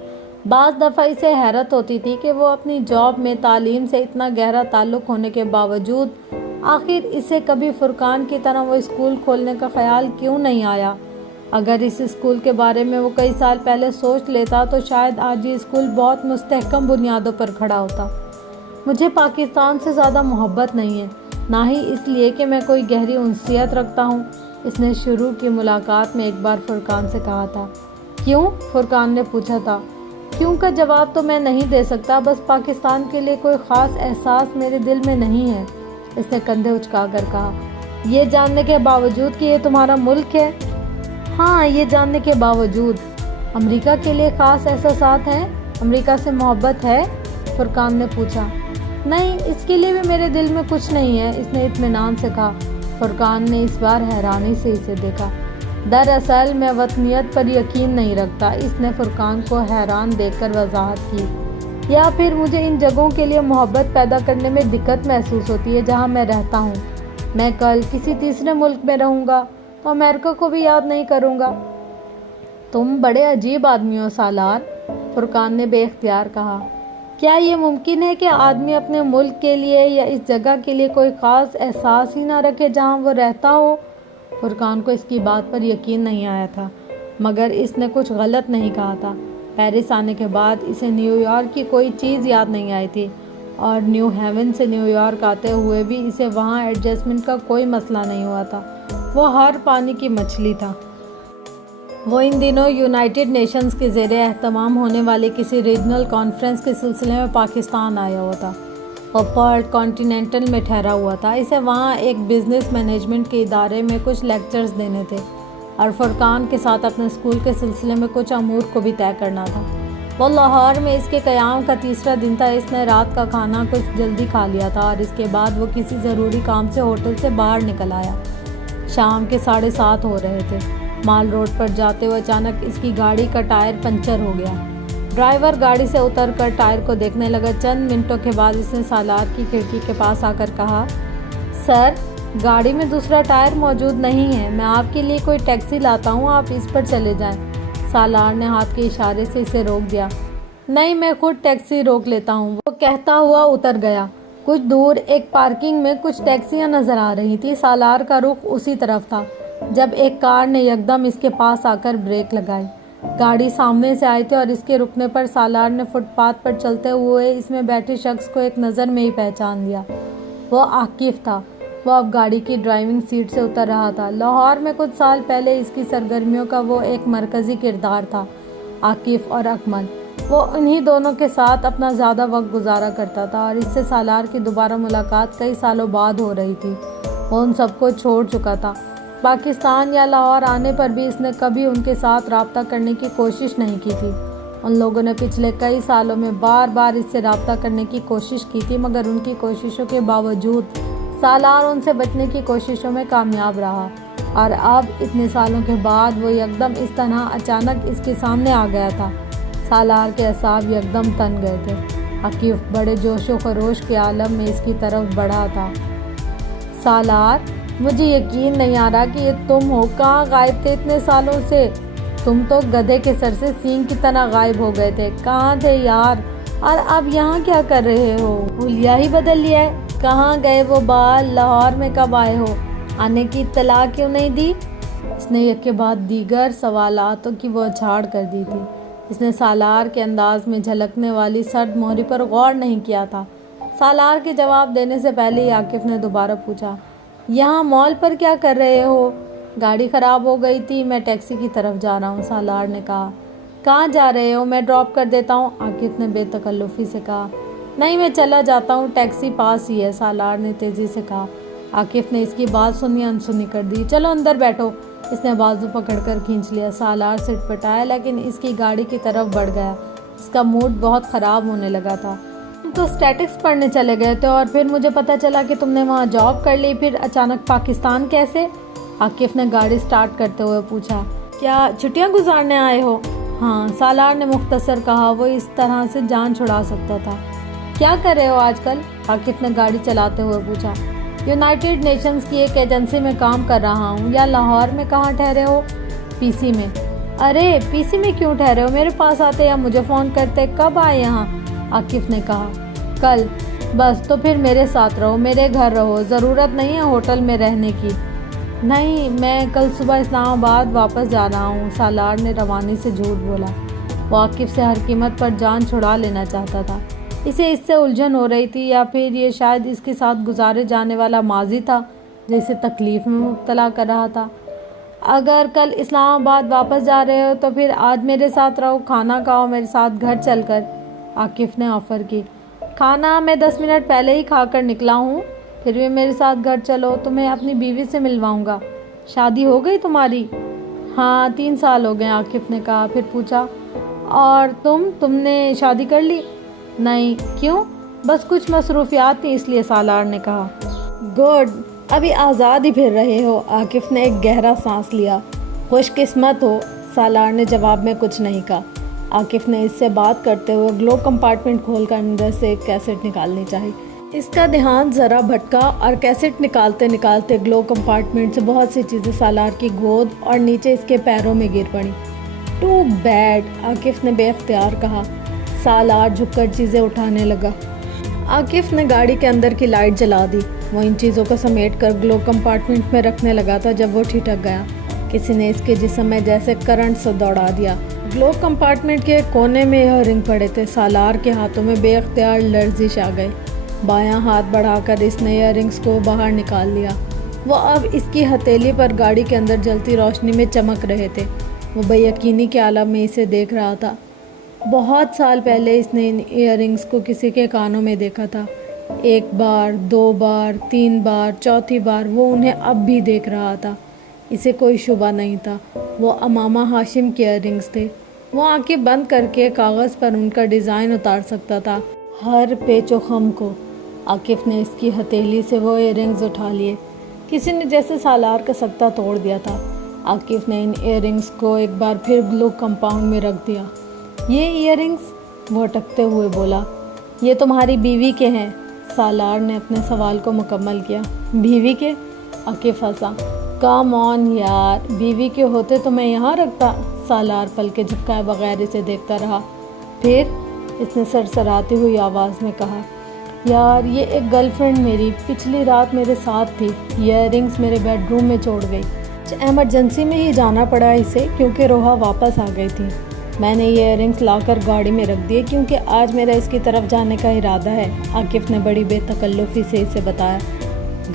بعض دفعہ اسے حیرت ہوتی تھی کہ وہ اپنی جاب میں تعلیم سے اتنا گہرا تعلق ہونے کے باوجود آخر اسے کبھی فرقان کی طرح وہ اسکول کھولنے کا خیال کیوں نہیں آیا۔ اگر اس اسکول کے بارے میں وہ کئی سال پہلے سوچ لیتا تو شاید آج یہ اسکول بہت مستحکم بنیادوں پر کھڑا ہوتا۔ مجھے پاکستان سے زیادہ محبت نہیں ہے، نہ ہی اس لیے کہ میں کوئی گہری انسیت رکھتا ہوں، اس نے شروع کی ملاقات میں ایک بار فرقان سے کہا تھا۔ کیوں؟ فرقان نے پوچھا تھا۔ کیوں کا جواب تو میں نہیں دے سکتا، بس پاکستان کے لیے کوئی خاص احساس میرے دل میں نہیں ہے، اس نے کندھے اچکا کر کہا۔ یہ جاننے کے باوجود کہ یہ تمہارا ملک ہے؟ ہاں، یہ جاننے کے باوجود۔ امریکہ کے لیے خاص احساسات ہیں؟ امریکہ سے محبت ہے؟ فرقان نے پوچھا۔ نہیں، اس کے لیے بھی میرے دل میں کچھ نہیں ہے، اس نے اطمینان سے کہا۔ فرقان نے اس بار حیرانی سے اسے دیکھا۔ دراصل میں وطنیت پر یقین نہیں رکھتا، اس نے فرقان کو حیران دیکھ کر وضاحت کی۔ یا پھر مجھے ان جگہوں کے لیے محبت پیدا کرنے میں دقت محسوس ہوتی ہے جہاں میں رہتا ہوں۔ میں کل کسی تیسرے ملک میں رہوں گا تو امریکہ کو بھی یاد نہیں کروں گا۔ تم بڑے عجیب آدمی ہو سالار، فرقان نے بے اختیار کہا۔ کیا یہ ممکن ہے کہ آدمی اپنے ملک کے لیے یا اس جگہ کے لیے کوئی خاص احساس ہی نہ رکھے جہاں وہ رہتا ہو؟ فرقان کو اس کی بات پر یقین نہیں آیا تھا، مگر اس نے کچھ غلط نہیں کہا تھا۔ پیرس آنے کے بعد اسے نیو یارک کی کوئی چیز یاد نہیں آئی تھی، اور نیو ہیون سے نیو یارک آتے ہوئے بھی اسے وہاں ایڈجسٹمنٹ کا کوئی مسئلہ نہیں ہوا تھا۔ وہ ہر پانی کی مچھلی تھا۔ وہ ان دنوں یونائٹڈ نیشنز کے زیر اہتمام ہونے والے کسی ریجنل کانفرنس کے سلسلے میں پاکستان آیا ہوا تھا۔ وہ پرتھ کانٹیننٹل میں ٹھہرا ہوا تھا۔ اسے وہاں ایک بزنس مینجمنٹ کے ادارے میں کچھ لیکچرز دینے تھے، اور فرقان کے ساتھ اپنے اسکول کے سلسلے میں کچھ امور کو بھی طے کرنا تھا۔ وہ لاہور میں اس کے قیام کا تیسرا دن تھا۔ اس نے رات کا کھانا کچھ جلدی کھا لیا تھا، اور اس کے بعد وہ کسی ضروری کام سے ہوٹل سے باہر نکل آیا۔ شام کے 7:30 ہو رہے تھے۔ مال روڈ پر جاتے ہوئے اچانک اس کی گاڑی کا ٹائر پنچر ہو گیا۔ ڈرائیور گاڑی سے اتر کر ٹائر کو دیکھنے لگا۔ چند منٹوں کے بعد اس نے سالار کی کھڑکی کے پاس آ کر کہا، سر، گاڑی میں دوسرا ٹائر موجود نہیں ہے، میں آپ کے لیے کوئی ٹیکسی لاتا ہوں، آپ اس پر چلے جائیں۔ سالار نے ہاتھ کے اشارے سے اسے روک دیا۔ نہیں، میں خود ٹیکسی روک لیتا ہوں، وہ کہتا ہوا اتر گیا۔ کچھ دور ایک پارکنگ میں کچھ ٹیکسیاں نظر آ رہی تھیں۔ سالار کا رخ اسی طرف تھا جب ایک کار نے یکدم اس کے پاس آ کر بریک لگائی۔ گاڑی سامنے سے آئی تھی، اور اس کے رکنے پر سالار نے فٹ پاتھ پر چلتے ہوئے اس میں بیٹھے شخص کو ایک نظر میں ہی پہچان لیا۔ وہ عاقف تھا۔ وہ اب گاڑی کی ڈرائیونگ سیٹ سے اتر رہا تھا۔ لاہور میں کچھ سال پہلے اس کی سرگرمیوں کا وہ ایک مرکزی کردار تھا، عاکف اور اکمل۔ وہ انہی دونوں کے ساتھ اپنا زیادہ وقت گزارا کرتا تھا، اور اس سے سالار کی دوبارہ ملاقات کئی سالوں بعد ہو رہی تھی۔ وہ ان سب کو چھوڑ چکا تھا۔ پاکستان یا لاہور آنے پر بھی اس نے کبھی ان کے ساتھ رابطہ کرنے کی کوشش نہیں کی تھی۔ ان لوگوں نے پچھلے کئی سالوں میں بار بار اس سے رابطہ کرنے کی کوشش کی تھی، مگر ان کی کوششوں کے باوجود سالار ان سے بچنے کی کوششوں میں کامیاب رہا۔ اور اب اتنے سالوں کے بعد وہ یکدم اس طرح اچانک اس کے سامنے آ گیا تھا۔ سالار کے اعصاب یکدم تن گئے تھے۔ عاکف بڑے جوش و خروش کے عالم میں اس کی طرف بڑھا تھا۔ سالار، مجھے یقین نہیں آ رہا کہ یہ تم ہو۔ کہاں غائب تھے اتنے سالوں سے؟ تم تو گدھے کے سر سے سینگ کی طرح غائب ہو گئے تھے۔ کہاں تھے یار؟ اور اب یہاں کیا کر رہے ہو؟ حلیہ ہی بدل لیا ہے۔ کہاں گئے وہ بال؟ لاہور میں کب آئے ہو؟ آنے کی اطلاع کیوں نہیں دی؟ اس نے یک کے بعد دیگر سوالاتوں کی بوچھاڑ کر دی تھی۔ اس نے سالار کے انداز میں جھلکنے والی سرد مہری پر غور نہیں کیا تھا۔ سالار کے جواب دینے سے پہلے ہی عاکف نے دوبارہ پوچھا، یہاں مال پر کیا کر رہے ہو؟ گاڑی خراب ہو گئی تھی، میں ٹیکسی کی طرف جا رہا ہوں، سالار نے کہا۔ کہاں جا رہے ہو؟ میں ڈراپ کر دیتا ہوں، عاکف نے بے تکلفی سے کہا۔ نہیں، میں چلا جاتا ہوں، ٹیکسی پاس ہی ہے، سالار نے تیزی سے کہا۔ عاکف نے اس کی بات سنی انسنی کر دی۔ چلو اندر بیٹھو۔ اس نے بازو پکڑ کر کھینچ لیا۔ سالار سٹ پٹایا لیکن اس کی گاڑی کی طرف بڑھ گیا۔ اس کا موڈ بہت خراب ہونے لگا تھا۔ تم تو اسٹیٹکس پڑھنے چلے گئے تھے اور پھر مجھے پتہ چلا کہ تم نے وہاں جاب کر لی، پھر اچانک پاکستان کیسے؟ عاکف نے گاڑی سٹارٹ کرتے ہوئے پوچھا۔ کیا چھٹیاں گزارنے آئے ہو؟ ہاں، سالار نے مختصر کہا۔ وہ اس طرح سے جان چھڑا سکتا تھا۔ کیا کر رہے ہو آج کل؟ عاکف نے گاڑی چلاتے ہوئے پوچھا۔ یونائٹڈ نیشنز کی ایک ایجنسی میں کام کر رہا ہوں۔ یا لاہور میں کہاں ٹھہرے ہو؟ پی سی میں۔ ارے پی سی میں کیوں ٹھہرے ہو؟ میرے پاس آتے یا مجھے فون کرتے۔ کب آئے یہاں؟ عاکف نے کہا۔ کل۔ بس تو پھر میرے ساتھ رہو، میرے گھر رہو، ضرورت نہیں ہے ہوٹل میں رہنے کی۔ نہیں، میں کل صبح اسلام آباد واپس جا رہا ہوں، سالار نے روانی سے جھوٹ بولا۔ وہ عاکف سے ہر قیمت پر جان چھڑا لینا چاہتا تھا۔ اسے اس سے الجھن ہو رہی تھی، یا پھر یہ شاید اس کے ساتھ گزارے جانے والا ماضی تھا جو اسے تکلیف میں مبتلا کر رہا تھا۔ اگر کل اسلام آباد واپس جا رہے ہو تو پھر آج میرے ساتھ رہو، کھانا کھاؤ میرے ساتھ گھر چل کر، عاکف نے آفر کی۔ کھانا میں 10 منٹ پہلے ہی کھا کر نکلا ہوں، پھر بھی میرے ساتھ گھر چلو، تمہیں اپنی بیوی سے ملواؤں گا۔ شادی ہو گئی تمہاری؟ ہاں، 3 سال ہو گئے، عاکف نے کہا۔ پھر پوچھا، اور تم نے شادی کر لی؟ نہیں۔ کیوں؟ بس کچھ مصروفیات تھیں اس لیے، سالار نے کہا۔ گڈ، ابھی آزاد ہی پھر رہے ہو، عاکف نے ایک گہرا سانس لیا۔ خوش قسمت ہو، سالار نے جواب میں کچھ نہیں کہا۔ عاکف نے اس سے بات کرتے ہوئے گلو کمپارٹمنٹ کھول کر اندر سے ایک کیسٹ نکالنی چاہی۔ اس کا دھیان ذرا بھٹکا اور کیسٹ نکالتے نکالتے گلو کمپارٹمنٹ سے بہت سی چیزیں سالار کی گود اور نیچے اس کے پیروں میں گر پڑیں۔ ٹو بیڈ، عاکف نے بے اختیار کہا۔ سالار جھک کر چیزیں اٹھانے لگا۔ عاکف نے گاڑی کے اندر کی لائٹ جلا دی۔ وہ ان چیزوں کو سمیٹ کر گلو کمپارٹمنٹ میں رکھنے لگا تھا جب وہ ٹھٹک گیا۔ کسی نے اس کے جسم میں جیسے کرنٹ سے دوڑا دیا۔ گلو کمپارٹمنٹ کے کونے میں ایئر رنگ پڑے تھے۔ سالار کے ہاتھوں میں بے اختیار لرزش آ گئی۔ بایاں ہاتھ بڑھا کر اس نے ایئر رنگز کو باہر نکال لیا۔ وہ اب اس کی ہتھیلی پر گاڑی کے اندر جلتی روشنی میں چمک رہے تھے۔ وہ بے یقینی کے عالم میں اسے دیکھ رہا تھا۔ بہت سال پہلے اس نے ان ایئر رنگز کو کسی کے کانوں میں دیکھا تھا۔ 1 بار، 2 بار، 3 بار، چوتھی بار وہ انہیں اب بھی دیکھ رہا تھا۔ اسے کوئی شبہ نہیں تھا، وہ امامہ ہاشم کے ایئر رنگز تھے۔ وہ آنکھیں بند کر کے کاغذ پر ان کا ڈیزائن اتار سکتا تھا، ہر پیچ و خم کو۔ عاکف نے اس کی ہتھیلی سے وہ ایئر رنگز اٹھا لیے۔ کسی نے جیسے سالار کا سکتہ توڑ دیا تھا۔ عاکف نے ان ایئر رنگز کو ایک بار پھر گلو کمپاؤنڈ میں رکھ دیا۔ یہ ایئر رنگز؟ وہ اٹکتے ہوئے بولا۔ یہ تمہاری بیوی کے ہیں، سالار نے اپنے سوال کو مکمل کیا۔ بیوی کے؟ عاکف ہنسا۔ کام آن یار، بیوی کے ہوتے تو میں یہاں رکھتا، سالار پلکیں جھپکائے بغیر اسے دیکھتا رہا۔ پھر اس نے سرسراتی ہوئی آواز میں کہا، یار یہ ایک گرل فرینڈ میری پچھلی رات میرے ساتھ تھی، ایئر رنگز میرے بیڈ روم میں چھوڑ گئی۔ ایمرجنسی میں ہی جانا پڑا اسے کیونکہ روحا واپس آ گئی تھی۔ میں نے یہ ایئر رنگز لا کر گاڑی میں رکھ دیے کیونکہ آج میرا اس کی طرف جانے کا ارادہ ہے، عاکف نے بڑی بے تکلفی سے اسے بتایا۔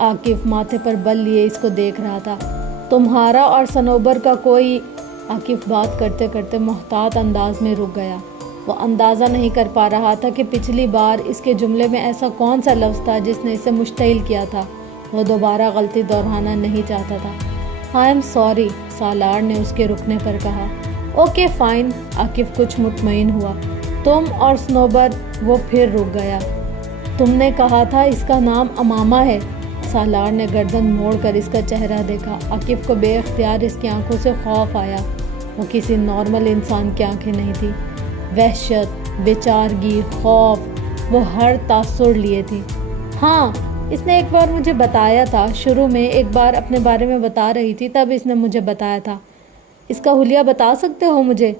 عاقف ماتھے پر بل لیے اس کو دیکھ رہا تھا۔ تمہارا اور صنوبر کا کوئی؟ عاقف بات کرتے کرتے محتاط انداز میں رک گیا۔ وہ اندازہ نہیں کر پا رہا تھا کہ پچھلی بار اس کے جملے میں ایسا کون سا لفظ تھا جس نے اسے مشتعل کیا تھا۔ وہ دوبارہ غلطی دہرانا نہیں چاہتا تھا۔ آئی ایم سوری، سالار نے اس کے رکنے پر کہا۔ اوکے فائن، عاقف کچھ مطمئن ہوا۔ تم اور صنوبر؟ وہ پھر رک گیا۔ تم نے کہا تھا اس کا نام امامہ ہے۔ سالار نے گردن موڑ کر اس کا چہرہ دیکھا۔ عاقف کو بے اختیار اس کی آنکھوں سے خوف آیا۔ وہ کسی نارمل انسان کی آنکھیں نہیں تھی۔ وحشت، بیچارگی، خوف، وہ ہر تاثر لیے تھی۔ ہاں، اس نے ایک بار مجھے بتایا تھا، شروع میں ایک بار اپنے بارے میں بتا رہی تھی، تب اس نے مجھے بتایا تھا۔ اس کا حلیہ بتا سکتے ہو مجھے؟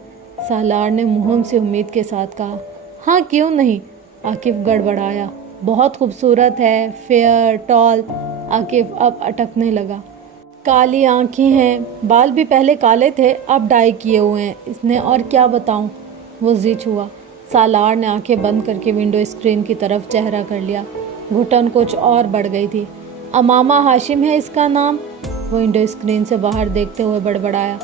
سالار نے مہم سی امید کے ساتھ کہا۔ ہاں کیوں نہیں؟ عاقف گڑبڑایا۔ بہت خوبصورت ہے، فیئر، ٹال۔ عاقف اب اٹکنے لگا۔ کالی آنکھیں ہیں، بال بھی پہلے کالے تھے اب ڈائی کیے ہوئے ہیں۔ اس نے اور کیا بتاؤں؟ وہ زچ ہوا۔ سالار نے آنکھیں بند کر کے ونڈو اسکرین کی طرف چہرہ کر لیا۔ گھٹن کچھ اور بڑھ گئی تھی۔ امامہ ہاشم ہے اس کا نام؟ وہ ونڈو اسکرین سے باہر دیکھتے ہوئے بڑبڑایا۔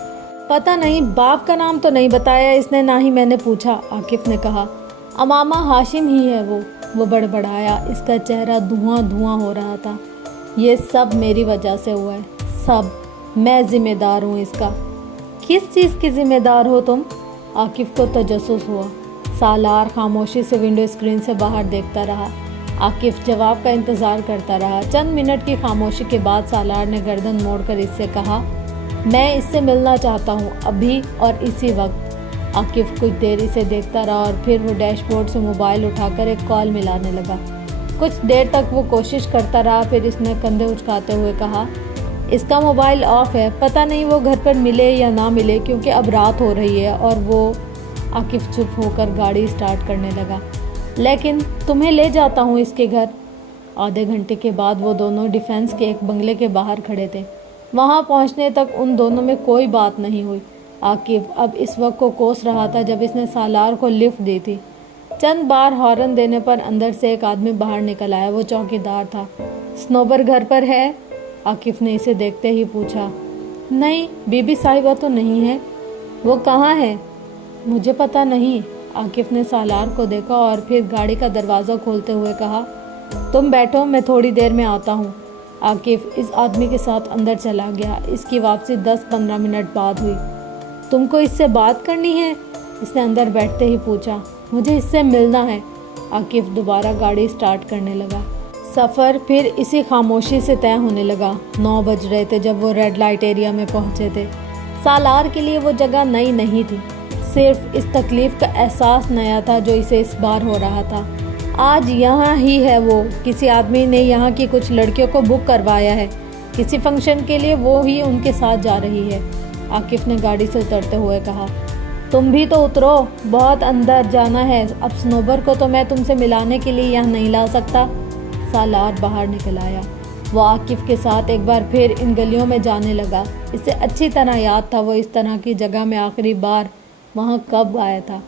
پتہ نہیں، باپ کا نام تو نہیں بتایا اس نے، نہ ہی میں نے پوچھا، عاقف نے کہا۔ امامہ ہاشم ہی ہے وہ بڑبڑایا۔ اس کا چہرہ دھواں دھواں ہو رہا تھا۔ یہ سب میری وجہ سے ہوا ہے، سب۔ میں ذمہ دار ہوں اس کا۔ کس چیز کی ذمہ دار ہو تم؟ عاقف کو تجسس ہوا۔ سالار خاموشی سے ونڈو اسکرین سے باہر دیکھتا رہا۔ عاقف جواب کا انتظار کرتا رہا۔ چند منٹ کی خاموشی کے بعد سالار نے گردن موڑ کر اس سے کہا، میں اس سے ملنا چاہتا ہوں، ابھی اور اسی وقت۔ عاقف کچھ دیر اسے دیکھتا رہا اور پھر وہ ڈیش بورڈ سے موبائل اٹھا کر ایک کال ملانے لگا۔ کچھ دیر تک وہ کوشش کرتا رہا، پھر اس نے کندھے اچکاتے ہوئے کہا، اس کا موبائل آف ہے، پتہ نہیں وہ گھر پر ملے یا نہ ملے کیونکہ اب رات ہو رہی ہے۔ اور وہ عاقف چپ ہو کر گاڑی سٹارٹ کرنے لگا۔ لیکن تمہیں لے جاتا ہوں اس کے گھر۔ آدھے گھنٹے کے بعد وہ دونوں ڈیفینس کے ایک بنگلے کے باہر کھڑے تھے۔ وہاں پہنچنے تک ان دونوں میں کوئی بات نہیں ہوئی۔ عاقف اب اس وقت کو کوس رہا تھا جب اس نے سالار کو لفٹ دی تھی۔ چند بار ہارن دینے پر اندر سے ایک آدمی باہر نکل آیا۔ وہ چوکیدار تھا۔ صنوبر گھر پر ہے؟ عاقف نے اسے دیکھتے ہی پوچھا۔ نہیں، بی بی صاحبہ تو نہیں ہے۔ وہ کہاں ہے؟ مجھے پتہ نہیں۔ عاقف نے سالار کو دیکھا اور پھر گاڑی کا دروازہ کھولتے ہوئے کہا، تم بیٹھو، میں تھوڑی دیر میں آتا ہوں۔ عاقف اس آدمی کے ساتھ اندر چلا گیا۔ اس کی واپسی 10-15 منٹ بعد ہوئی۔ تم کو اس سے بات کرنی ہے؟ اس نے اندر بیٹھتے ہی پوچھا۔ مجھے اس سے ملنا ہے۔ عاقف دوبارہ گاڑی سٹارٹ کرنے لگا۔ سفر پھر اسی خاموشی سے طے ہونے لگا۔ 9 بج رہے تھے جب وہ ریڈ لائٹ ایریا میں پہنچے تھے۔ سالار کے لیے وہ جگہ نئی نہیں تھی، صرف اس تکلیف کا احساس نیا تھا جو اسے اس بار ہو رہا تھا۔ آج یہاں ہی ہے وہ، کسی آدمی نے یہاں کی کچھ لڑکیوں کو بک کروایا ہے، کسی فنکشن کے لیے، وہ ہی ان کے ساتھ جا رہی ہے۔ عاقف نے گاڑی سے اترتے ہوئے کہا، تم بھی تو اترو، بہت اندر جانا ہے۔ اب صنوبر کو تو میں تم سے ملانے کے لیے یہاں نہیں لا سکتا۔ سالار باہر نکل آیا۔ وہ عاقف کے ساتھ ایک بار پھر ان گلیوں میں جانے لگا۔ اسے اچھی طرح یاد تھا وہ اس طرح کی جگہ میں آخری بار وہاں کب آیا تھا۔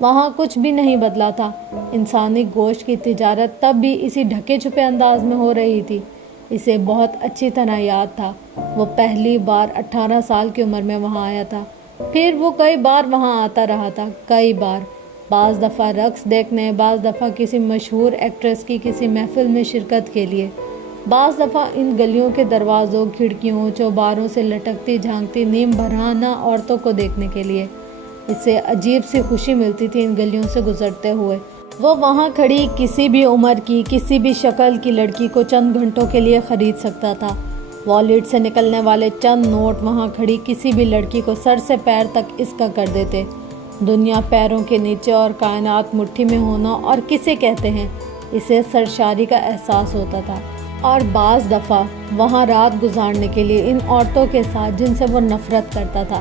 وہاں کچھ بھی نہیں بدلا تھا۔ انسانی گوشت کی تجارت تب بھی اسی ڈھکے چھپے انداز میں ہو رہی تھی۔ اسے بہت اچھی طرح یاد تھا وہ پہلی بار 18 سال کی عمر میں وہاں آیا تھا۔ پھر وہ کئی بار وہاں آتا رہا تھا، کئی بار، بعض دفعہ رقص دیکھنے، بعض دفعہ کسی مشہور ایکٹریس کی کسی محفل میں شرکت کے لیے، بعض دفعہ ان گلیوں کے دروازوں، کھڑکیوں، چوباروں سے لٹکتی جھانکتی نیم برہنہ عورتوں کو دیکھنے کے لیے۔ اسے عجیب سی خوشی ملتی تھی ان گلیوں سے گزرتے ہوئے۔ وہ وہاں کھڑی کسی بھی عمر کی، کسی بھی شکل کی لڑکی کو چند گھنٹوں کے لیے خرید سکتا تھا۔ والیٹ سے نکلنے والے چند نوٹ وہاں کھڑی کسی بھی لڑکی کو سر سے پیر تک اس کا کر دیتے۔ دنیا پیروں کے نیچے اور کائنات مٹھی میں ہونا اور کسے کہتے ہیں، اسے سرشاری کا احساس ہوتا تھا۔ اور بعض دفعہ وہاں رات گزارنے کے لیے ان عورتوں کے ساتھ جن سے وہ نفرت کرتا تھا،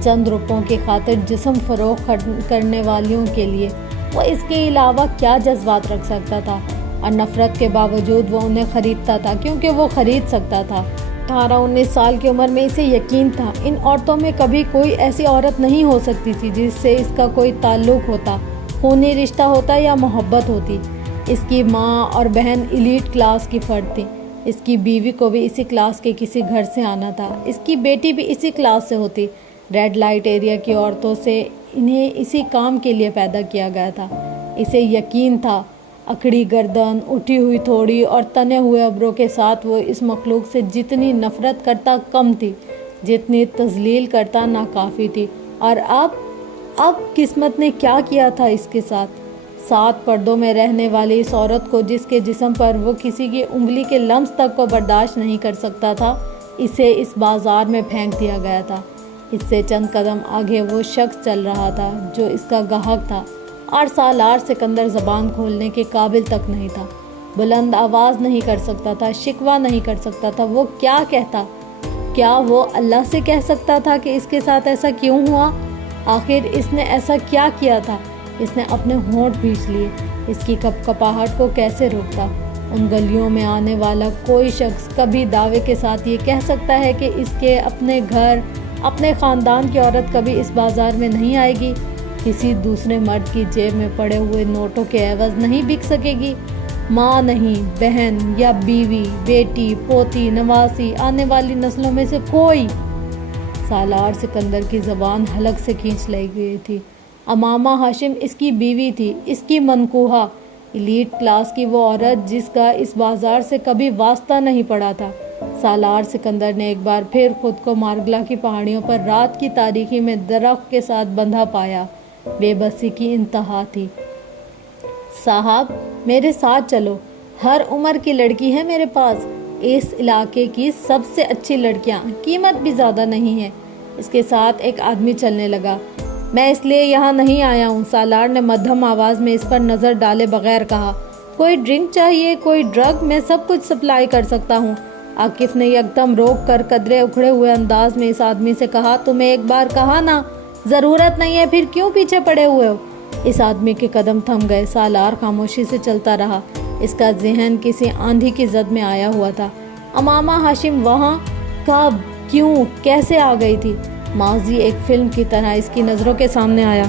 چند روپوں کی خاطر جسم فروخت کرنے والیوں کے لیے وہ اس کے علاوہ کیا جذبات رکھ سکتا تھا؟ اور نفرت کے باوجود وہ انہیں خریدتا تھا کیونکہ وہ خرید سکتا تھا۔ 18-19 سال کی عمر میں اسے یقین تھا ان عورتوں میں کبھی کوئی ایسی عورت نہیں ہو سکتی تھی جس سے اس کا کوئی تعلق ہوتا، خونی رشتہ ہوتا یا محبت ہوتی۔ اس کی ماں اور بہن ایلیٹ کلاس کی فرد تھی، اس کی بیوی کو بھی اسی کلاس کے کسی گھر سے آنا تھا، اس کی بیٹی بھی اسی کلاس سے ہوتی۔ ریڈ لائٹ ایریا کی عورتوں سے انہیں اسی کام کے لیے پیدا کیا گیا تھا۔ اسے یقین تھا اکڑی گردن، اٹھی ہوئی تھوڑی اور تنے ہوئے ابروں کے ساتھ وہ اس مخلوق سے جتنی نفرت کرتا کم تھی، جتنی تذلیل کرتا ناکافی تھی۔ اور اب قسمت نے کیا کیا تھا اس کے ساتھ؟ 7 پردوں میں رہنے والی اس عورت کو، جس کے جسم پر وہ کسی کی انگلی کے لمس تک کو برداشت نہیں کر سکتا تھا، اسے اس بازار میں پھینک دیا گیا تھا۔ اس سے چند قدم آگے وہ شخص چل رہا تھا جو اس کا گاہک تھا، اور سالار سکندر زبان کھولنے کے قابل تک نہیں تھا، بلند آواز نہیں کر سکتا تھا، شکوہ نہیں کر سکتا تھا۔ وہ کیا کہتا؟ کیا وہ اللہ سے کہہ سکتا تھا کہ اس کے ساتھ ایسا کیوں ہوا؟ آخر اس نے ایسا کیا کیا تھا؟ اس نے اپنے ہونٹ بھینچ لیے، اس کی کپ کپاہٹ کو کیسے روکتا؟ ان گلیوں میں آنے والا کوئی شخص کبھی دعوے کے ساتھ یہ کہہ سکتا ہے کہ اس کے اپنے گھر، اپنے خاندان کی عورت کبھی اس بازار میں نہیں آئے گی، کسی دوسرے مرد کی جیب میں پڑے ہوئے نوٹوں کے عوض نہیں بک سکے گی؟ ماں نہیں، بہن یا بیوی، بیٹی، پوتی، نواسی، آنے والی نسلوں میں سے کوئی۔ سالار سکندر کی زبان حلق سے کھینچ لی گئی تھی۔ امامہ ہاشم اس کی بیوی تھی، اس کی منکوحہ، ایلیٹ کلاس کی وہ عورت جس کا اس بازار سے کبھی واسطہ نہیں پڑا تھا۔ سالار سکندر نے ایک بار پھر خود کو مارگلا کی پہاڑیوں پر رات کی تاریکی میں درخت کے ساتھ بندھا پایا۔ بے بسی کی انتہا تھی۔ صاحب، میرے ساتھ چلو، ہر عمر کی لڑکی ہے میرے پاس، اس علاقے کی سب سے اچھی لڑکیاں، قیمت بھی زیادہ نہیں ہے۔ اس کے ساتھ ایک آدمی چلنے لگا۔ میں اس لیے یہاں نہیں آیا ہوں، سالار نے مدھم آواز میں اس پر نظر ڈالے بغیر کہا۔ کوئی ڈرنک چاہیے، کوئی ڈرگ، میں سب کچھ سپلائی کر سکتا ہوں۔ عاقف نے یکدم روک کر قدرے اکھڑے ہوئے انداز میں اس آدمی سے کہا، تمہیں ایک بار کہا نا ضرورت نہیں ہے، پھر کیوں پیچھے پڑے ہوئے ہو؟ اس آدمی کے قدم تھم گئے۔ سالار خاموشی سے چلتا رہا، اس کا ذہن کسی آندھی کی زد میں آیا ہوا تھا۔ امامہ ہاشم وہاں کب، کیوں، کیسے آ گئی تھی؟ ماضی ایک فلم کی طرح اس کی نظروں کے سامنے آیا۔